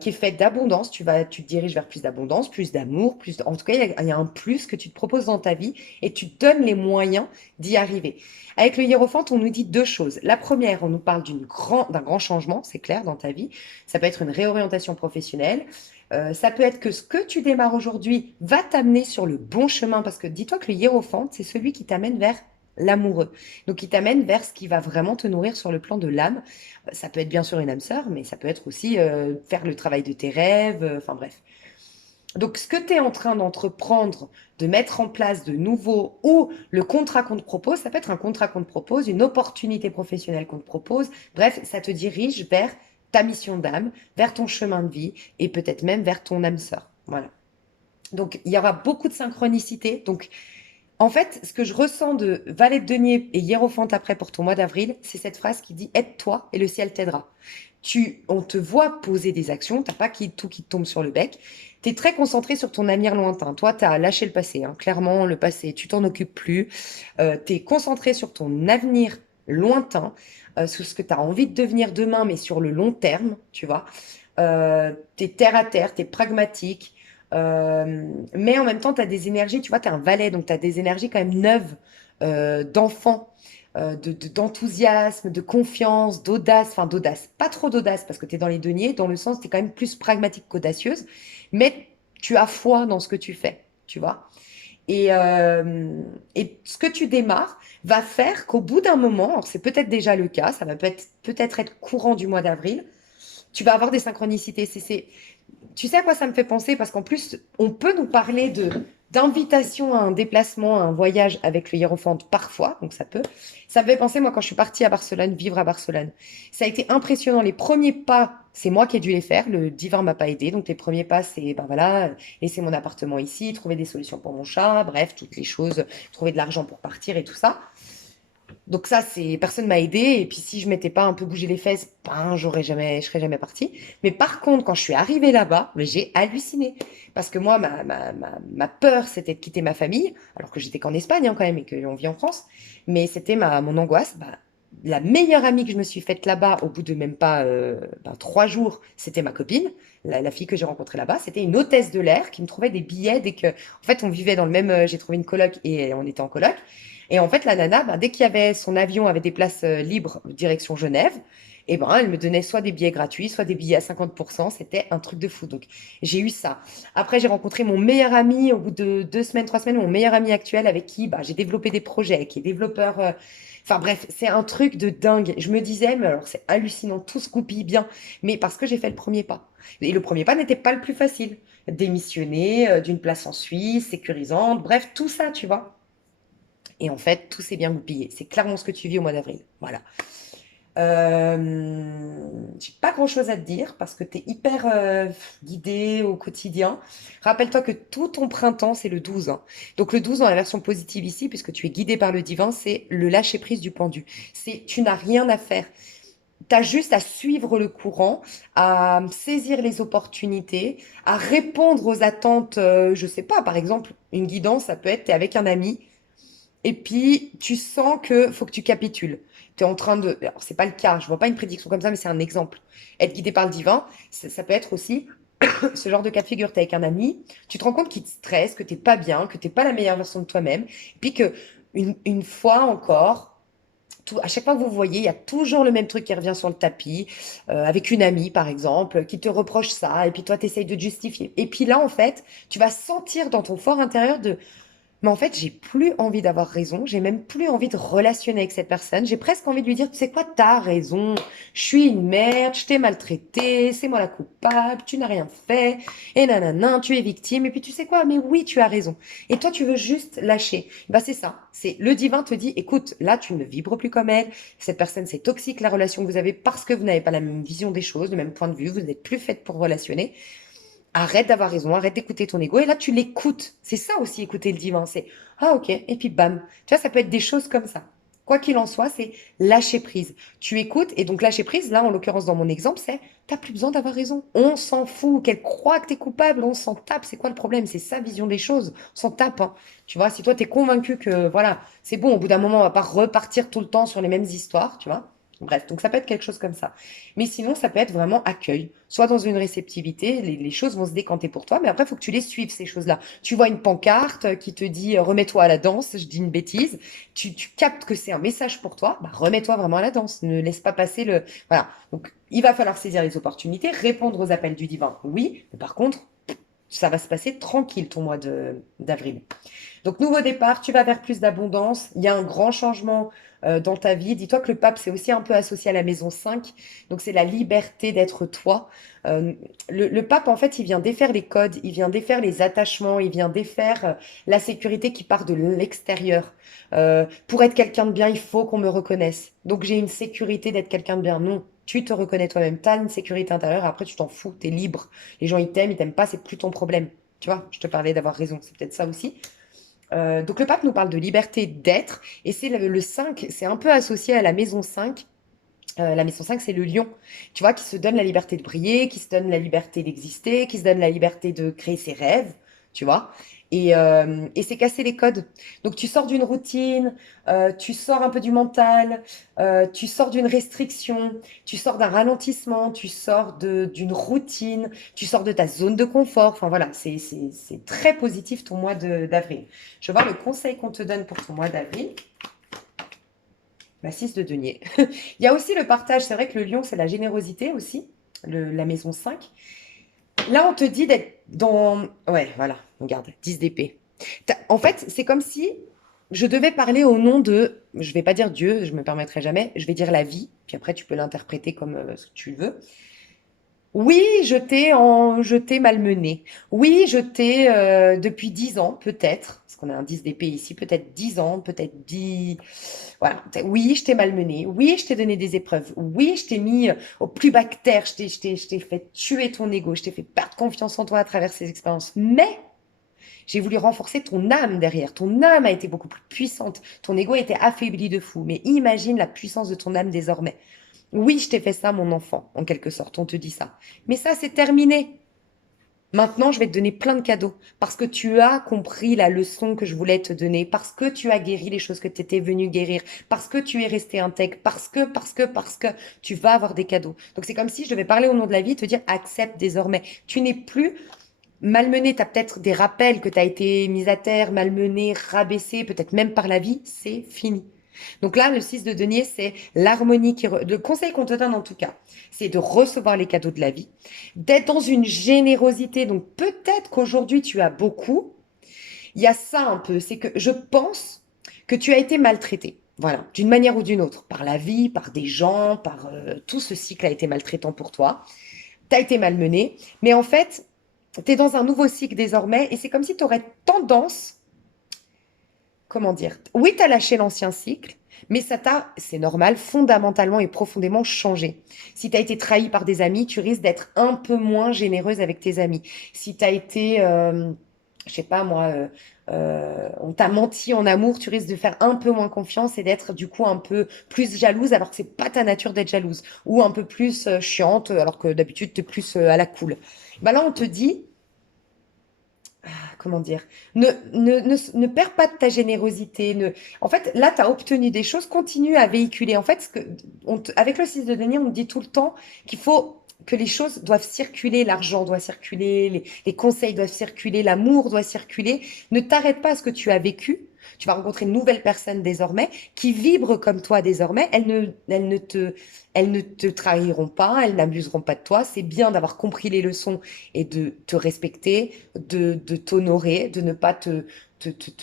qui est fait d'abondance. Tu te diriges vers plus d'abondance, plus d'amour, en tout cas, il y a un plus que tu te proposes dans ta vie et tu te donnes les moyens d'y arriver. Avec le hiérophante, on nous dit deux choses. La première, on nous parle d'un grand changement, c'est clair, dans ta vie. Ça peut être une réorientation professionnelle. Ça peut être que ce que tu démarres aujourd'hui va t'amener sur le bon chemin, parce que dis-toi que le hiérophante, c'est celui qui t'amène vers l'amoureux. Donc, qui t'amène vers ce qui va vraiment te nourrir sur le plan de l'âme. Ça peut être bien sûr une âme sœur, mais ça peut être aussi faire le travail de tes rêves, enfin bref. Donc, ce que tu es en train d'entreprendre, de mettre en place de nouveau, ou le contrat qu'on te propose, ça peut être un contrat qu'on te propose, une opportunité professionnelle qu'on te propose. Bref, ça te dirige vers ta mission d'âme, vers ton chemin de vie et peut-être même vers ton âme sœur. Voilà. Donc, il y aura beaucoup de synchronicité. Donc, en fait, ce que je ressens de Valet de denier et hiérophante après pour ton mois d'avril, c'est cette phrase qui dit aide-toi et le ciel t'aidera. On te voit poser des actions, t'as pas tout qui te tombe sur le bec. Tu es très concentré sur ton avenir lointain. Toi, tu as lâché le passé, hein. Clairement, le passé, tu t'en occupes plus. Tu es concentré sur ton avenir lointain, sur ce que tu as envie de devenir demain, mais sur le long terme, tu vois. Tu es terre à terre, tu es pragmatique. Mais en même temps, tu as des énergies, tu vois, tu es un valet, donc tu as des énergies quand même neuves, d'enfant, d'enthousiasme, de confiance, d'audace, enfin d'audace, pas trop d'audace parce que tu es dans les deniers, dans le sens, tu es quand même plus pragmatique qu'audacieuse, mais tu as foi dans ce que tu fais, tu vois. Et ce que tu démarres va faire qu'au bout d'un moment, alors c'est peut-être déjà le cas, ça va peut-être être courant du mois d'avril, tu vas avoir des synchronicités. Tu sais à quoi ça me fait penser? Parce qu'en plus, on peut nous parler d'invitation à un déplacement, à un voyage avec le hiérophante parfois, donc ça peut. Ça me fait penser, moi, quand je suis partie à Barcelone, vivre à Barcelone. Ça a été impressionnant. Les premiers pas, c'est moi qui ai dû les faire. Le divin m'a pas aidé. Donc les premiers pas, c'est, ben voilà, laisser mon appartement ici, trouver des solutions pour mon chat, bref, toutes les choses, trouver de l'argent pour partir et tout ça. Donc ça, c'est personne m'a aidé. Et puis si je m'étais pas un peu bougé les fesses, ben je serais jamais partie. Mais par contre, quand je suis arrivée là-bas, mais j'ai halluciné parce que moi, ma peur, c'était de quitter ma famille, alors que j'étais qu'en Espagne hein, quand même et qu'on vit en France. Mais c'était mon angoisse. Bah, la meilleure amie que je me suis faite là-bas, au bout de même pas 3 jours, c'était ma copine, la fille que j'ai rencontrée là-bas. C'était une hôtesse de l'air qui me trouvait des billets dès que, en fait, on vivait dans le même. J'ai trouvé une coloc et on était en coloc. Et en fait, la nana, ben, dès qu'il y avait son avion avait des places libres direction Genève, et ben, elle me donnait soit des billets gratuits, soit des billets à 50%. C'était un truc de fou. Donc, j'ai eu ça. Après, j'ai rencontré mon meilleur ami au bout de 2 semaines, 3 semaines, mon meilleur ami actuel avec qui bah, j'ai développé des projets, qui est développeur. Enfin bref, c'est un truc de dingue. Je me disais, mais alors c'est hallucinant, tout se goupille bien, mais parce que j'ai fait le premier pas. Et le premier pas n'était pas le plus facile. Démissionner d'une place en Suisse, sécurisante, bref, tout ça, tu vois. Et en fait, tout s'est bien goupillé. C'est clairement ce que tu vis au mois d'avril. Voilà. J'ai pas grand-chose à te dire parce que tu es hyper guidé au quotidien. Rappelle-toi que tout ton printemps, c'est le 12, hein. Donc le 12 dans la version positive ici, puisque tu es guidé par le divin, c'est le lâcher-prise du pendu. C'est tu n'as rien à faire. Tu as juste à suivre le courant, à saisir les opportunités, à répondre aux attentes, je sais pas, par exemple, une guidance, ça peut être, tu es avec un ami, et puis, tu sens que faut que tu capitules. Tu es en train de. Alors, c'est pas le cas, je vois pas une prédiction comme ça, mais c'est un exemple. Être guidé par le divin, ça peut être aussi ce genre de cas de figure. Tu es avec un ami, tu te rends compte qu'il te stresse, que t'es pas bien, que t'es pas la meilleure version de toi-même. Et puis que, une fois encore, à chaque fois que vous vous voyez, il y a toujours le même truc qui revient sur le tapis, avec une amie, par exemple, qui te reproche ça, et puis toi, tu essayes de te justifier. Et puis là, en fait, tu vas sentir dans ton fort intérieur de mais en fait, j'ai plus envie d'avoir raison, j'ai même plus envie de relationner avec cette personne. J'ai presque envie de lui dire, tu sais quoi, t'as raison, je suis une merde, je t'ai maltraité, c'est moi la coupable, tu n'as rien fait, et nanana, tu es victime, et puis tu sais quoi, mais oui, tu as raison. Et toi, tu veux juste lâcher. Bah, c'est ça. C'est le divin te dit, écoute, là, tu ne vibres plus comme elle, cette personne, c'est toxique la relation que vous avez parce que vous n'avez pas la même vision des choses, le même point de vue, vous n'êtes plus faite pour relationner. Arrête d'avoir raison, arrête d'écouter ton ego. Et là, tu l'écoutes. C'est ça aussi, écouter le divin. C'est, ah ok, et puis bam. Tu vois, ça peut être des choses comme ça. Quoi qu'il en soit, c'est lâcher prise. Tu écoutes, et donc lâcher prise, là, en l'occurrence, dans mon exemple, c'est, t'as plus besoin d'avoir raison. On s'en fout. Qu'elle croit que t'es coupable, on s'en tape. C'est quoi le problème? C'est sa vision des choses. On s'en tape, hein. Tu vois, si toi, t'es convaincu que, voilà, c'est bon, au bout d'un moment, on va pas repartir tout le temps sur les mêmes histoires, tu vois. Bref, donc ça peut être quelque chose comme ça. Mais sinon, ça peut être vraiment accueil. Soit dans une réceptivité, les choses vont se décanter pour toi, mais après, il faut que tu les suives, ces choses-là. Tu vois une pancarte qui te dit remets-toi à la danse, je dis une bêtise, tu captes que c'est un message pour toi, bah, remets-toi vraiment à la danse, ne laisse pas passer le... Voilà, donc il va falloir saisir les opportunités, répondre aux appels du divin, oui, mais par contre, ça va se passer tranquille ton mois d'avril. Donc, nouveau départ, tu vas vers plus d'abondance. Il y a un grand changement dans ta vie. Dis-toi que le pape, c'est aussi un peu associé à la maison 5. Donc, c'est la liberté d'être toi. Le pape, en fait, il vient défaire les codes, il vient défaire les attachements, il vient défaire la sécurité qui part de l'extérieur. Pour être quelqu'un de bien, il faut qu'on me reconnaisse. Donc, j'ai une sécurité d'être quelqu'un de bien. Non. Tu te reconnais toi-même, tu as une sécurité intérieure, après tu t'en fous, tu es libre. Les gens ils t'aiment pas, c'est plus ton problème. Tu vois, je te parlais d'avoir raison, c'est peut-être ça aussi. Donc le pape nous parle de liberté d'être, et c'est le 5, c'est un peu associé à la maison 5. La maison 5, c'est le lion, tu vois, qui se donne la liberté de briller, qui se donne la liberté d'exister, qui se donne la liberté de créer ses rêves, tu vois. Et c'est casser les codes. Donc tu sors d'une routine, tu sors un peu du mental, tu sors d'une restriction, tu sors d'un ralentissement, tu sors d'une routine, tu sors de ta zone de confort. Enfin voilà, c'est très positif ton mois d'avril. Je vais voir le conseil qu'on te donne pour ton mois d'avril. La 6 de denier. Il y a aussi le partage. C'est vrai que le lion, c'est la générosité aussi, la maison 5. Là, on te dit d'être dans... Ouais, voilà, regarde, 10 d'épée. En fait, c'est comme si je devais parler au nom de... Je vais pas dire Dieu, je me permettrai jamais. Je vais dire la vie. Puis après, tu peux l'interpréter comme ce que tu veux. Oui, je t'ai malmené. Oui, je t'ai, depuis 10 ans, peut-être, parce qu'on a un 10 d'épée ici, peut-être 10 ans, peut-être 10... Voilà. Oui, je t'ai malmené. Oui, je t'ai donné des épreuves. Oui, je t'ai mis au plus bas que terre. Je t'ai fait tuer ton ego. Je t'ai fait perdre confiance en toi à travers ces expériences. Mais J'ai voulu renforcer ton âme derrière. Ton âme a été beaucoup plus puissante. Ton ego était affaibli de fou. Mais imagine la puissance de ton âme désormais. Oui, je t'ai fait ça, mon enfant, en quelque sorte. On te dit ça. Mais ça, c'est terminé. Maintenant, je vais te donner plein de cadeaux parce que tu as compris la leçon que je voulais te donner, parce que tu as guéri les choses que tu étais venu guérir, parce que tu es resté intègre, parce que tu vas avoir des cadeaux. Donc c'est comme si je devais parler au nom de la vie, te dire accepte désormais. Tu n'es plus malmené, tu as peut-être des rappels que tu as été mise à terre, malmené, rabaissé, peut-être même par la vie, c'est fini. Donc là, le 6 de denier, c'est l'harmonie le conseil qu'on te donne en tout cas, c'est de recevoir les cadeaux de la vie, d'être dans une générosité. Donc peut-être qu'aujourd'hui tu as beaucoup. Il y a ça un peu, c'est que je pense que tu as été maltraité. Voilà, d'une manière ou d'une autre, par la vie, par des gens, par tout ce cycle a été maltraitant pour toi. Tu as été malmené, mais en fait, tu es dans un nouveau cycle désormais et c'est comme si tu aurais tendance, comment dire, oui, tu as lâché l'ancien cycle, mais ça t'a, c'est normal, fondamentalement et profondément changé. Si tu as été trahi par des amis, tu risques d'être un peu moins généreuse avec tes amis. Si tu as été, je sais pas moi, on t'a menti en amour, tu risques de faire un peu moins confiance et d'être du coup un peu plus jalouse alors que c'est pas ta nature d'être jalouse. Ou un peu plus chiante alors que d'habitude tu es plus à la cool. Bah là, on te dit comment dire, ne perds pas de ta générosité. En fait, là, tu as obtenu des choses, continue à véhiculer. En fait, avec le 6 de denier, on te dit tout le temps qu'il faut que les choses doivent circuler, l'argent doit circuler, les conseils doivent circuler, l'amour doit circuler. Ne t'arrête pas à ce que tu as vécu. Tu vas rencontrer une nouvelle personne désormais qui vibre comme toi désormais. Elles ne te trahiront pas, elles n'abuseront pas de toi. C'est bien d'avoir compris les leçons et de te respecter, de t'honorer, de ne pas te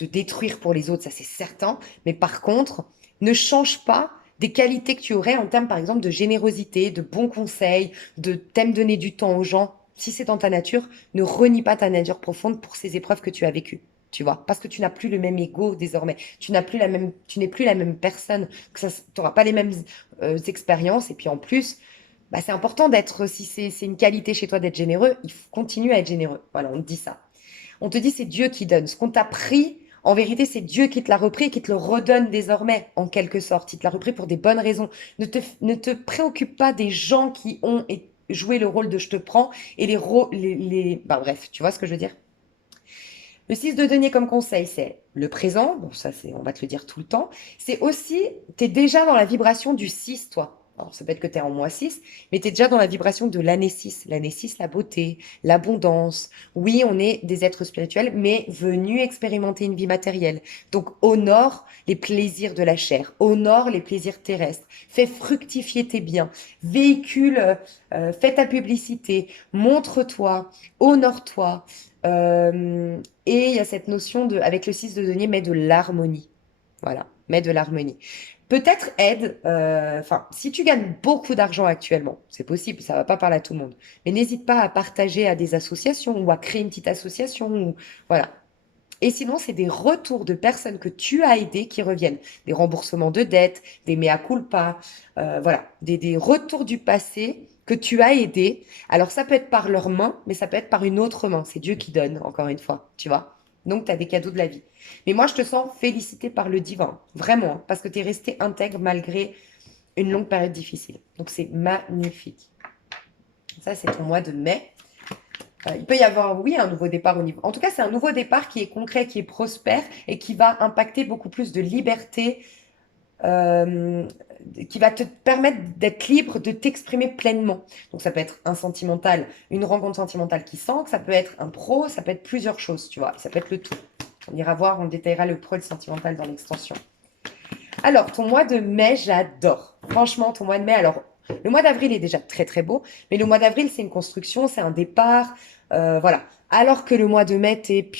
détruire pour les autres, ça c'est certain. Mais par contre, ne change pas des qualités que tu aurais en termes, par exemple, de générosité, de bons conseils, de t'aimes donner du temps aux gens. Si c'est dans ta nature, ne renie pas ta nature profonde pour ces épreuves que tu as vécues. Tu vois, parce que tu n'as plus le même ego désormais. Tu n'es plus la même personne. Tu n'auras pas les mêmes expériences. Et puis en plus, bah, c'est important d'être, si c'est une qualité chez toi d'être généreux, il faut continuer à être généreux. Voilà, on te dit ça. On te dit c'est Dieu qui donne. Ce qu'on t'a pris, en vérité, c'est Dieu qui te l'a repris et qui te le redonne désormais, en quelque sorte. Il te l'a repris pour des bonnes raisons. Ne te préoccupe pas des gens qui ont joué le rôle de je te prends et bah, bref, tu vois ce que je veux dire? Le 6 de denier comme conseil, c'est le présent. Bon, ça, on va te le dire tout le temps. C'est aussi, tu es déjà dans la vibration du 6, toi. Alors, ça peut être que tu es en mois 6, mais tu es déjà dans la vibration de l'année 6. L'année 6, la beauté, l'abondance. Oui, on est des êtres spirituels, mais venus expérimenter une vie matérielle. Donc, honore les plaisirs de la chair, honore les plaisirs terrestres, fais fructifier tes biens, véhicule, fais ta publicité, montre-toi, honore-toi. Et il y a cette notion de, avec le 6 de denier, met de l'harmonie. Voilà, met de l'harmonie. Peut-être aide, enfin, si tu gagnes beaucoup d'argent actuellement, c'est possible, ça va pas parler à tout le monde, mais n'hésite pas à partager à des associations ou à créer une petite association. Voilà. Et sinon, c'est des retours de personnes que tu as aidées qui reviennent. Des remboursements de dettes, des mea culpa, voilà, des retours du passé que tu as aidés. Alors, ça peut être par leurs mains, mais ça peut être par une autre main. C'est Dieu qui donne, encore une fois, tu vois. Donc, tu as des cadeaux de la vie. Mais moi, je te sens félicitée par le divin, vraiment, hein, parce que tu es resté intègre malgré une longue période difficile. Donc, c'est magnifique. Ça, c'est ton mois de mai. Il peut y avoir, oui, un nouveau départ au niveau. En tout cas, c'est un nouveau départ qui est concret, qui est prospère et qui va impacter beaucoup plus de liberté, euh, qui va te permettre d'être libre, de t'exprimer pleinement. Donc, ça peut être un sentimental, une rencontre sentimentale qui sent, ça peut être un pro, ça peut être plusieurs choses, tu vois. Ça peut être le tout. On ira voir, on détaillera le pro et le sentimental dans l'extension. Alors, ton mois de mai, j'adore. Franchement, ton mois de mai, alors, le mois d'avril est déjà très très beau, mais le mois d'avril, c'est une construction, c'est un départ, voilà. Alors que le mois de mai, t'es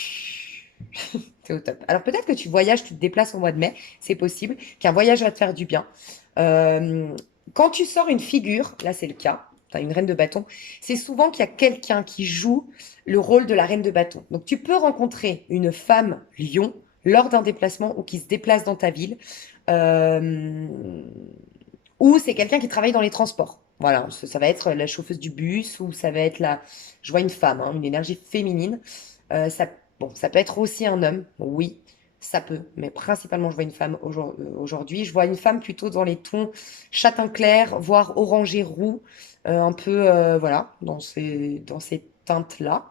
au top. Alors peut-être que tu voyages, tu te déplaces au mois de mai, c'est possible, qu'un voyage va te faire du bien. Euh, Quand tu sors une figure, là c'est le cas, tu as une reine de bâton, c'est souvent qu'il y a quelqu'un qui joue le rôle de la reine de bâton. Donc tu peux rencontrer une femme lion lors d'un déplacement ou qui se déplace dans ta ville. Euh, ou c'est quelqu'un qui travaille dans les transports. Voilà, ça va être la chauffeuse du bus ou ça va être la... Je vois une femme, hein, une énergie féminine. Ça Bon, ça peut être aussi un homme, oui, ça peut, mais principalement je vois une femme aujourd'hui. Je vois une femme plutôt dans les tons châtain clair, voire orangé roux, un peu, voilà, dans ces teintes-là.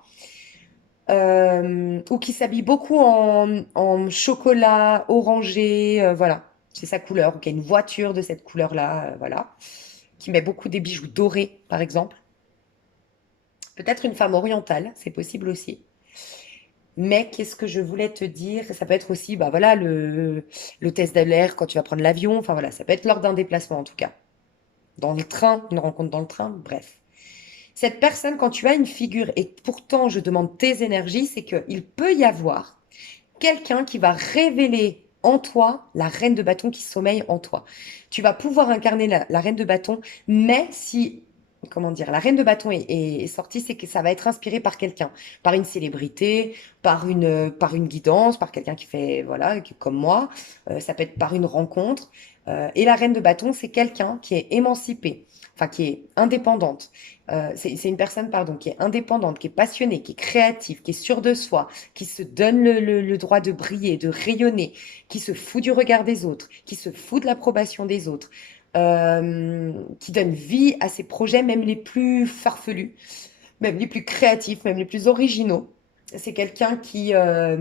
Ou qui s'habille beaucoup en chocolat, orangé, voilà, c'est sa couleur, ou qui a une voiture de cette couleur-là, voilà, qui met beaucoup des bijoux dorés, par exemple. Peut-être une femme orientale, c'est possible aussi. Mais qu'est-ce que je voulais te dire? Ça peut être aussi, bah voilà, l'hôtesse de l'air quand tu vas prendre l'avion. Enfin voilà, ça peut être lors d'un déplacement en tout cas. Dans le train, une rencontre dans le train, bref. Cette personne, quand tu as une figure, et pourtant je demande tes énergies, c'est qu'il peut y avoir quelqu'un qui va révéler en toi la reine de bâton qui sommeille en toi. Tu vas pouvoir incarner la reine de bâton, mais si, comment dire, la reine de bâton est sortie, c'est que ça va être inspiré par quelqu'un, par une célébrité, par une guidance, par quelqu'un qui fait, voilà, comme moi. Ça peut être par une rencontre. Et la reine de bâton, c'est quelqu'un qui est émancipé, enfin qui est indépendante. C'est une personne, pardon, qui est indépendante, qui est passionnée, qui est créative, qui est sûre de soi, qui se donne le droit de briller, de rayonner, qui se fout du regard des autres, qui se fout de l'approbation des autres, qui donne vie à ses projets, même les plus farfelus, même les plus créatifs, même les plus originaux. C'est quelqu'un qui est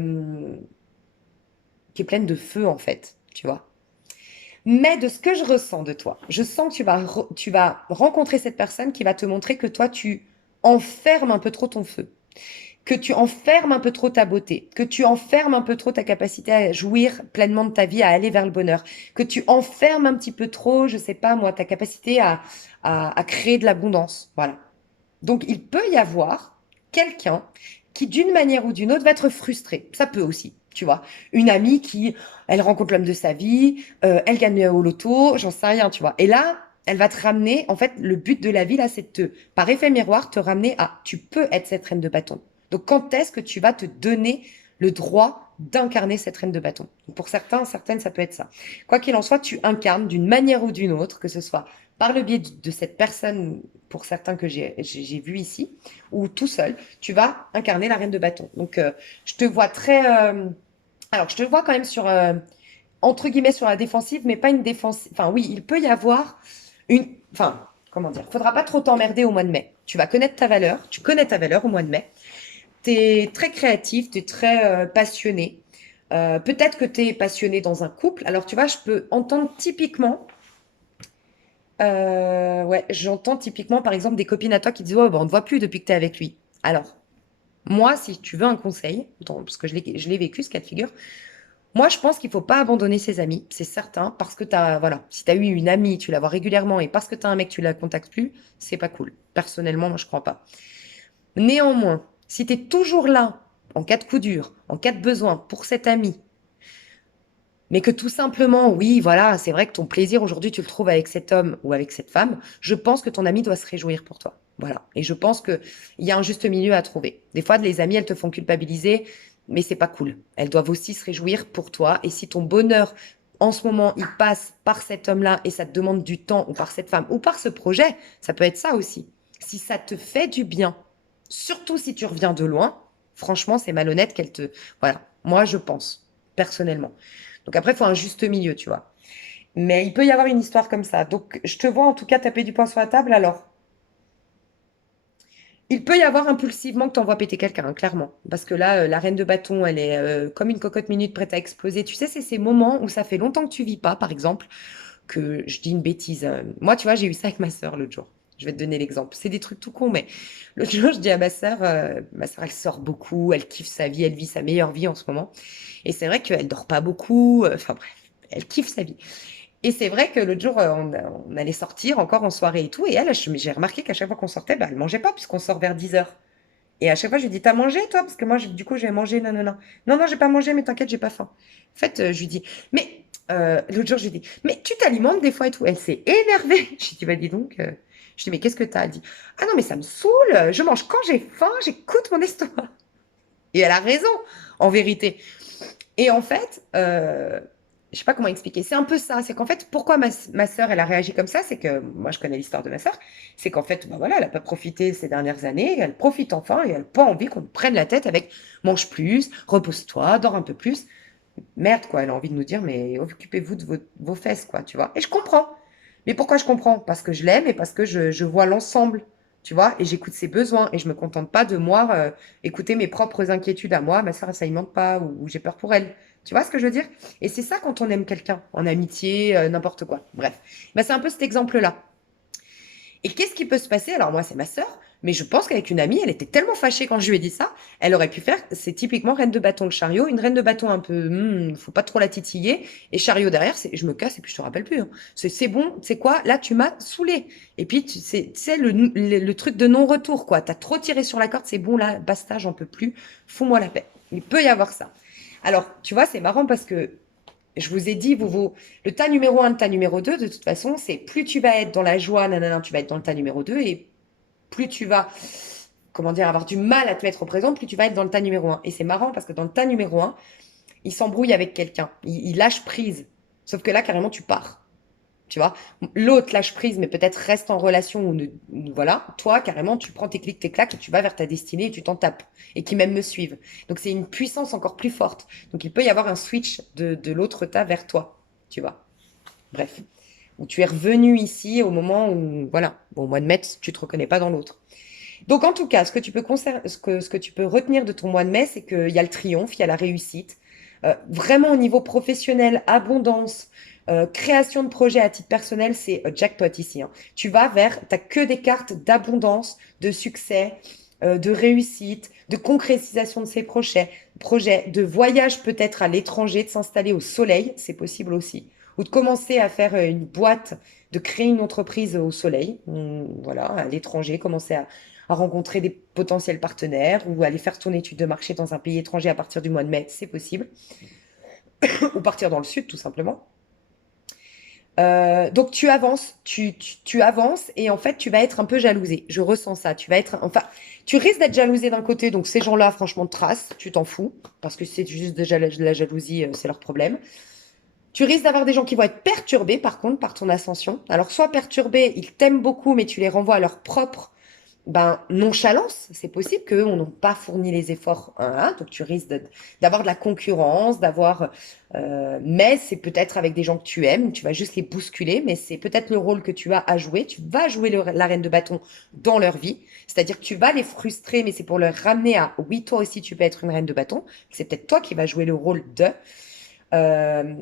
pleine de feu, en fait, tu vois. Mais de ce que je ressens de toi, je sens que tu vas rencontrer cette personne qui va te montrer que toi, tu enfermes un peu trop ton feu, que tu enfermes un peu trop ta beauté, que tu enfermes un peu trop ta capacité à jouir pleinement de ta vie, à aller vers le bonheur, que tu enfermes un petit peu trop, je sais pas moi, ta capacité à créer de l'abondance. Voilà. Donc il peut y avoir quelqu'un qui, d'une manière ou d'une autre, va être frustré. Ça peut aussi, tu vois. Une amie qui, elle rencontre l'homme de sa vie, elle gagne au loto, j'en sais rien, tu vois. Et là, elle va te ramener, en fait, le but de la vie, là, c'est de te, par effet miroir, te ramener à, tu peux être cette reine de bâton. Donc quand est-ce que tu vas te donner le droit d'incarner cette reine de bâton? Pour certains, certaines, ça peut être ça. Quoi qu'il en soit, tu incarnes d'une manière ou d'une autre, que ce soit par le biais de cette personne, pour certains que j'ai vu ici, ou tout seul, tu vas incarner la reine de bâton. Donc, je te vois très... alors, je te vois quand même sur, entre guillemets, sur la défensive, mais pas une défensive. Enfin, oui, il peut y avoir une... Enfin, comment dire? Faudra pas trop t'emmerder au mois de mai. Tu vas connaître ta valeur. Tu connais ta valeur au mois de mai. Tu es très créatif, tu es très passionné. Peut-être que tu es passionné dans un couple. Alors, tu vois, je peux entendre typiquement ouais, j'entends typiquement, par exemple, des copines à toi qui disent, ouais, bah, on ne te voit plus depuis que tu es avec lui. Alors, moi, si tu veux un conseil, parce que je l'ai vécu, ce cas de figure, moi, je pense qu'il faut pas abandonner ses amis, c'est certain, parce que voilà, si tu as eu une amie, tu la vois régulièrement, et parce que tu as un mec, tu la contactes plus, c'est pas cool. Personnellement, moi, je crois pas. Néanmoins, si tu es toujours là, en cas de coup dur, en cas de besoin, pour cet ami, mais que tout simplement, oui, voilà, c'est vrai que ton plaisir aujourd'hui, tu le trouves avec cet homme ou avec cette femme, je pense que ton ami doit se réjouir pour toi. Voilà. Et je pense qu'il y a un juste milieu à trouver. Des fois, les amis, elles te font culpabiliser, mais c'est pas cool. Elles doivent aussi se réjouir pour toi. Et si ton bonheur, en ce moment, il passe par cet homme-là et ça te demande du temps, ou par cette femme, ou par ce projet, ça peut être ça aussi. Si ça te fait du bien, surtout si tu reviens de loin, franchement, c'est malhonnête qu'elle te... Voilà. Moi, je pense, personnellement. Donc après, il faut un juste milieu, tu vois. Mais il peut y avoir une histoire comme ça. Donc je te vois en tout cas taper du poing sur la table. Alors, il peut y avoir impulsivement que tu envoies péter quelqu'un, hein, clairement. Parce que là, la reine de bâton, elle est comme une cocotte minute prête à exploser. Tu sais, c'est ces moments où ça fait longtemps que tu vis pas, par exemple, que je dis une bêtise. Moi, tu vois, j'ai eu ça avec ma sœur l'autre jour. Je vais te donner l'exemple. C'est des trucs tout cons, mais l'autre jour, je dis à ma sœur, elle sort beaucoup, elle kiffe sa vie, elle vit sa meilleure vie en ce moment. Et c'est vrai qu'elle dort pas beaucoup. Enfin bref, elle kiffe sa vie. Et c'est vrai que l'autre jour, on allait sortir encore en soirée et tout. Et elle, j'ai remarqué qu'à chaque fois qu'on sortait, bah, elle mangeait pas puisqu'on sort vers 10 heures. Et à chaque fois, je lui dis, t'as mangé, toi? Parce que moi, du coup, je vais manger. Non, non, non. Non, non, j'ai pas mangé, mais t'inquiète, j'ai pas faim. En fait, je lui dis, mais, l'autre jour, je lui dis, mais tu t'alimentes des fois et tout. Elle s'est énervée. Je lui dis, bah, dis donc. Je dis, mais qu'est-ce que t'as? Elle dit, ah non, mais ça me saoule. Je mange quand j'ai faim, j'écoute mon estomac. Et elle a raison, en vérité. Et en fait, je sais pas comment expliquer. C'est un peu ça. C'est qu'en fait, pourquoi ma sœur, elle a réagi comme ça, c'est que moi, je connais l'histoire de ma sœur. C'est qu'en fait, bah voilà, elle a pas profité ces dernières années. Elle profite enfin et elle n'a pas envie qu'on prenne la tête avec mange plus, repose-toi, dors un peu plus. Merde, quoi. Elle a envie de nous dire, mais occupez-vous de vos fesses, quoi, tu vois. Et je comprends. Mais pourquoi je comprends? Parce que je l'aime et parce que je vois l'ensemble, tu vois, et j'écoute ses besoins et je me contente pas de moi écouter mes propres inquiétudes à moi. Ma soeur, ça y manque pas ou j'ai peur pour elle. Tu vois ce que je veux dire? Et c'est ça quand on aime quelqu'un, en amitié, n'importe quoi. Bref, bah, c'est un peu cet exemple-là. Et qu'est-ce qui peut se passer? Alors moi, c'est ma sœur, mais je pense qu'avec une amie, elle était tellement fâchée quand je lui ai dit ça, elle aurait pu faire, c'est typiquement reine de bâton le chariot, une reine de bâton un peu, faut pas trop la titiller, et chariot derrière, c'est, je me casse et puis je te rappelle plus, hein. C'est bon, c'est quoi? Là, tu m'as saoulé. Et puis, c'est le truc de non-retour, quoi. T'as trop tiré sur la corde, c'est bon, là, basta, j'en peux plus, fous-moi la paix. Il peut y avoir ça. Alors, tu vois, c'est marrant parce que je vous ai dit, le tas numéro un, le tas numéro 2, de toute façon, c'est plus tu vas être dans la joie, nanana, tu vas être dans le tas numéro 2, et plus tu vas, comment dire, avoir du mal à te mettre au présent, plus tu vas être dans le tas numéro un. Et c'est marrant parce que dans le tas numéro un, il s'embrouille avec quelqu'un, il lâche prise. Sauf que là, carrément, tu pars. Tu vois, l'autre lâche prise, mais peut-être reste en relation voilà. Toi, carrément, tu prends tes clics, tes claques et tu vas vers ta destinée et tu t'en tapes. Et qui même me suivent. Donc, c'est une puissance encore plus forte. Donc, il peut y avoir un switch de l'autre tas vers toi. Tu vois. Bref. Où tu es revenu ici au moment où, voilà, au mois de mai, tu te reconnais pas dans l'autre. Donc, en tout cas, ce que tu peux retenir de ton mois de mai, c'est qu'il y a le triomphe, il y a la réussite. Vraiment, au niveau professionnel, abondance, création de projets à titre personnel, c'est jackpot ici, hein. Tu vas vers, t'as que des cartes d'abondance, de succès, de réussite, de concrétisation de ces projets, de voyage peut-être à l'étranger, de s'installer au soleil, c'est possible aussi. Ou de commencer à faire une boîte, de créer une entreprise au soleil, voilà, à l'étranger, commencer à rencontrer des potentiels partenaires ou aller faire ton étude de marché dans un pays étranger à partir du mois de mai, c'est possible. Ou partir dans le sud, tout simplement. Donc tu avances, tu avances et en fait tu vas être un peu jalousé. Je ressens ça. Tu vas être, enfin, tu risques d'être jalousé d'un côté. Donc ces gens-là, franchement, trace, tu t'en fous parce que c'est juste de la jalousie, c'est leur problème. Tu risques d'avoir des gens qui vont être perturbés par contre par ton ascension. Alors soit perturbés, ils t'aiment beaucoup, mais tu les renvoies à leur propre nonchalance, c'est possible qu'eux n'ont pas fourni les efforts, hein, donc tu risques d'avoir de la concurrence, mais c'est peut-être avec des gens que tu aimes, tu vas juste les bousculer, mais c'est peut-être le rôle que tu as à jouer, tu vas jouer la reine de bâton dans leur vie, c'est-à-dire que tu vas les frustrer, mais c'est pour leur ramener à, oui, toi aussi tu peux être une reine de bâton, c'est peut-être toi qui vas jouer le rôle de, euh,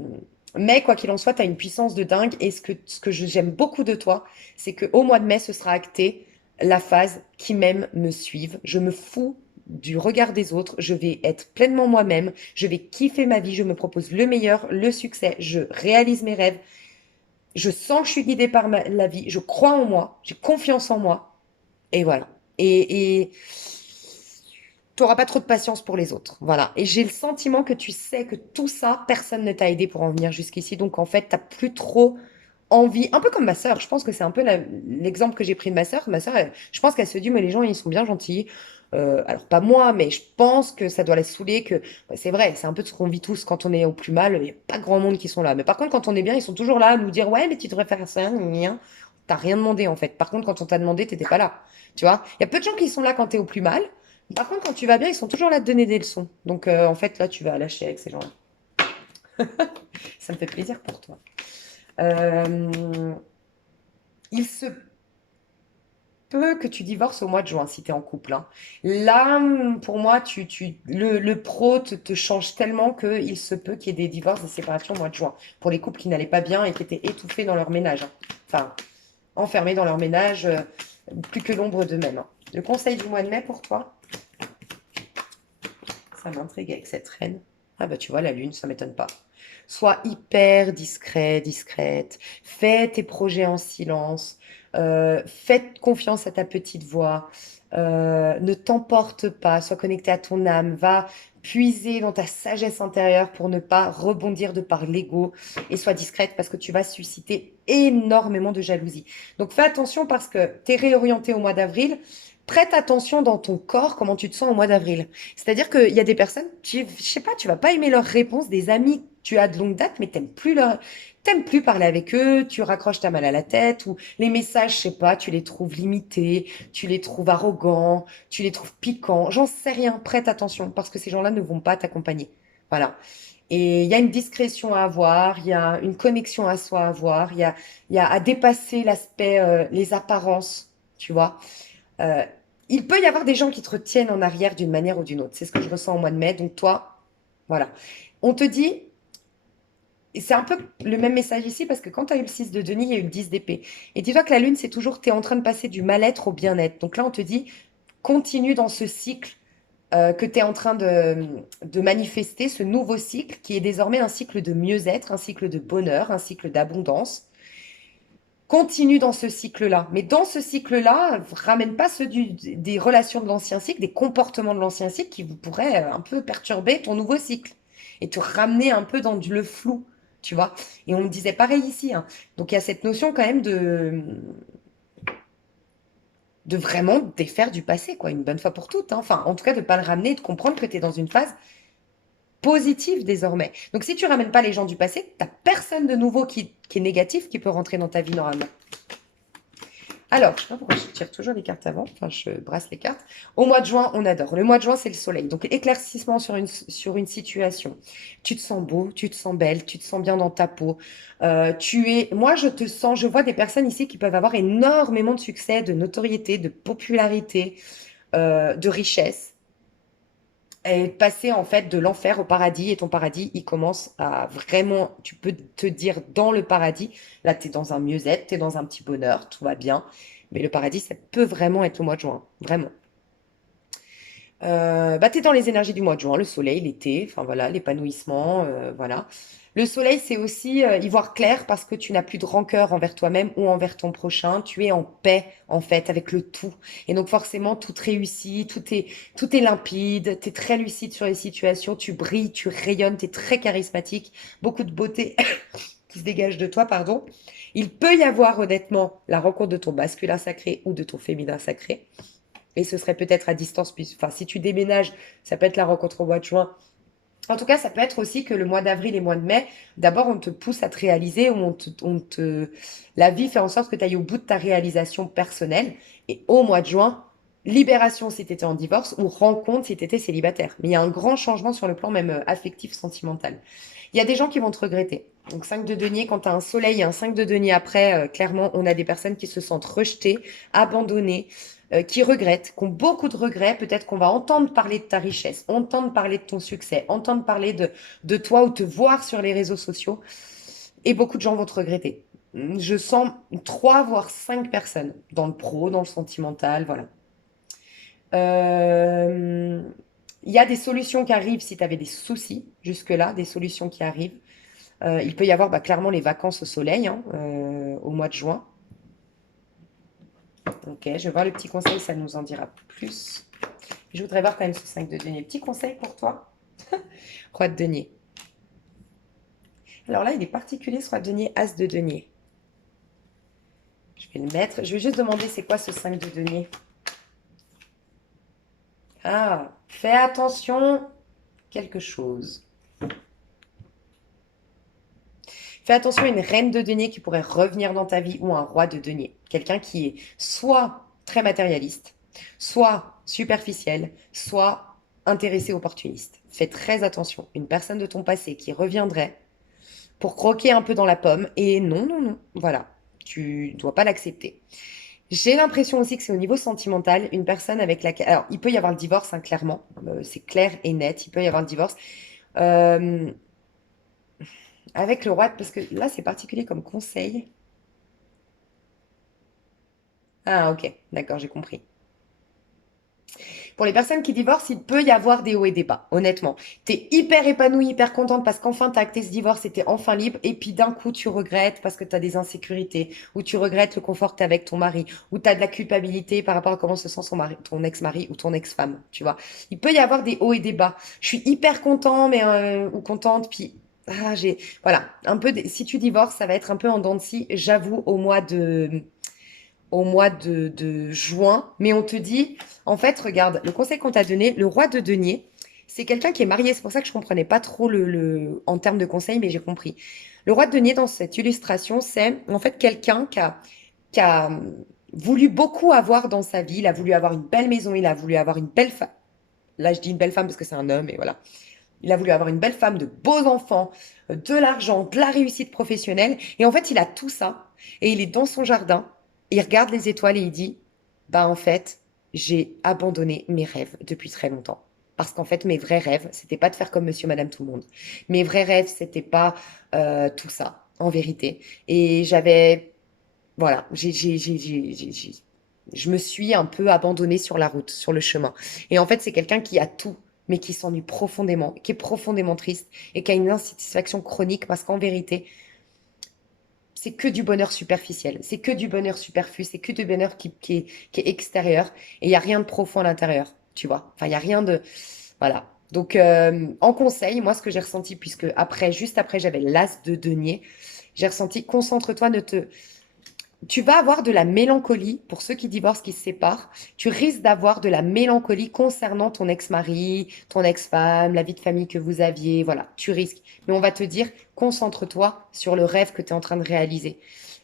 mais quoi qu'il en soit, tu as une puissance de dingue. Et ce que j'aime beaucoup de toi, c'est qu'au mois de mai, ce sera acté la phase qui m'aime me suivent. Je me fous du regard des autres. Je vais être pleinement moi-même. Je vais kiffer ma vie. Je me propose le meilleur, le succès. Je réalise mes rêves. Je sens que je suis guidée par la vie. Je crois en moi. J'ai confiance en moi. Et voilà. Et tu n'auras pas trop de patience pour les autres. Voilà. Et j'ai le sentiment que tu sais que tout ça, personne ne t'a aidé pour en venir jusqu'ici. Donc, en fait, tu n'as plus trop envie. Un peu comme ma sœur. Je pense que c'est un peu l'exemple que j'ai pris de ma sœur. Ma sœur, je pense qu'elle se dit, mais les gens, ils sont bien gentils. Alors, pas moi, mais je pense que ça doit la saouler. Que c'est vrai, c'est un peu ce qu'on vit tous quand on est au plus mal. Il n'y a pas grand monde qui sont là. Mais par contre, quand on est bien, ils sont toujours là à nous dire, ouais, mais tu devrais faire ça. T'as rien demandé, en fait. Par contre, quand on t'a demandé, t'étais pas là. Tu vois, il y a peu de gens qui sont là quand t'es au plus mal. Par contre, quand tu vas bien, ils sont toujours là de donner des leçons. Donc, en fait, là, tu vas lâcher avec ces gens-là. Ça me fait plaisir pour toi. Euh, il se peut que tu divorces au mois de juin si tu es en couple, hein. Là, pour moi, le pro te change tellement qu'il se peut qu'il y ait des divorces, des séparations au mois de juin. Pour les couples qui n'allaient pas bien et qui étaient étouffés dans leur ménage, hein. Enfin, enfermés dans leur ménage, plus que l'ombre d'eux-mêmes, hein. Le conseil du mois de mai pour toi? Ça m'intrigue avec cette reine. Ah bah tu vois, la lune, ça m'étonne pas. Sois hyper discret, discrète. Fais tes projets en silence. Fais confiance à ta petite voix. Ne t'emporte pas. Sois connecté à ton âme. Va puiser dans ta sagesse intérieure pour ne pas rebondir de par l'ego. Et sois discrète parce que tu vas susciter énormément de jalousie. Donc fais attention parce que tu es réorienté au mois d'avril. Prête attention dans ton corps, comment tu te sens au mois d'avril. C'est-à-dire qu'il y a des personnes, je sais pas, tu vas pas aimer leurs réponses, des amis tu as de longue date, mais t'aimes plus parler avec eux, tu raccroches ta mal à la tête, ou les messages, je sais pas, tu les trouves limités, tu les trouves arrogants, tu les trouves piquants, j'en sais rien, prête attention, parce que ces gens-là ne vont pas t'accompagner. Voilà. Et il y a une discrétion à avoir, il y a une connexion à soi à avoir, il y a à dépasser l'aspect, les apparences, tu vois. Euh, il peut y avoir des gens qui te retiennent en arrière d'une manière ou d'une autre. C'est ce que je ressens au mois de mai. Donc toi, voilà. On te dit, et c'est un peu le même message ici parce que quand tu as eu le 6 de Denis, il y a eu le 10 d'épée. Et dis-toi que la lune, c'est toujours, tu es en train de passer du mal-être au bien-être. Donc là, on te dit, continue dans ce cycle que tu es en train de manifester, ce nouveau cycle qui est désormais un cycle de mieux-être, un cycle de bonheur, un cycle d'abondance. Continue dans ce cycle-là. Mais dans ce cycle-là, ramène pas des relations de l'ancien cycle, des comportements de l'ancien cycle qui vous pourraient un peu perturber ton nouveau cycle et te ramener un peu dans le flou, tu vois. Et on me disait pareil ici, hein. Donc il y a cette notion quand même de vraiment défaire du passé, quoi, une bonne fois pour toutes, hein. Enfin, en tout cas, de pas le ramener et de comprendre que tu es dans une phase positive désormais. Donc si tu ramènes pas les gens du passé, t'as personne de nouveau qui est négatif qui peut rentrer dans ta vie normalement. Alors, je sais pas pourquoi je tire toujours les cartes avant, enfin je brasse les cartes. Au mois de juin, on adore. Le mois de juin, c'est le soleil. Donc éclaircissement sur une situation. Tu te sens beau, tu te sens belle, tu te sens bien dans ta peau. Moi, je te sens, je vois des personnes ici qui peuvent avoir énormément de succès, de notoriété, de popularité, de richesse. Et passer en fait de l'enfer au paradis. Et ton paradis, il commence à vraiment, tu peux te dire dans le paradis, là, tu es dans un mieux-être, tu es dans un petit bonheur, tout va bien. Mais le paradis, ça peut vraiment être le mois de juin, vraiment. Bah, tu es dans les énergies du mois de juin, le soleil, l'été, enfin voilà, l'épanouissement, voilà. Le soleil, c'est aussi y voir clair parce que tu n'as plus de rancœur envers toi-même ou envers ton prochain. Tu es en paix, en fait, avec le tout. Et donc, forcément, tout réussit, tout est limpide, tu es très lucide sur les situations, tu brilles, tu rayonnes, tu es très charismatique, beaucoup de beauté qui se dégage de toi, pardon. Il peut y avoir, honnêtement, la rencontre de ton masculin sacré ou de ton féminin sacré. Et ce serait peut-être à distance, enfin, si tu déménages, ça peut être la rencontre au mois de juin. En tout cas, ça peut être aussi que le mois d'avril et le mois de mai, d'abord, on te pousse à te réaliser, ou la vie fait en sorte que tu ailles au bout de ta réalisation personnelle. Et au mois de juin, libération si tu étais en divorce, ou rencontre si tu étais célibataire. Mais il y a un grand changement sur le plan même affectif, sentimental. Il y a des gens qui vont te regretter. Donc 5 de denier, quand tu as un soleil et un 5 de denier après, clairement, on a des personnes qui se sentent rejetées, abandonnées, qui regrettent, qui ont beaucoup de regrets. Peut-être qu'on va entendre parler de ta richesse, entendre parler de ton succès, entendre parler de toi ou te voir sur les réseaux sociaux. Et beaucoup de gens vont te regretter. Je sens 3 voire 5 personnes dans le pro, dans le sentimental, voilà. Euh, Il y a des solutions qui arrivent si tu avais des soucis jusque-là, des solutions qui arrivent. Il peut y avoir bah, clairement les vacances au soleil hein, au mois de juin. Ok, je vais voir le petit conseil, ça nous en dira plus. Je voudrais voir quand même ce 5 de denier. Petit conseil pour toi, roi de denier. Alors là, il est particulier ce roi de denier, as de denier. Je vais le mettre. Je vais juste demander c'est quoi ce 5 de denier. Ah, fais attention, quelque chose. Fais attention à une reine de denier qui pourrait revenir dans ta vie ou un roi de denier. Quelqu'un qui est soit très matérialiste, soit superficiel, soit intéressé opportuniste. Fais très attention. Une personne de ton passé qui reviendrait pour croquer un peu dans la pomme et non, non, non. Voilà. Tu dois pas l'accepter. J'ai l'impression aussi que c'est au niveau sentimental, une personne avec laquelle... Alors, il peut y avoir le divorce, hein, clairement. C'est clair et net. Il peut y avoir le divorce. Euh, Avec le roi, parce que là, c'est particulier comme conseil. Ah, ok, d'accord, j'ai compris. Pour les personnes qui divorcent, il peut y avoir des hauts et des bas, honnêtement. T'es hyper épanouie, hyper contente parce qu'enfin t'as acté ce divorce et t'es enfin libre, et puis d'un coup tu regrettes parce que t'as des insécurités, ou tu regrettes le confort que t'as avec ton mari, ou t'as de la culpabilité par rapport à comment se sent son mari, ton ex-mari ou ton ex-femme, tu vois. Il peut y avoir des hauts et des bas. Je suis hyper content, mais ou contente, puis voilà, si tu divorces, ça va être un peu en dents de scie, j'avoue, au mois de juin, mais on te dit, en fait, regarde, le conseil qu'on t'a donné, le roi de denier, C'est quelqu'un qui est marié, c'est pour ça que je comprenais pas trop en termes de conseils, mais j'ai compris. Le roi de denier dans cette illustration, c'est en fait quelqu'un qui a voulu beaucoup avoir dans sa vie. Il a voulu avoir une belle maison, il a voulu avoir une belle femme. Là, je dis une belle femme parce que c'est un homme, et voilà. Il a voulu avoir une belle femme, de beaux enfants, de l'argent, de la réussite professionnelle. Et en fait, il a tout ça. Et il est dans son jardin. Il regarde les étoiles et il dit, bah en fait, j'ai abandonné mes rêves depuis très longtemps. Parce qu'en fait, mes vrais rêves, c'était pas de faire comme monsieur, madame, tout le monde. Mes vrais rêves, c'était pas tout ça, en vérité. Et j'avais, voilà, je me suis un peu abandonnée sur la route, sur le chemin. Et en fait, c'est quelqu'un qui a tout, mais qui s'ennuie profondément, qui est profondément triste et qui a une insatisfaction chronique parce qu'en vérité, c'est que du bonheur superficiel, c'est que du bonheur superflu, c'est que du bonheur qui est extérieur et il n'y a rien de profond à l'intérieur, tu vois. Enfin, il n'y a rien de... Voilà. Donc, en conseil, moi, ce que j'ai ressenti, puisque après, juste après, j'avais l'as de denier, j'ai ressenti, concentre-toi, ne te tu vas avoir de la mélancolie pour ceux qui divorcent, qui se séparent. Tu risques d'avoir de la mélancolie concernant ton ex-mari, ton ex-femme, la vie de famille que vous aviez. Voilà, tu risques. Mais on va te dire, concentre-toi sur le rêve que tu es en train de réaliser.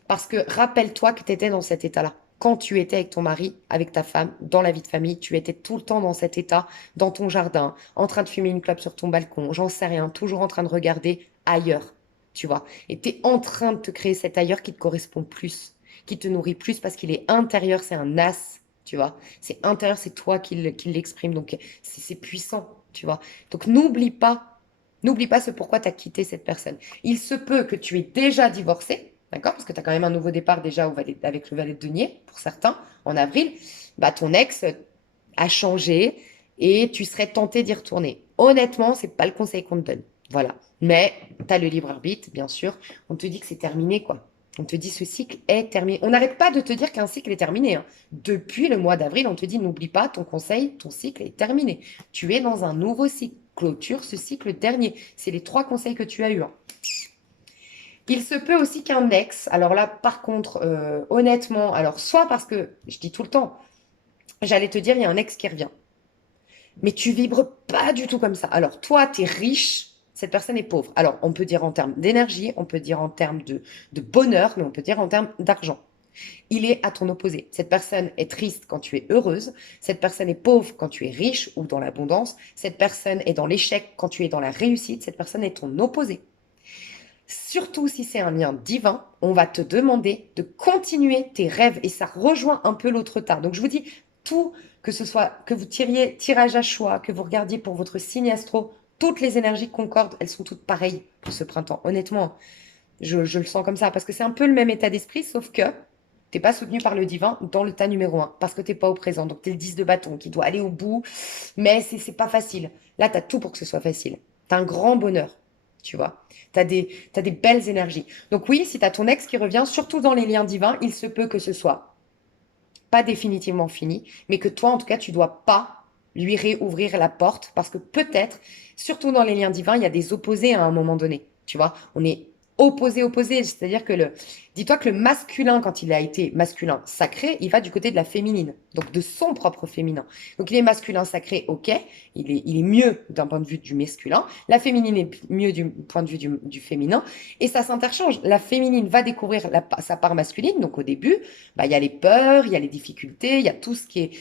Parce que rappelle-toi que tu étais dans cet état-là. Quand tu étais avec ton mari, avec ta femme, dans la vie de famille, tu étais tout le temps dans cet état, dans ton jardin, en train de fumer une clope sur ton balcon, j'en sais rien, toujours en train de regarder ailleurs, tu vois. Et tu es en train de te créer cet ailleurs qui te correspond plus, qui te nourrit plus parce qu'il est intérieur, c'est un as, tu vois. C'est intérieur, c'est toi qui l'exprime, donc c'est puissant, tu vois. Donc n'oublie pas ce pourquoi tu as quitté cette personne. Il se peut que tu aies déjà divorcé, d'accord, parce que tu as quand même un nouveau départ déjà avec le valet de denier, pour certains, en avril. Bah, ton ex a changé et tu serais tenté d'y retourner. Honnêtement, c'est pas le conseil qu'on te donne. Voilà. Mais tu as le libre arbitre, bien sûr. On te dit que c'est terminé, quoi. On te dit ce cycle est terminé. On n'arrête pas de te dire qu'un cycle est terminé, hein. Depuis le mois d'avril, on te dit n'oublie pas ton conseil, ton cycle est terminé. Tu es dans un nouveau cycle. Clôture ce cycle dernier. C'est les 3 conseils que tu as eus, hein. Il se peut aussi qu'un ex, alors là, par contre, honnêtement, alors soit parce que, je dis tout le temps, j'allais te dire, il y a un ex qui revient. Mais tu vibres pas du tout comme ça. Alors toi, tu es riche, cette personne est pauvre. Alors on peut dire en termes d'énergie, on peut dire en termes de bonheur, mais on peut dire en termes d'argent. Il est à ton opposé. Cette personne est triste quand tu es heureuse. Cette personne est pauvre quand tu es riche ou dans l'abondance. Cette personne est dans l'échec quand tu es dans la réussite. Cette personne est ton opposé. Surtout si c'est un lien divin, on va te demander de continuer tes rêves et ça rejoint un peu l'autre tas. Donc je vous dis, tout, que ce soit que vous tiriez tirage à choix, que vous regardiez pour votre signe astro, toutes les énergies concordent, elles sont toutes pareilles pour ce printemps. Honnêtement, je le sens comme ça parce que c'est un peu le même état d'esprit, sauf que t'es pas soutenu par le divin dans le tas numéro un parce que t'es pas au présent. Donc t'es le 10 de bâton qui doit aller au bout, mais c'est pas facile. Là, t'as tout pour que ce soit facile. T'as un grand bonheur, tu vois. T'as des belles énergies. Donc oui, si t'as ton ex qui revient, surtout dans les liens divins, il se peut que ce soit pas définitivement fini, mais que toi, en tout cas, tu dois pas lui réouvrir la porte parce que peut-être, surtout dans les liens divins, il y a des opposés à un moment donné. Tu vois, on est opposé, c'est-à-dire que dis-toi que le masculin, quand il a été masculin sacré, il va du côté de la féminine, donc de son propre féminin. Donc il est masculin sacré, ok, il est mieux d'un point de vue du masculin, la féminine est mieux du point de vue du féminin, et ça s'interchange. La féminine va découvrir sa part masculine, donc au début, bah, il y a les peurs, il y a les difficultés, il y a tout ce qui est,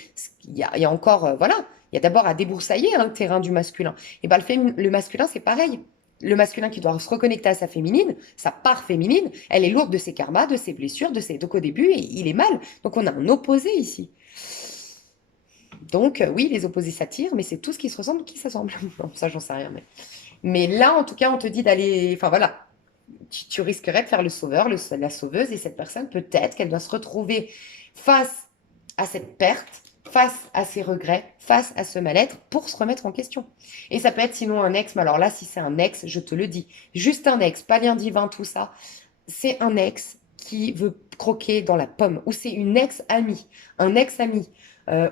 il y a encore, voilà, il y a d'abord à déboursailler, hein, le terrain du masculin. Et bah, le masculin, c'est pareil. Le masculin qui doit se reconnecter à sa féminine, sa part féminine, elle est lourde de ses karmas, de ses blessures, donc au début, il est mal. Donc on a un opposé ici. Donc oui, les opposés s'attirent, mais c'est tout ce qui se ressemble qui s'assemble. Bon, ça, j'en sais rien. Mais là, en tout cas, on te dit d'aller. Enfin voilà, tu risquerais de faire le sauveur, la sauveuse, et cette personne, peut-être qu'elle doit se retrouver face à cette perte, face à ses regrets, face à ce mal-être, pour se remettre en question. Et ça peut être sinon un ex, mais alors là, si c'est un ex, je te le dis, juste un ex, pas lien divin, tout ça, c'est un ex qui veut croquer dans la pomme, ou c'est une ex-amie, un ex-ami,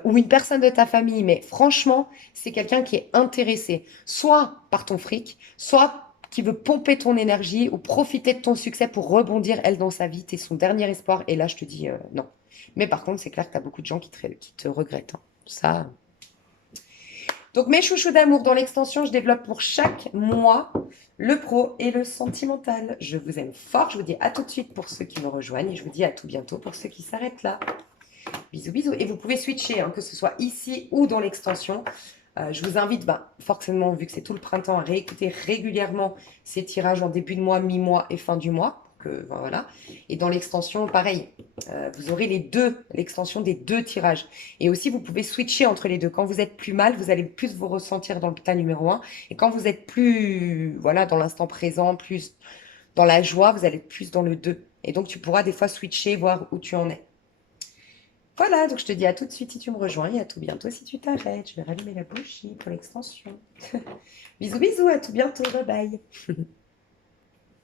ou une personne de ta famille, mais franchement, c'est quelqu'un qui est intéressé, soit par ton fric, soit qui veut pomper ton énergie ou profiter de ton succès pour rebondir, elle, dans sa vie. T'es son dernier espoir. Et là, je te dis non. Mais par contre, c'est clair que tu as beaucoup de gens qui te regrettent, hein. Ça, Donc, mes chouchous d'amour dans l'extension, je développe pour chaque mois le pro et le sentimental. Je vous aime fort. Je vous dis à tout de suite pour ceux qui me rejoignent et je vous dis à tout bientôt pour ceux qui s'arrêtent là. Bisous, bisous. Et vous pouvez switcher, hein, que ce soit ici ou dans l'extension. Je vous invite, forcément, vu que c'est tout le printemps, à réécouter régulièrement ces tirages en début de mois, mi-mois et fin du mois. Voilà. Et dans l'extension, pareil, vous aurez l'extension des deux tirages. Et aussi, vous pouvez switcher entre les deux. Quand vous êtes plus mal, vous allez plus vous ressentir dans le tas numéro un. Et quand vous êtes plus, voilà, dans l'instant présent, plus dans la joie, vous allez être plus dans le 2. Et donc, tu pourras des fois switcher, voir où tu en es. Voilà, donc je te dis à tout de suite si tu me rejoins et à tout bientôt si tu t'arrêtes. Je vais rallumer la bougie pour l'extension. Bisous, bisous, à tout bientôt, bye bye.